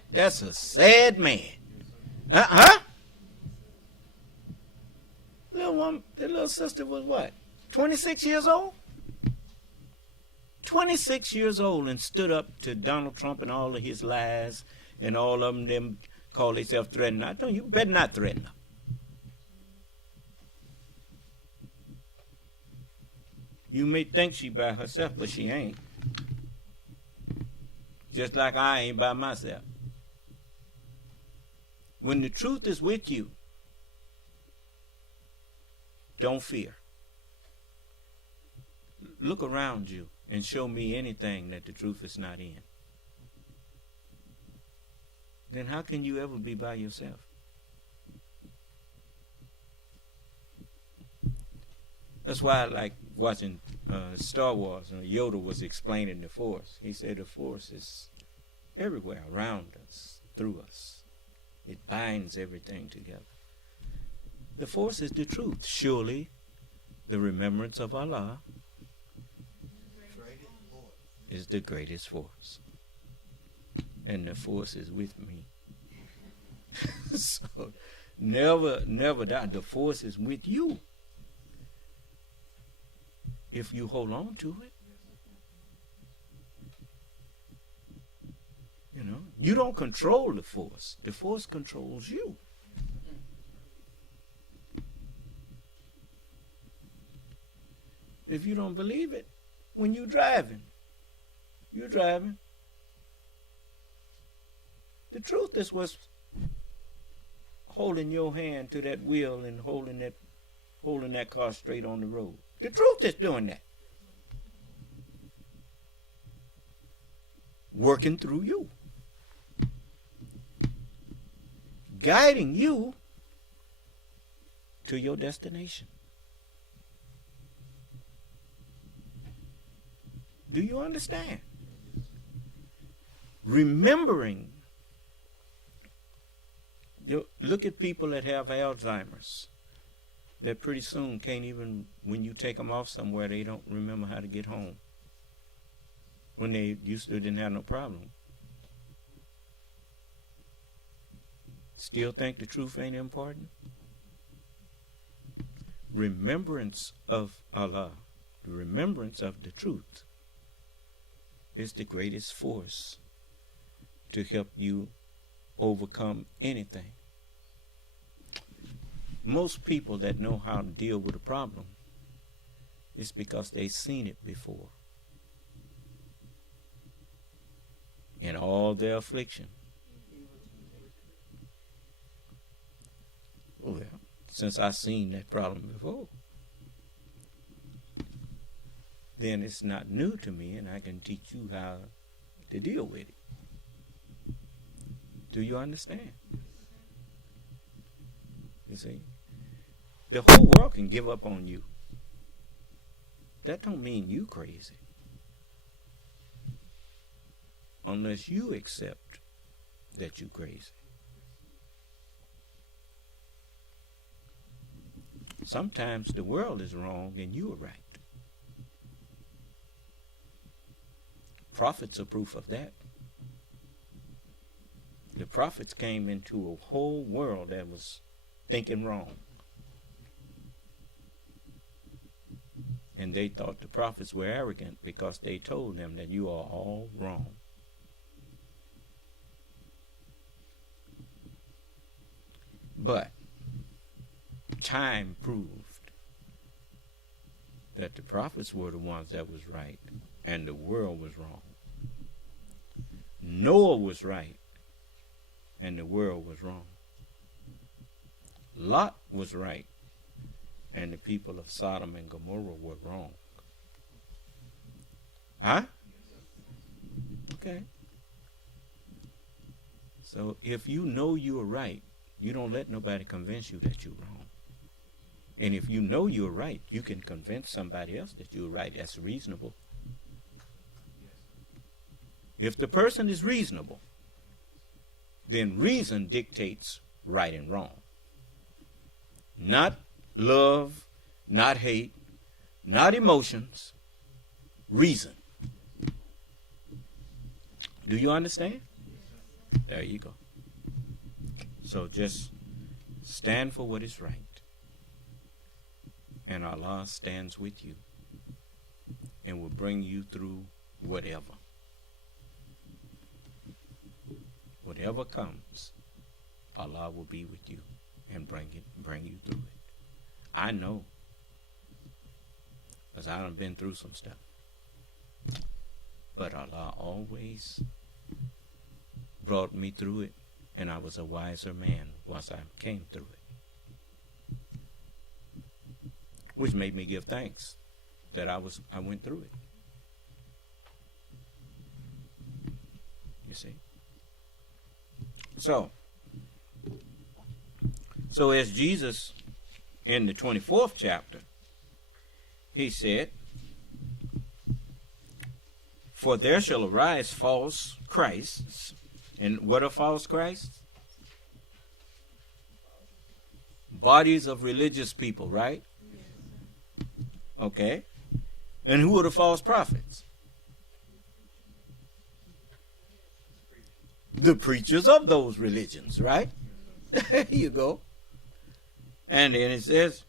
man. Little woman, that little sister was what? 26 years old? 26 years old and stood up to Donald Trump and all of his lies, and all of them call themselves threatening. I told you, you better not threaten her. You may think she by herself, but she ain't. Just like I ain't by myself. When the truth is with you, don't fear. Look around you and show me anything that the truth is not in. Then how can you ever be by yourself? That's why I like watching Star Wars. Yoda was explaining the Force. He said the Force is everywhere, around us, through us. It binds everything together. The Force is the truth. Surely the remembrance of Allah is the greatest force. And the Force is with me. So never doubt the Force is with you. If you hold on to it. You know, you don't control the Force. The Force controls you. If you don't believe it, when you're driving. The truth is what's holding your hand to that wheel and holding that car straight on the road. The truth is doing that. Working through you. Guiding you to your destination. Do you understand? Remembering. Look at people that have Alzheimer's. That pretty soon can't even, when you take them off somewhere, they don't remember how to get home. When they used to didn't have no problem. Still think the truth ain't important? Remembrance of Allah, the remembrance of the truth, is the greatest force to help you overcome anything. Most people that know how to deal with a problem is because they've seen it before. In all their affliction. Well, since I've seen that problem before, then it's not new to me, and I can teach you how to deal with it. Do you understand? You see? The whole world can give up on you. That don't mean you crazy. Unless you accept that you crazy. Sometimes the world is wrong and you are right. Prophets are proof of that. The prophets came into a whole world that was thinking wrong. And they thought the prophets were arrogant because they told them that you are all wrong. But time proved that the prophets were the ones that was right and the world was wrong. Noah was right and the world was wrong. Lot was right and the people of Sodom and Gomorrah were wrong. Huh? Okay. So if you know you're right, you don't let nobody convince you that you're wrong. And if you know you're right, you can convince somebody else that you're right. That's reasonable. If the person is reasonable, then reason dictates right and wrong. Not love, not hate, not emotions, reason. Do you understand? There you go. So just stand for what is right. And Allah stands with you and will bring you through whatever. Whatever comes, Allah will be with you and bring you through it. I know, because I done been through some stuff. But Allah always brought me through it, and I was a wiser man once I came through it. Which made me give thanks that I went through it. You see? So as Jesus in the 24th chapter, he said, "For there shall arise false Christs." And what are false Christs? Bodies of religious people, right? Okay. And who are the false prophets? The preachers of those religions, right? There you go. And then it says,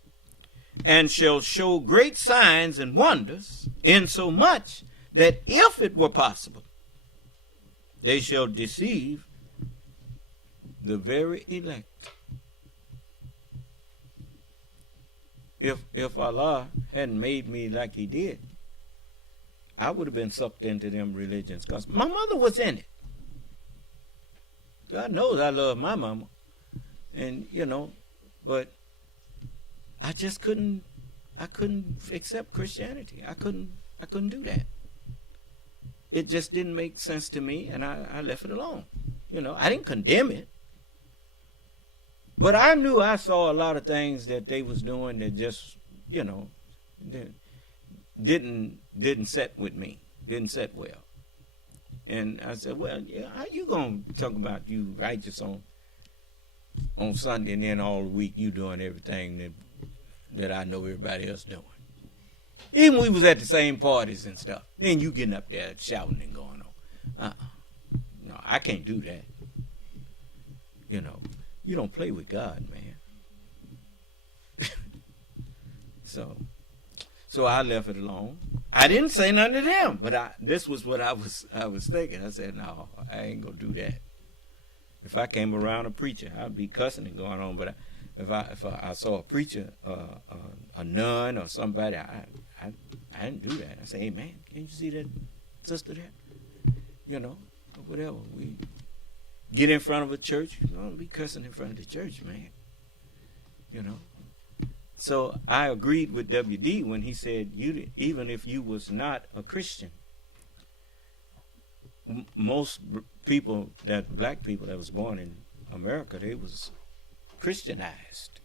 "And shall show great signs and wonders, insomuch that if it were possible, they shall deceive the very elect." If Allah hadn't made me like he did, I would have been sucked into them religions, because my mother was in it. God knows I love my mama. And, but I just couldn't accept Christianity. I couldn't do that. It just didn't make sense to me, and I left it alone. I didn't condemn it. But I knew I saw a lot of things that they was doing that just, didn't set with me, didn't set well. And I said, well, yeah, how you going to talk about you righteous on Sunday, and then all the week you doing everything that I know everybody else doing? Even we was at the same parties and stuff. Then you getting up there shouting and going on. No, I can't do that. You don't play with God, man. So I left it alone. I didn't say nothing to them, but this was what I was thinking. I said, no, I ain't gonna do that. If I came around a preacher, I'd be cussing and going on. But if I saw a preacher, a nun or somebody, I didn't do that. I say, hey man, can't you see that sister there? Or whatever. We get in front of a church. Don't be cussing in front of the church, man. So I agreed with WD when he said, even if you was not a Christian, most people, black people that was born in America, they was Christianized.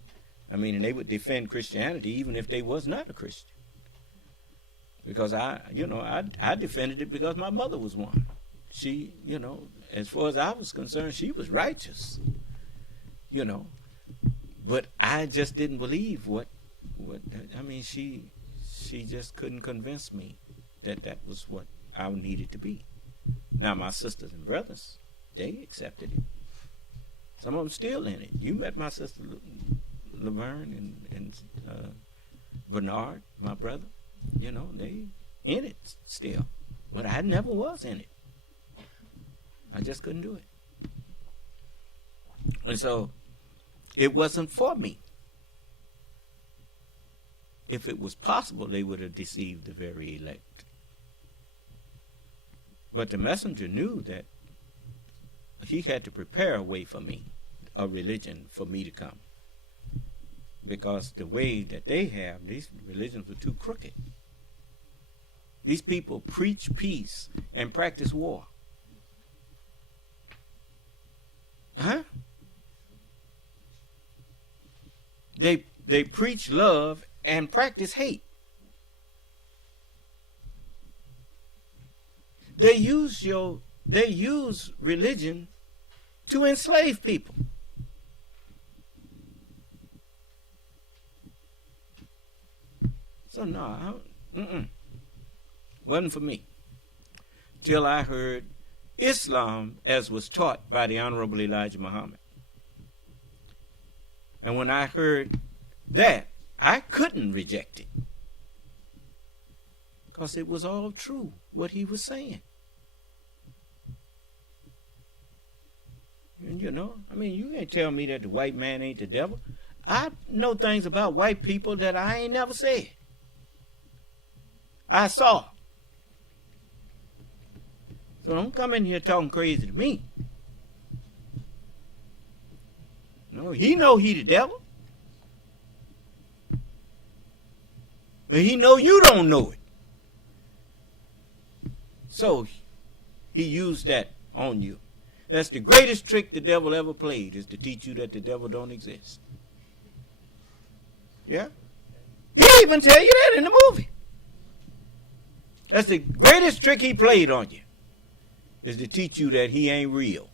And they would defend Christianity even if they was not a Christian. Because I defended it because my mother was one. She, as far as I was concerned, she was righteous. But I just didn't believe she just couldn't convince me that was what I needed to be. Now my sisters and brothers, they accepted it. Some of them still in it. You met my sister Laverne and Bernard, my brother. They in it still. But I never was in it. I just couldn't do it. And so it wasn't for me. if it was possible, they would have deceived the very elect. But the messenger knew that he had to prepare a way for me, a religion for me to come. Because the way that they have, these religions were too crooked. These people preach peace and practice war. Huh? They preach love and practice hate. They use religion to enslave people. So no, wasn't for me. Till I heard Islam as was taught by the Honorable Elijah Muhammad. And when I heard that, I couldn't reject it. Because it was all true, what he was saying. And you know, I mean, you can't tell me that the white man ain't the devil. I know things about white people that I ain't never said. I saw. So don't come in here talking crazy to me. No, he know he the devil. But he know you don't know it. So he used that on you. That's the greatest trick the devil ever played, is to teach you that the devil don't exist. Yeah? He even tell you that in the movie. That's the greatest trick he played on you, is to teach you that he ain't real.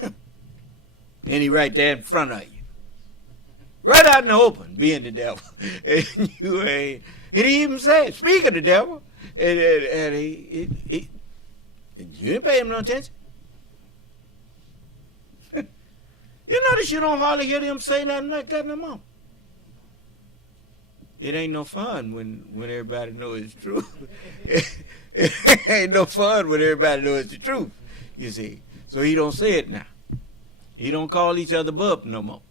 And he right there in front of you. Right out in the open, being the devil. And you ain't, he didn't even say it. Speak of the devil. And he you didn't pay him no attention. You notice you don't hardly hear them say nothing like that no more. It ain't no fun when everybody knows it's true. It ain't no fun when everybody knows it's the truth, you see. So he don't say it now. He don't call each other bub no more.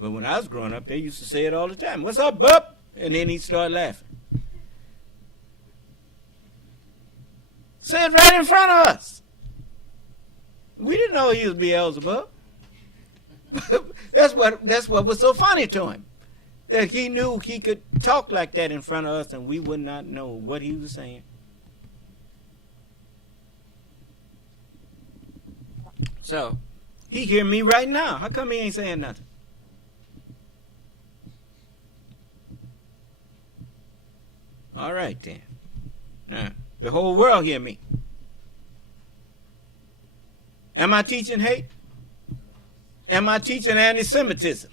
But when I was growing up, they used to say it all the time. What's up, bub? And then he'd start laughing. Say it right in front of us. We didn't know he was Beelzebub. That's what was so funny to him, that he knew he could talk like that in front of us and we would not know what he was saying. So he hear me right now. How come he ain't saying nothing? All right then. Now the whole world hear me. Am I teaching hate? Am I teaching anti-Semitism?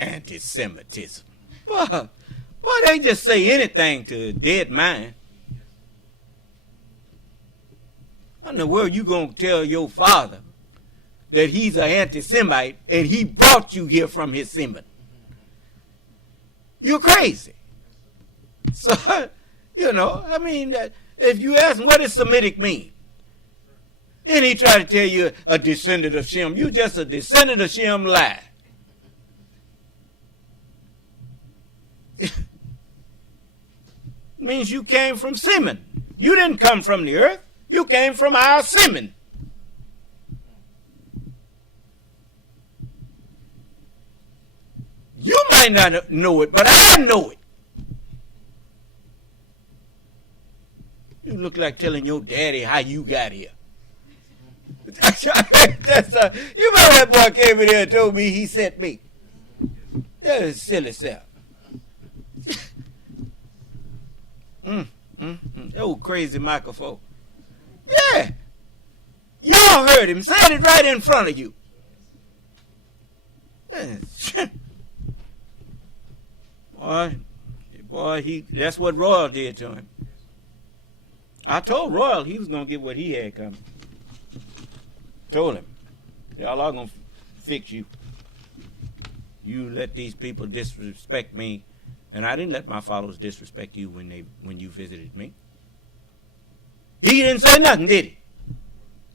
Anti-Semitism. Boy, they just say anything to a dead mind. How in the world you going to tell your father that he's an anti-Semite and he brought you here from his semen? You're crazy. So, you know, I mean, if you ask him, what does Semitic mean? Then he try to tell you a descendant of Shem. You just a descendant of Shem lie. Means you came from semen. You didn't come from the earth. You came from our semen. You might not know it, but I know it. You look like telling your daddy how you got here. You remember that boy came in here and told me he sent me. That is silly self. That old crazy microphone. Yeah. Y'all heard him. Said it right in front of you. Boy, that's what Royal did to him. I told Royal he was going to get what he had coming. Told him, y'all are going to fix you. You let these people disrespect me, and I didn't let my followers disrespect you when you visited me. He didn't say nothing, did he?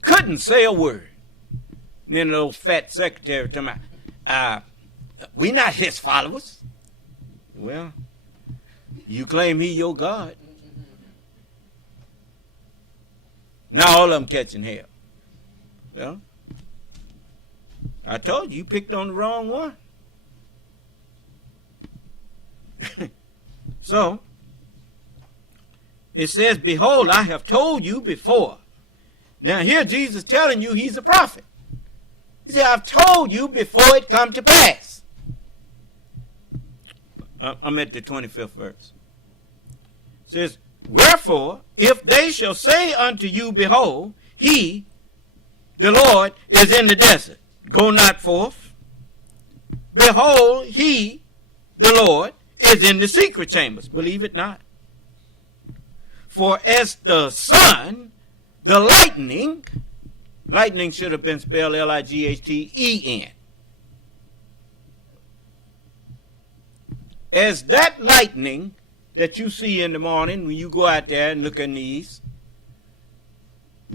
Couldn't say a word. And then the old fat secretary told me, we not his followers. Well, you claim he your God. Now all of them catching hell. Well, I told you picked on the wrong one. So, it says, behold, I have told you before. Now here Jesus telling you he's a prophet. He said, I've told you before it come to pass. I'm at the 25th verse. It says, wherefore, if they shall say unto you, behold, he, the Lord, is in the desert, go not forth. Behold, he, the Lord, is in the secret chambers. Believe it not. For as the sun, the lightning should have been spelled L-I-G-H-T-E-N. As that lightning that you see in the morning when you go out there and look in the east,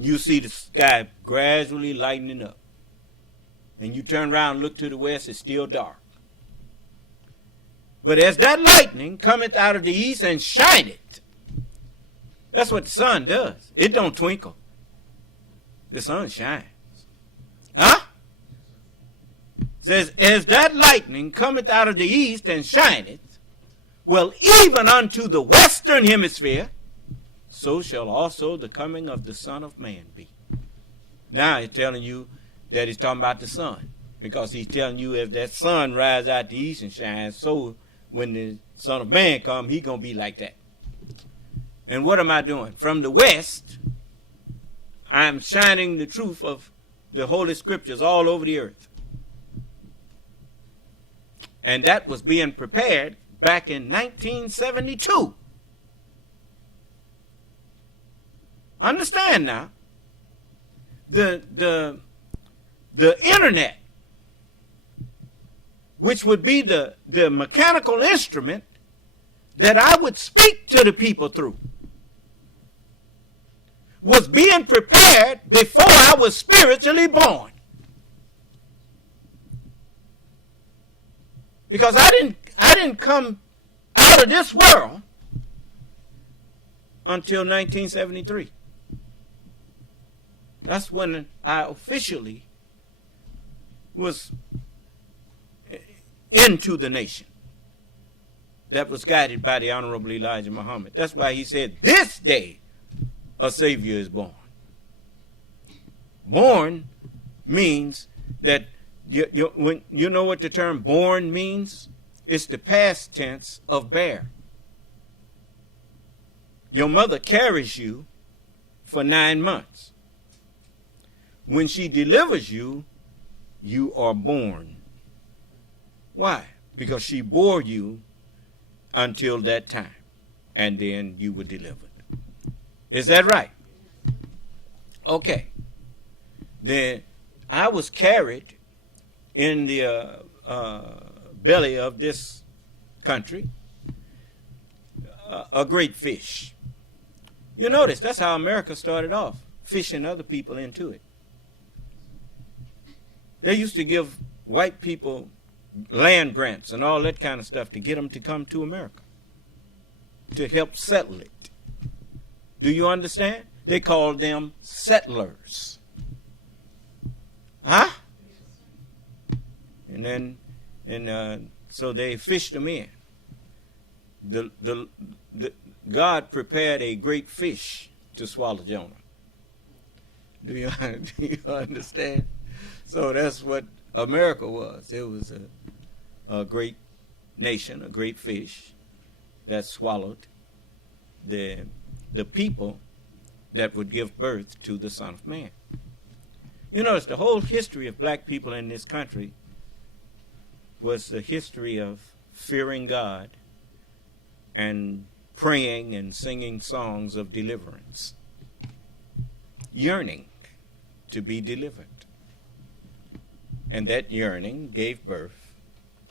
you see the sky gradually lightening up. And you turn around and look to the west, it's still dark. But as that lightning cometh out of the east and shineth, that's what the sun does. It don't twinkle. The sun shines. Huh? It says, as that lightning cometh out of the east and shineth, well, even unto the western hemisphere, so shall also the coming of the Son of Man be. Now he's telling you that he's talking about the sun, because he's telling you if that sun rises out the east and shines, so when the Son of Man comes, he's going to be like that. And what am I doing? From the west, I'm shining the truth of the Holy Scriptures all over the earth. And that was being prepared back in 1972. Understand now, the internet, which would be the mechanical instrument that I would speak to the people through, was being prepared before I was spiritually born. Because I didn't come out of this world until 1973. That's when I officially was into the nation that was guided by the Honorable Elijah Muhammad. That's why he said, this day a Savior is born. Born means that, when you know what the term born means? It's the past tense of bear. Your mother carries you for 9 months. When she delivers you, you are born. Why? Because she bore you until that time, and then you were delivered. Is that right? Okay. Then I was carried in the belly of this country, a great fish. You notice that's how America started off, fishing other people into it. They used to give white people land grants and all that kind of stuff to get them to come to America, to help settle it. Do you understand? They called them settlers. Huh? So they fished them in. God prepared a great fish to swallow Jonah. Do you understand? So that's what America was. It was a great nation, a great fish that swallowed the people that would give birth to the Son of Man. You notice the whole history of black people in this country was the history of fearing God and praying and singing songs of deliverance, yearning to be delivered. And that yearning gave birth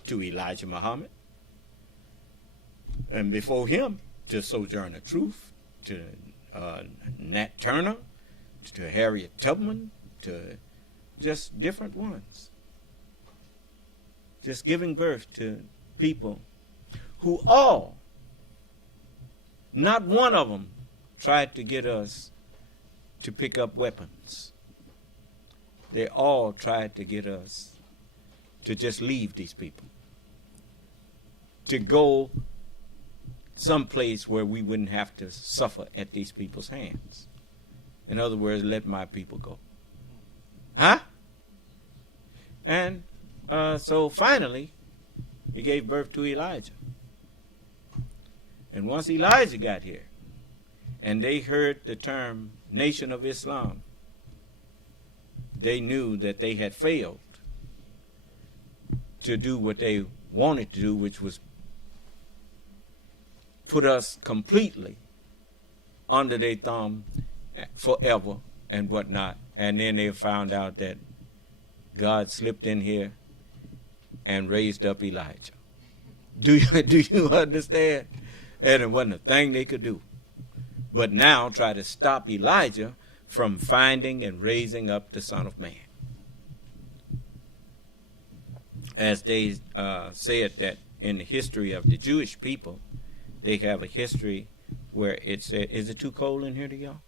to Elijah Muhammad, and before him to Sojourner Truth, to Nat Turner, to Harriet Tubman, to just different ones. Just giving birth to people who all, not one of them, tried to get us to pick up weapons. They all tried to get us to just leave these people, to go someplace where we wouldn't have to suffer at these people's hands. In other words, let my people go. Huh? And so finally, he gave birth to Elijah. And once Elijah got here, and they heard the term Nation of Islam, they knew that they had failed to do what they wanted to do, which was put us completely under their thumb forever and whatnot. And then they found out that God slipped in here and raised up Elijah. Do you understand? And it wasn't a thing they could do. But now try to stop Elijah from finding and raising up the Son of Man. As they said that in the history of the Jewish people, they have a history where it said, is it too cold in here to y'all?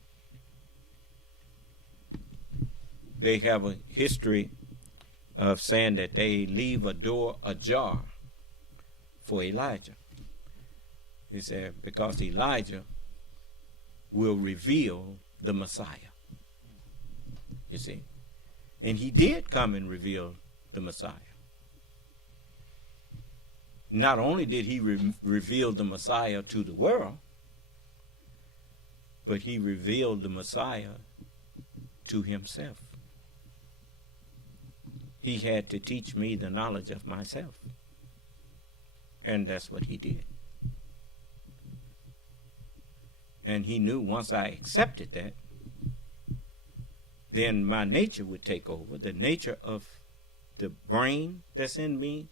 They have a history of saying that they leave a door ajar for Elijah. He said, because Elijah will reveal the Messiah. You see? And he did come and reveal the Messiah. Not only did he reveal the Messiah to the world, but he revealed the Messiah to himself. He had to teach me the knowledge of myself. And that's what he did. And he knew once I accepted that, then my nature would take over. The nature of the brain that's in me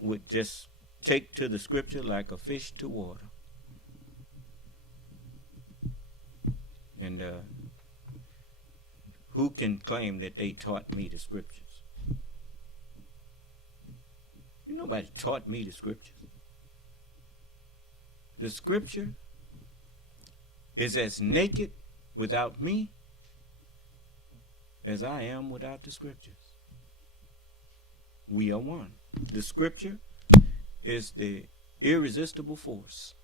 would just take to the scripture like a fish to water. And who can claim that they taught me the scriptures? Nobody taught me the scriptures. The scripture is as naked without me as I am without the scriptures. We are one. The scripture is the irresistible force,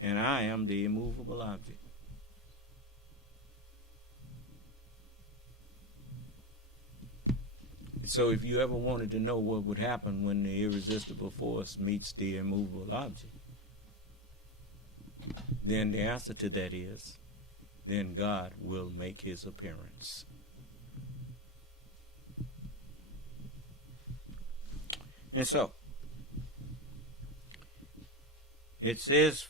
and I am the immovable object. So if you ever wanted to know what would happen when the irresistible force meets the immovable object, then the answer to that is, then God will make his appearance. And so, it says,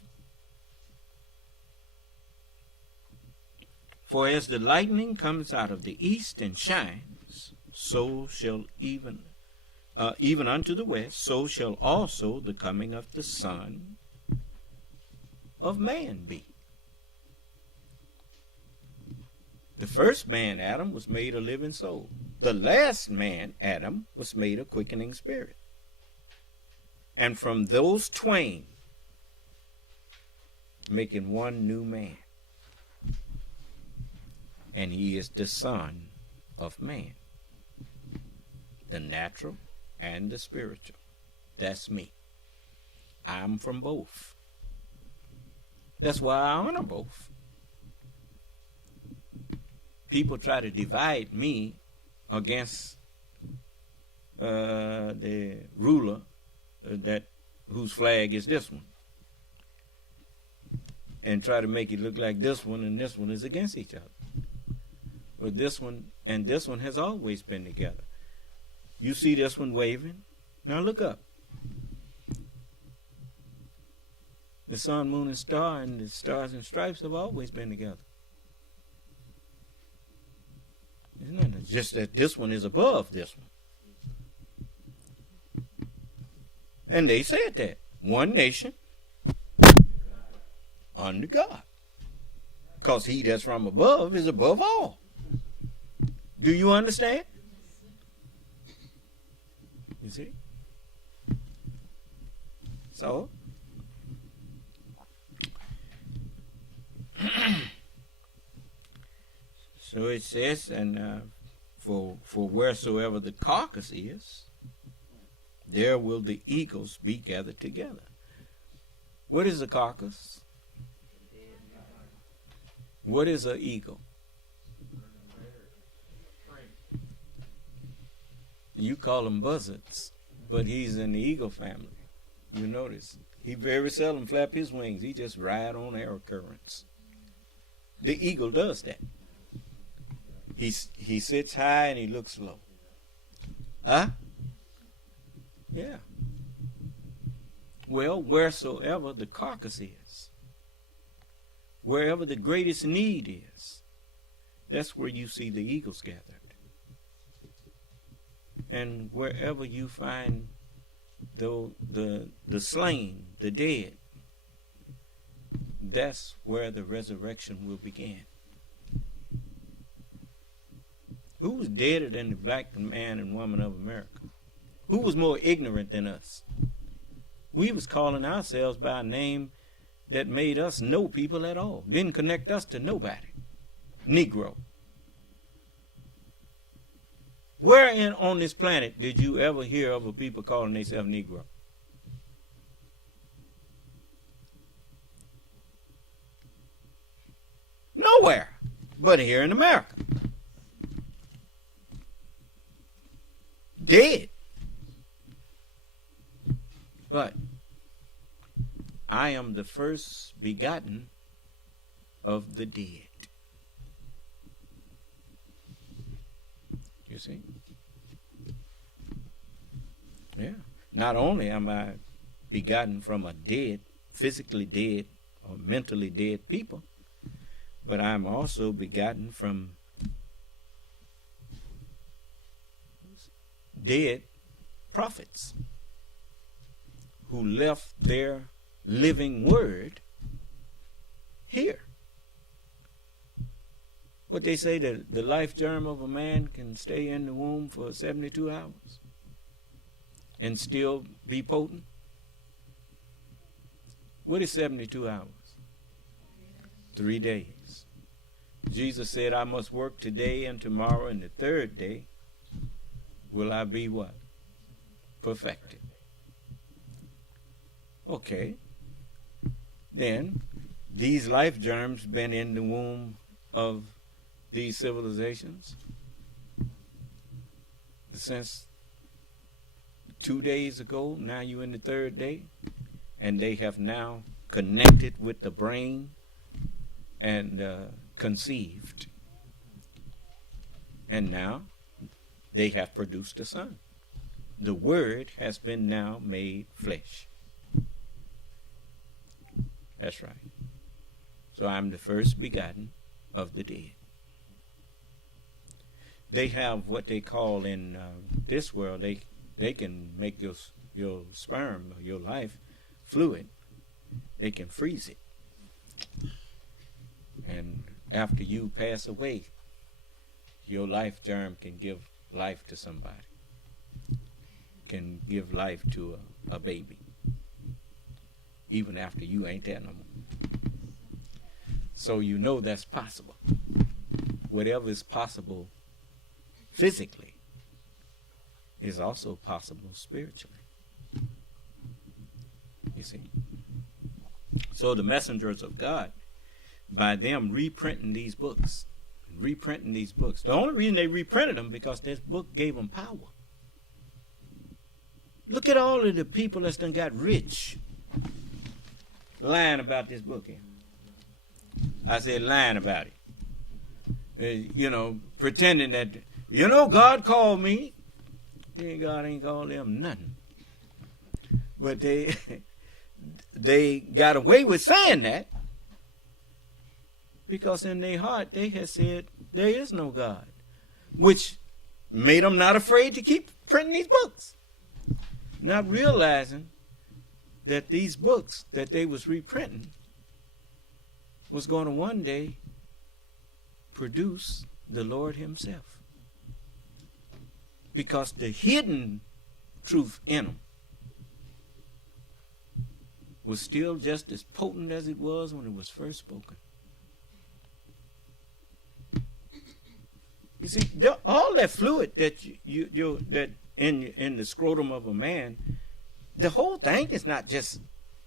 for as the lightning comes out of the east and shines, so shall even unto the west, so shall also the coming of the Son of Man be. The first man, Adam, was made a living soul. The last man, Adam, was made a quickening spirit. And from those twain, making one new man. And he is the Son of Man. The natural and the spiritual. That's me. I'm from both. That's why I honor both. People try to divide me against the ruler whose flag is this one, and try to make it look like this one and this one is against each other. But this one and this one has always been together. You see this one waving? Now look up. The sun, moon, and star, and the stars and stripes have always been together. Isn't it just that this one is above this one? And they said that. One nation under God. Because he that's from above is above all. Do you understand? You see? So, so it says, and for wheresoever the carcass is, there will the eagles be gathered together. What is a carcass? What is an eagle? You call them buzzards, but he's in the eagle family. You notice he very seldom flap his wings. He just ride on air currents. The eagle does that. He sits high and he looks low. Huh? Yeah. Well, wheresoever the carcass is, wherever the greatest need is, that's where you see the eagles gathered. And wherever you find the slain, the dead, that's where the resurrection will begin. Who was deader than the black man and woman of America? Who was more ignorant than us? We was calling ourselves by a name that made us no people at all. Didn't connect us to nobody. Negro. Where on this planet did you ever hear of a people calling themselves Negro? Nowhere but here in America. Dead. But I am the first begotten of the dead. You see? Yeah. Not only am I begotten from a dead, physically dead or mentally dead people, but I'm also begotten from dead prophets who left their living word here. What they say, that the life germ of a man can stay in the womb for 72 hours and still be potent. What is 72 hours? 3 days. Jesus said, I must work today and tomorrow, and the third day will I be what? Perfected. Okay. Then, these life germs been in the womb of these civilizations since 2 days ago. Now you're in the third day, and they have now connected with the brain and conceived, and now they have produced a son. The word has been now made flesh. That's right. So I'm the first begotten of the dead. They have what they call in this world, they can make your sperm or your life fluid. They can freeze it. And after you pass away, your life germ can give life to somebody. Can give life to a baby. Even after you ain't there no more. So you know that's possible. Whatever is possible physically is also possible spiritually. You see? So the messengers of God, by them reprinting these books, the only reason they reprinted them because this book gave them power. Look at all of the people that's done got rich lying about this book here. I said lying about it. Pretending that, God called me. God ain't called them nothing. But they got away with saying that because in their heart they had said there is no God, which made them not afraid to keep printing these books, not realizing that these books that they was reprinting was going to one day produce the Lord himself. Because the hidden truth in them was still just as potent as it was when it was first spoken. You see, all that fluid that that in the scrotum of a man, the whole thing is not just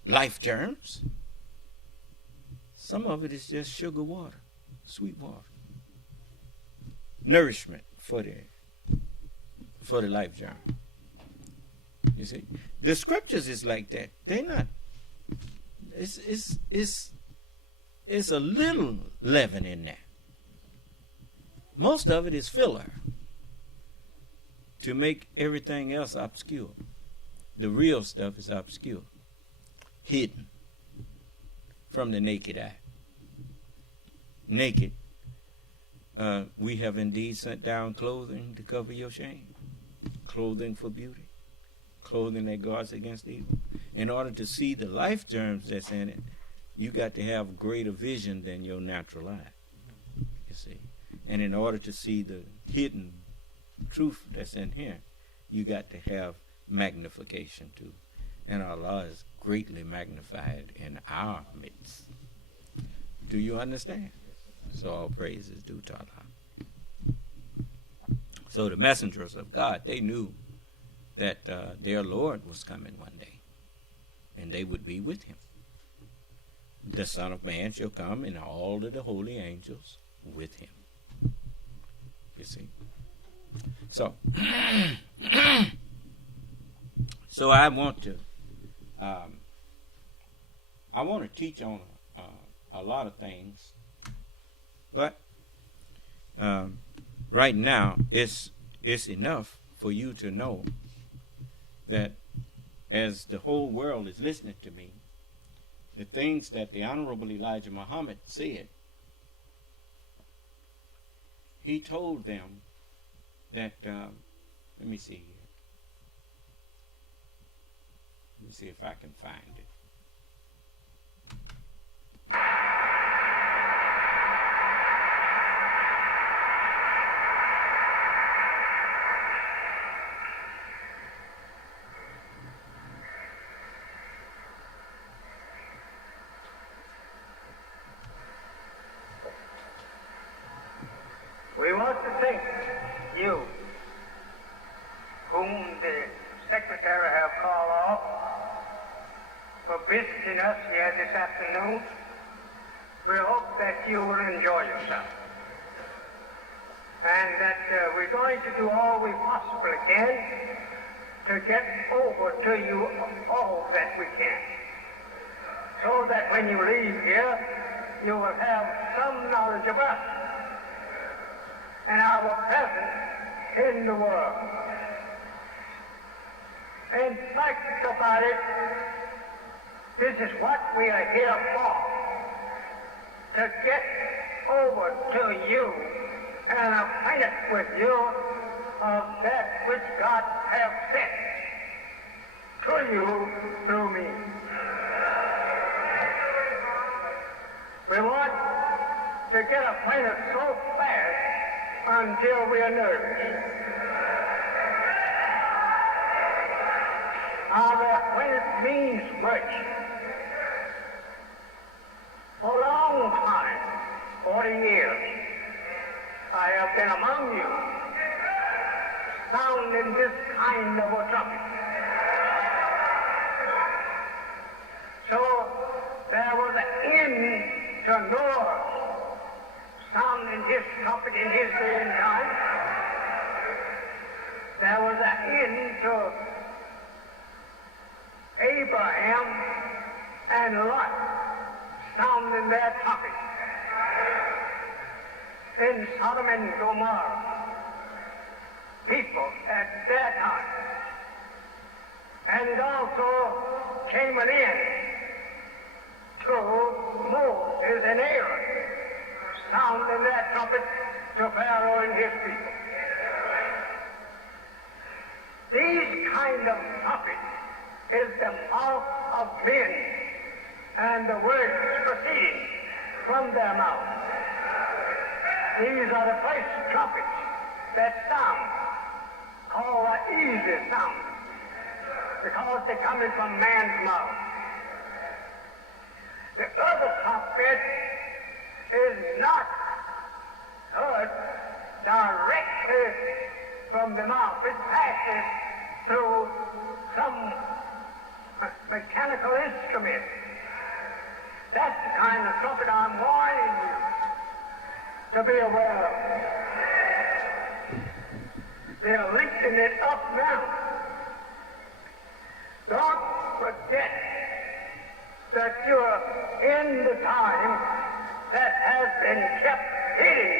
life germs. Some of it is just sugar water, sweet water, nourishment for the life germ. You see, the scriptures is like that. They're not. It's a little leaven in there. Most of it is filler to make everything else obscure. The real stuff is obscure, hidden from the naked eye. Naked, we have indeed sent down clothing to cover your shame, clothing for beauty, clothing that guards against evil. In order to see the life germs that's in it, you got to have greater vision than your natural eye, you see. And in order to see the hidden truth that's in here, you got to have magnification too. And Allah is greatly magnified in our midst. Do you understand? So all praise is due to Allah. So the messengers of God, they knew that their Lord was coming one day, and they would be with him. The Son of Man shall come, and all of the holy angels with him. You see. So, so I want to teach on a lot of things, but right now it's enough for you to know that as the whole world is listening to me, the things that the Honorable Elijah Muhammad said, he told them that, let me see here. Let me see if I can find it. We want to thank you, whom the Secretary have called off, for visiting us here this afternoon. We hope that you will enjoy yourself, and that we're going to do all we possibly can to get over to you all that we can, so that when you leave here, you will have some knowledge of us and our presence in the world. In fact about it, this is what we are here for, to get over to you and acquainted with you of that which God has sent to you through me. We want to get acquainted so fast until we are nervous. Our acquaintance means much. For a long time, 40 years, I have been among you, sounding this kind of a trumpet. So there was an end to Noah sounding his trumpet in his day and time. There was an end to Abraham and Lot sounding their trumpet in Sodom and Gomorrah, people at that time. And it also came an end to Moses and Aaron sounding their trumpet to Pharaoh and his people. These kind of trumpets is the mouth of men and the words proceeding from their mouth. These are the first trumpets that sound, called the easy sound, because they're coming from man's mouth. The other trumpet is not heard directly from the mouth. It passes through some mechanical instrument. That's the kind of trumpet I'm warning you to be aware of. They're lifting it up now. Don't forget that you're in the time that has been kept hidden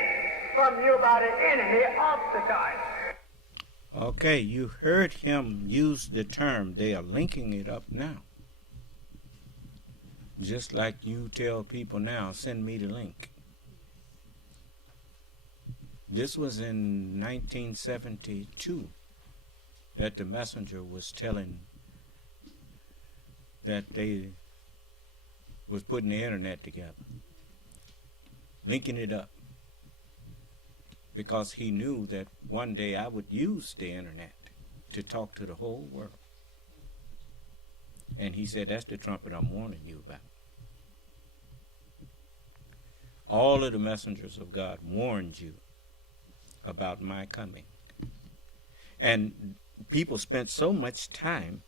from you by the enemy of the time. Okay, you heard him use the term, they are linking it up now. Just like you tell people now, send me the link. This was in 1972 that the messenger was telling that they was putting the internet together, linking it up, because he knew that one day I would use the internet to talk to the whole world. And he said, that's the trumpet I'm warning you about. All of the messengers of God warned you about my coming. And people spent so much time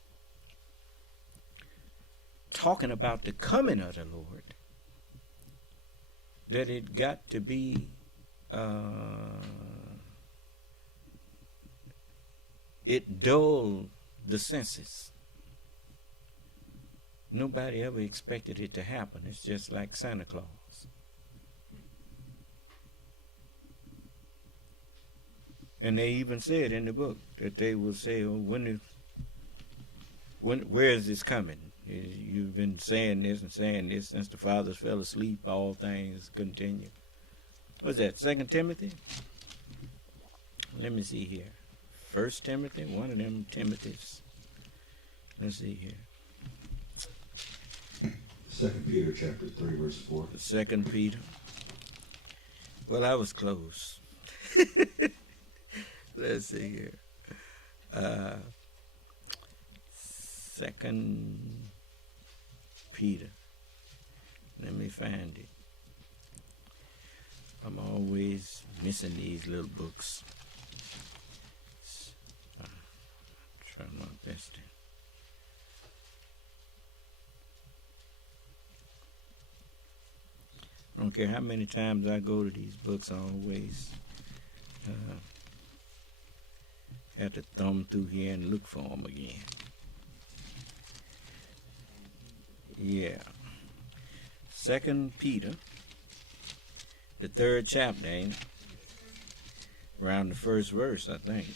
talking about the coming of the Lord that it got to be it dulled the senses. Nobody ever expected it to happen. It's just like Santa Claus. And they even said in the book that they will say, oh, where is this coming? You've been saying this and saying this since the fathers fell asleep. All things continue. What's that, 2 Timothy? Let me see here. 1 Timothy, one of them Timothys. Let's see here. 2 Peter chapter 3, verse 4. 2 Peter. Well, I was close. Let's see here. 2 Peter. Let me find it. I'm always missing these little books. Try my best to. I don't care how many times I go to these books, I always have to thumb through here and look for them again. Yeah. 2 Peter, the 3rd chapter, ain't it? Around the 1st verse, I think.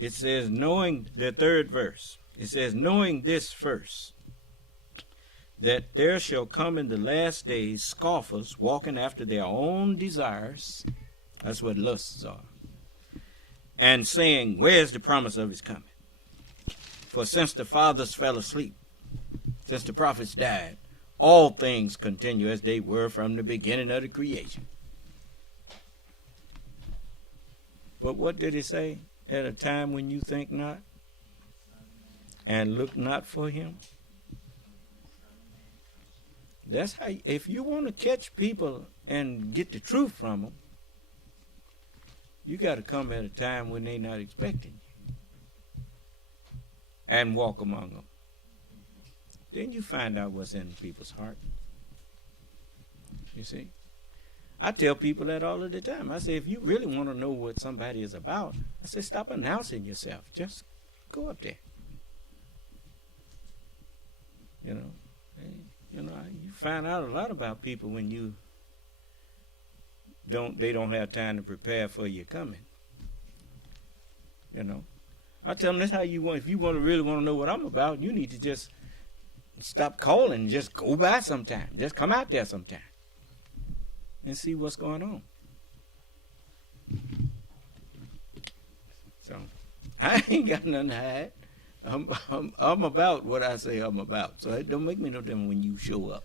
It says, knowing, the 3rd verse, it says, knowing this first, that there shall come in the last days scoffers walking after their own desires. That's what lusts are. And saying, where's the promise of his coming? For since the fathers fell asleep, since the prophets died, all things continue as they were from the beginning of the creation. But what did it say? At a time when you think not, and look not for him. That's how, if you want to catch people and get the truth from them, you got to come at a time when they're not expecting you and walk among them. Then you find out what's in people's heart. You see? I tell people that all of the time. I say, if you really want to know what somebody is about, I say, stop announcing yourself. Just go up there. You find out a lot about people when they don't have time to prepare for your coming. I tell them that's how you want. If you really want to know what I'm about, you need to just stop calling and just go by sometime. Just come out there sometime and see what's going on. So I ain't got nothing to hide. I'm about what I say I'm about. So it don't make me no difference when you show up.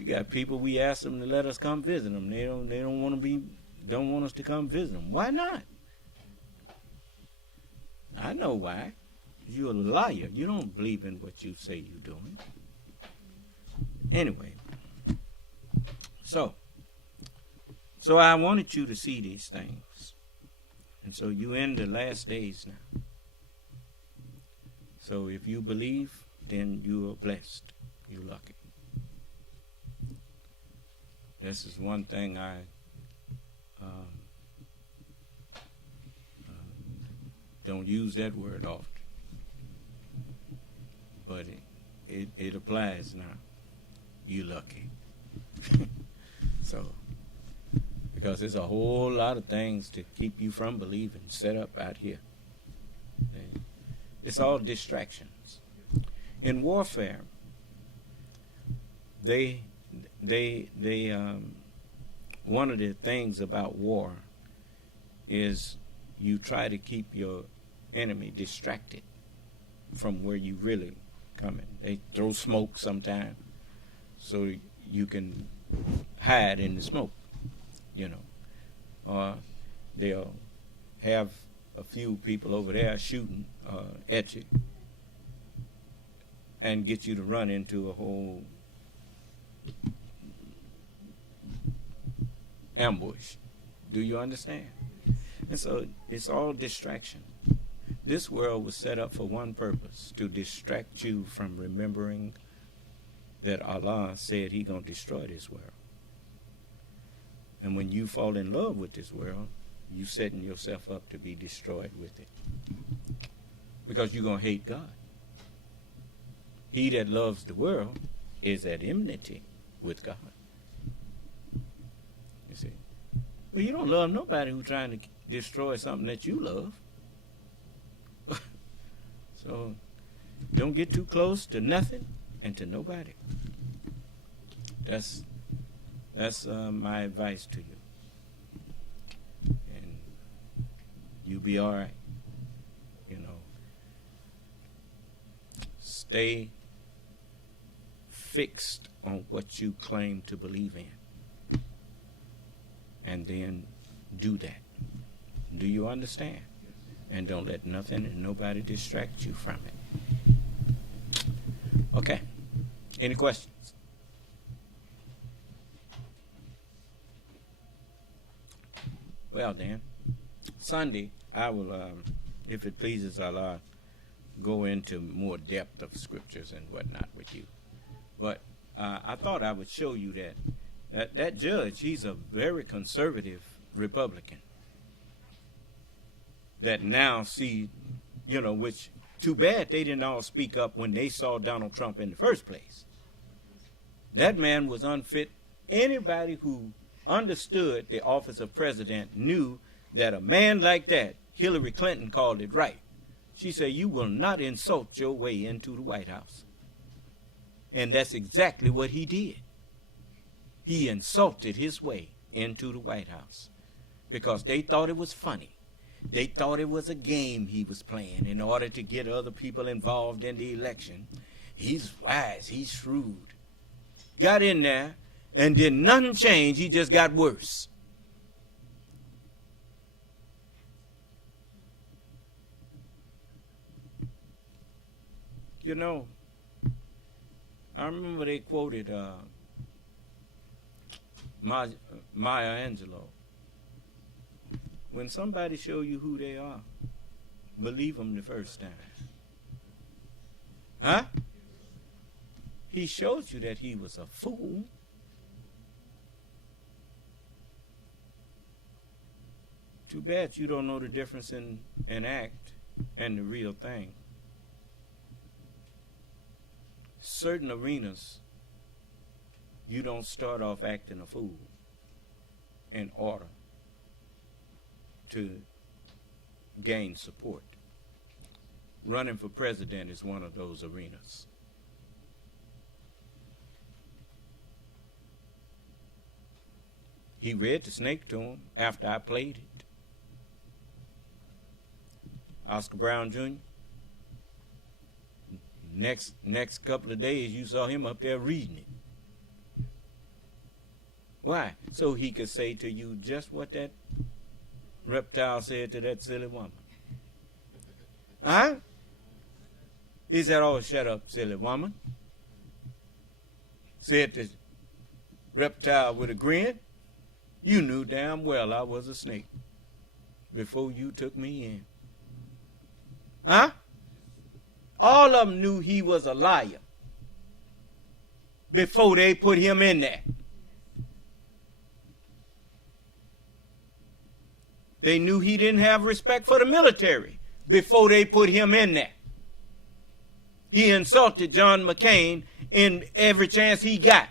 You got people, we ask them to let us come visit them. They don't want us to come visit them. Why not? I know why. You're a liar. You don't believe in what you say you're doing. Anyway, so I wanted you to see these things. And so you in the last days now. So if you believe, then you are blessed. You're lucky. This is one thing I don't use that word often. But it applies now. You lucky. So, because there's a whole lot of things to keep you from believing set up out here. And it's all distractions. In warfare, they one of the things about war is you try to keep your enemy distracted from where you really coming. They throw smoke sometimes so you can hide in the smoke, you know. Or they'll have a few people over there shooting at you and get you to run into a whole ambush. Do you understand? And so it's all distraction. This world was set up for one purpose, to distract you from remembering that Allah said He gonna destroy this world. And when you fall in love with this world, you setting yourself up to be destroyed with it. Because you're gonna hate God. He that loves the world is at enmity with God. You see? Well, you don't love nobody who's trying to destroy something that you love. So don't get too close to nothing and to nobody. That's my advice to you. And you'll be all right. You know, stay fixed on what you claim to believe in. And then do that. Do you understand? And don't let nothing and nobody distract you from it. Okay. Any questions? Well, then, Sunday, I will, if it pleases Allah, go into more depth of scriptures and whatnot with you. But I thought I would show you that judge, he's a very conservative Republican. That now see, you know, which too bad they didn't all speak up when they saw Donald Trump in the first place. That man was unfit. Anybody who understood the office of president knew that a man like that, Hillary Clinton called it right. She said, you will not insult your way into the White House. And that's exactly what he did. He insulted his way into the White House because they thought it was funny. They thought it was a game he was playing in order to get other people involved in the election. He's wise. He's shrewd. Got in there and did nothing change. He just got worse. You know, I remember they quoted Maya Angelou. When somebody show you who they are, believe them the first time. Huh? He showed you that he was a fool. Too bad you don't know the difference in an act and the real thing. Certain arenas, you don't start off acting a fool in order to gain support. Running for president is one of those arenas. He read the snake to him after I played it. Oscar Brown Jr. Next couple of days, you saw him up there reading it. Why? So he could say to you just what that reptile said to that silly woman. Huh? He said, oh, shut up, silly woman. Said the reptile with a grin, you knew damn well I was a snake before you took me in. Huh? All of them knew he was a liar before they put him in there. They knew he didn't have respect for the military before they put him in there. He insulted John McCain in every chance he got.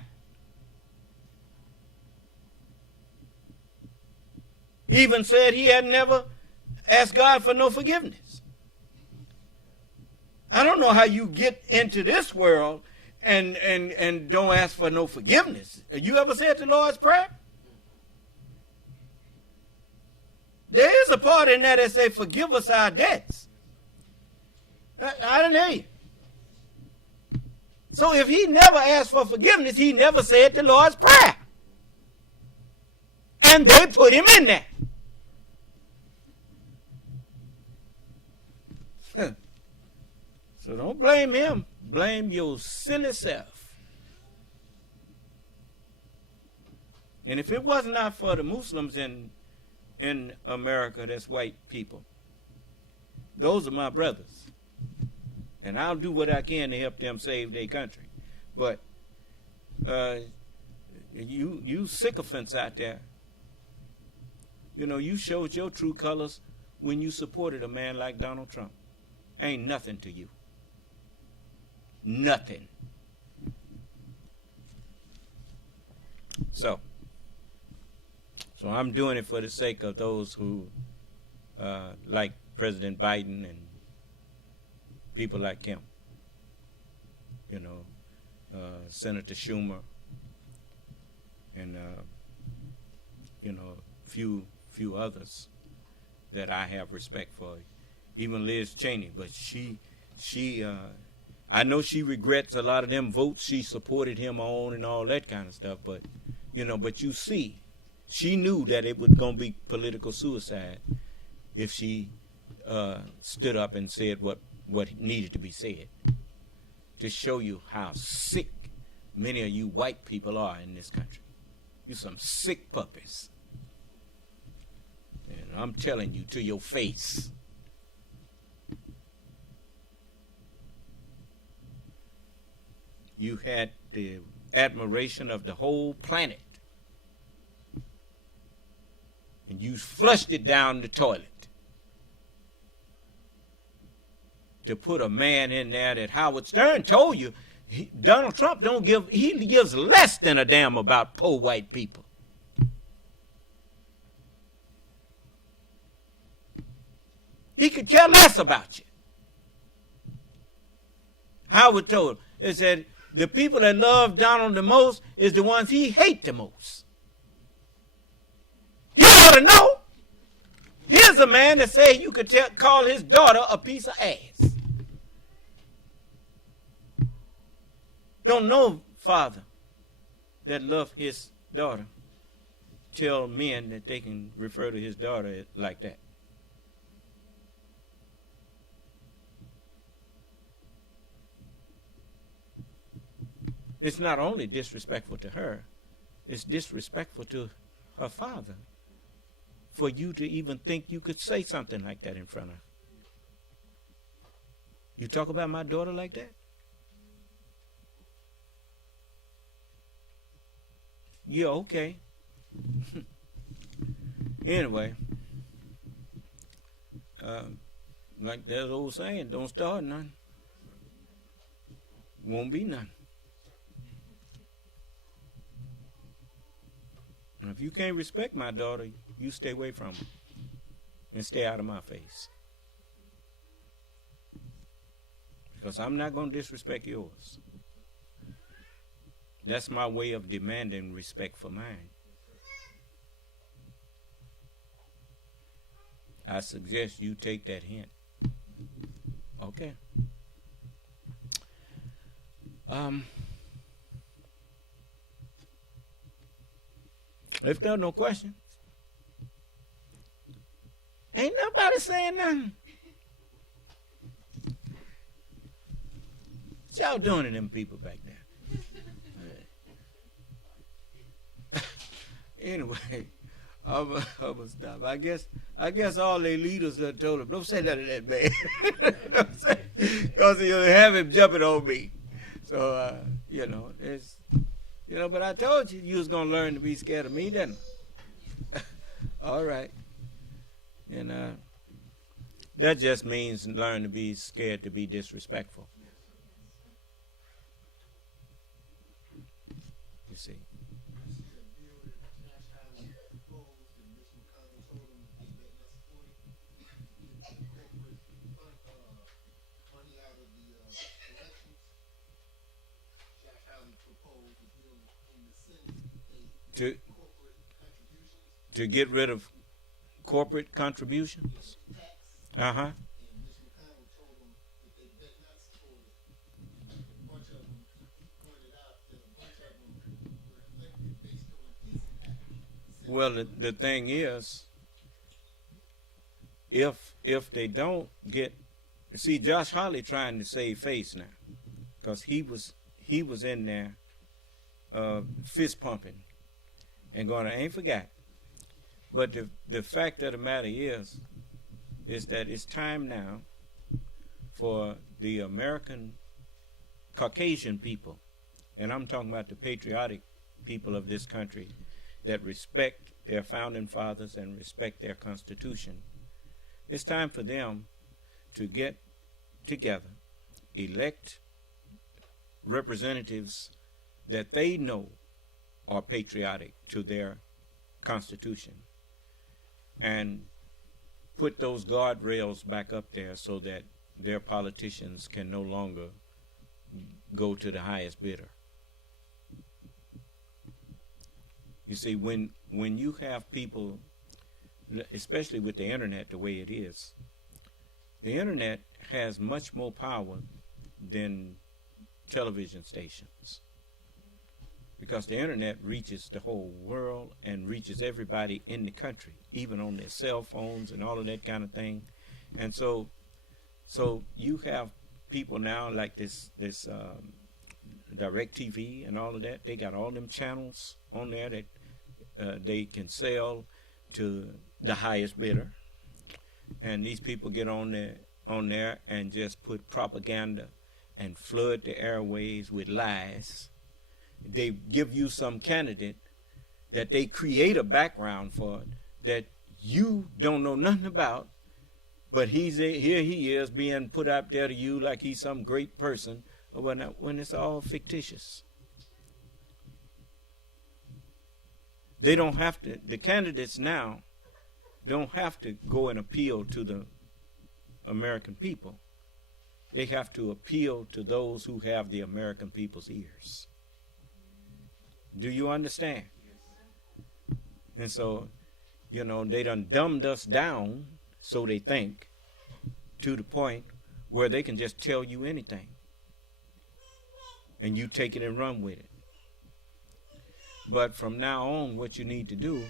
He even said he had never asked God for no forgiveness. I don't know how you get into this world and don't ask for no forgiveness. You ever said the Lord's Prayer? There is a part in there that say, forgive us our debts. I didn't hear you. So if he never asked for forgiveness, he never said the Lord's Prayer. And they put him in there. So don't blame him. Blame your silly self. And if it was not for the Muslims in America, that's white people, those are my brothers. And I'll do what I can to help them save their country. But you sycophants out there, you know, you showed your true colors when you supported a man like Donald Trump. Ain't nothing to you. Nothing. So I'm doing it for the sake of those who like President Biden and people like him. You know, Senator Schumer and you know, few others that I have respect for. Even Liz Cheney, but she I know she regrets a lot of them votes she supported him on and all that kind of stuff, but you know, but you see, she knew that it was going to be political suicide if she stood up and said what needed to be said, to show you how sick many of you white people are in this country. You some sick puppies. And I'm telling you to your face. You had the admiration of the whole planet. And you flushed it down the toilet. To put a man in there that Howard Stern told you, Donald Trump he gives less than a damn about poor white people. He could care less about you. Howard told him, he said, the people that love Donald the most is the ones he hates the most. You ought to know. Here's a man that said you could call his daughter a piece of ass. Don't know father that love his daughter tell men that they can refer to his daughter like that. It's not only disrespectful to her, it's disrespectful to her father for you to even think you could say something like that in front of her. You talk about my daughter like that? Yeah, okay. Anyway, like that old saying, don't start none. Won't be none. And if you can't respect my daughter, you stay away from her and stay out of my face. Because I'm not going to disrespect yours. That's my way of demanding respect for mine. I suggest you take that hint. Okay. If there's no question, ain't nobody saying nothing. What y'all doing to them people back there? Anyway, I'm gonna stop. I guess all their leaders have told them, don't say none of that, man. Don't say, because you'll have him jumping on me. So it's but I told you was gonna learn to be scared of me, didn't I? All right. And that just means learn to be scared to be disrespectful. You see. To get rid of corporate contributions? Uh-huh. Well, the thing is, if they don't get, see, Josh Hawley trying to save face now, because he was in there fist pumping and going, I ain't forgot. But the fact of the matter is that it's time now for the American Caucasian people, and I'm talking about the patriotic people of this country that respect their founding fathers and respect their Constitution. It's time for them to get together, elect representatives that they know are patriotic to their Constitution, and put those guardrails back up there so that their politicians can no longer go to the highest bidder. You see, when you have people, especially with the internet the way it is, the internet has much more power than television stations, because the internet reaches the whole world and reaches everybody in the country, even on their cell phones and all of that kind of thing. And so you have people now like this DirecTV and all of that. They got all them channels on there that they can sell to the highest bidder, and these people get on there and just put propaganda and flood the airways with lies. They give you some candidate that they create a background for that you don't know nothing about, but here he is being put out there to you like he's some great person when it's all fictitious. They don't have to, the candidates now don't have to go and appeal to the American people. They have to appeal to those who have the American people's ears. Do you understand? And so, they done dumbed us down, so they think, to the point where they can just tell you anything, and you take it and run with it. But from now on, what you need to do,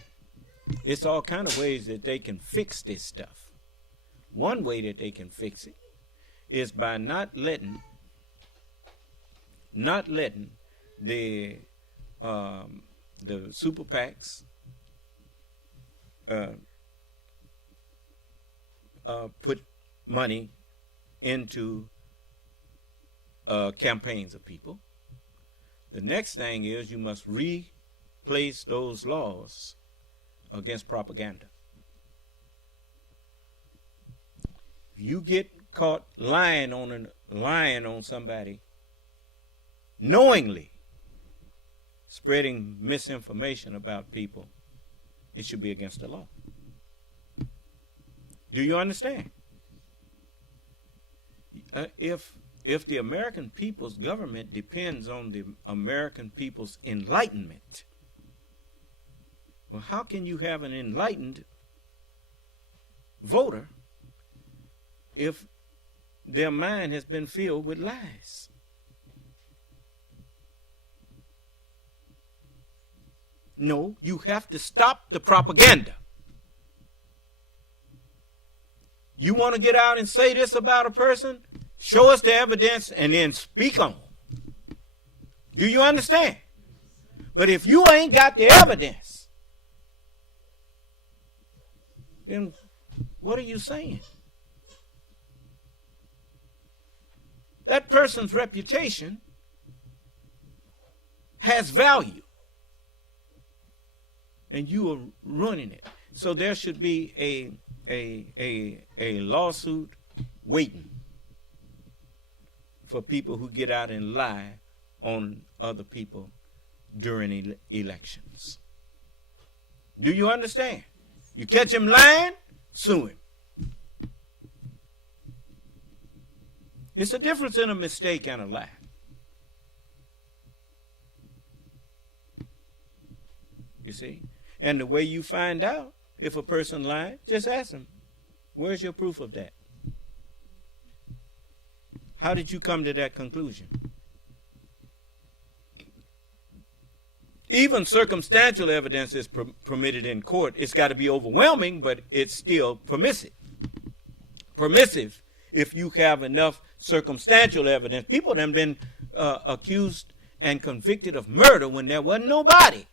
it's all kind of ways that they can fix this stuff. One way that they can fix it is by not letting the super PACs put money into campaigns of people. The next thing is you must replace those laws against propaganda. If you get caught lying on somebody, knowingly spreading misinformation about people, it should be against the law. Do you understand? If the American people's government depends on the American people's enlightenment, well, how can you have an enlightened voter if their mind has been filled with lies? No, you have to stop the propaganda. You want to get out and say this about a person? Show us the evidence and then speak on it. Do you understand? But if you ain't got the evidence, then what are you saying? That person's reputation has value, and you are ruining it. So there should be a lawsuit waiting for people who get out and lie on other people during elections. Do you understand? You catch him lying, sue him. It's a difference in a mistake and a lie. You see? And the way you find out if a person lied, just ask them, where's your proof of that? How did you come to that conclusion? Even circumstantial evidence is permitted in court. It's got to be overwhelming, but it's still permissive. Permissive if you have enough circumstantial evidence. People have been accused and convicted of murder when there wasn't nobody.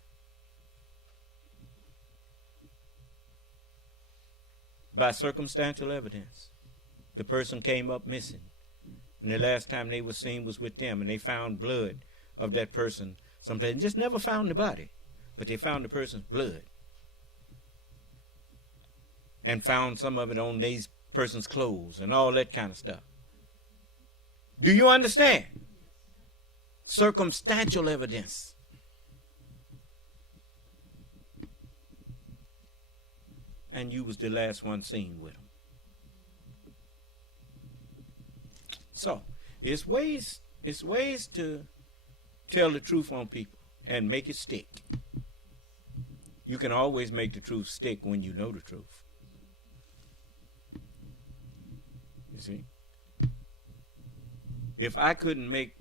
By circumstantial evidence. The person came up missing. And the last time they were seen was with them, and they found blood of that person someplace. And just never found the body, but they found the person's blood. And found some of it on these person's clothes and all that kind of stuff. Do you understand? Circumstantial evidence. And you was the last one seen with him. So, it's ways to tell the truth on people and make it stick. You can always make the truth stick when you know the truth. You see? If I couldn't make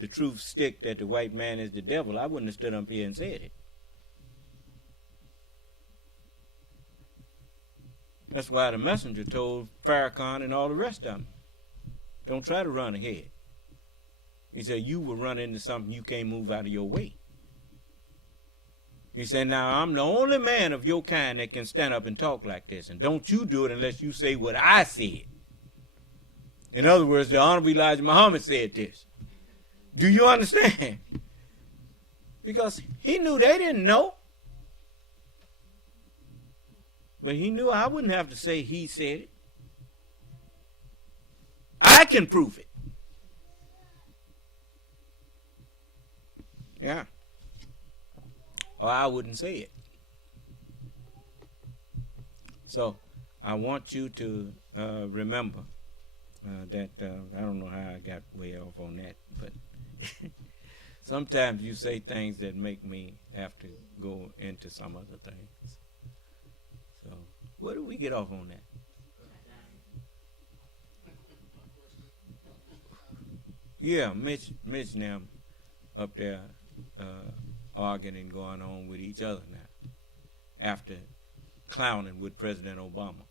the truth stick that the white man is the devil, I wouldn't have stood up here and said it. That's why the messenger told Farrakhan and all the rest of them, don't try to run ahead. He said, you will run into something you can't move out of your way. He said, now I'm the only man of your kind that can stand up and talk like this, and don't you do it unless you say what I said. In other words, the Honorable Elijah Muhammad said this. Do you understand? Because he knew they didn't know. But he knew I wouldn't have to say he said it. I can prove it. Yeah. Or I wouldn't say it. So I want you to remember that I don't know how I got way off on that, but sometimes you say things that make me have to go into some other things. So where do we get off on that? Yeah, Mitch and them up there arguing and going on with each other now after clowning with President Obama.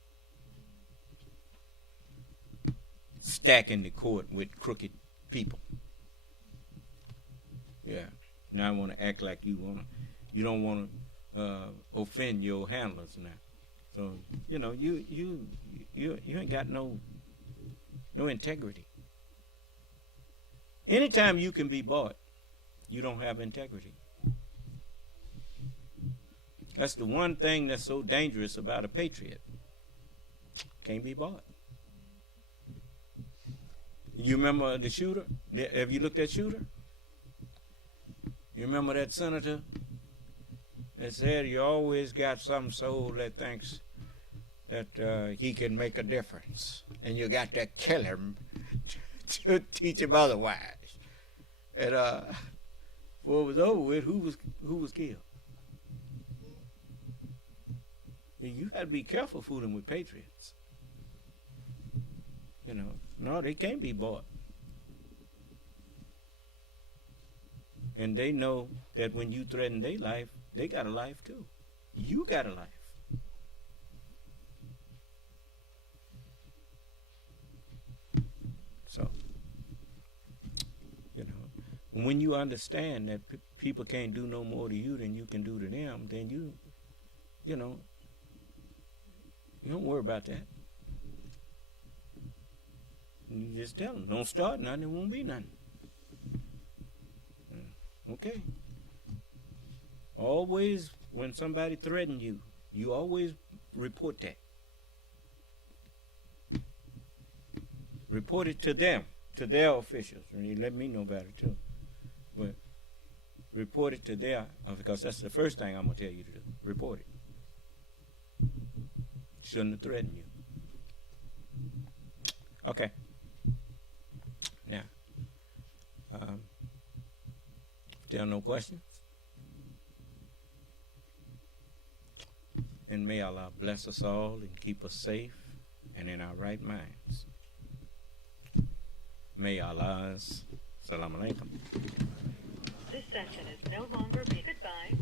Stacking the court with crooked people. Yeah. Now I want to act like you don't want to offend your handlers now. So, you know, you ain't got no integrity. Anytime you can be bought, you don't have integrity. That's the one thing that's so dangerous about a patriot. Can't be bought. You remember the shooter? Have you looked at Shooter? You remember that senator that said you always got some soul that thinks that he can make a difference, and you got to kill him to teach him otherwise. And before it was over with, who was killed? You got to be careful fooling with patriots. You know, no, they can't be bought. And they know that when you threaten their life, They got a life too. You got a life. So, you know, when you understand that people can't do no more to you than you can do to them, then you know, you don't worry about that. You just tell them, don't start nothing, it won't be nothing. Okay. Always, when somebody threatens you, you always report that. Report it to them, to their officials. And you let me know about it too. But report it to their, because that's the first thing I'm going to tell you to do. Report it. Shouldn't have threatened you. Okay. Now, if there are no questions, and may Allah bless us all and keep us safe and in our right minds. May Allah's Salam Alaikum. This session is no longer goodbye.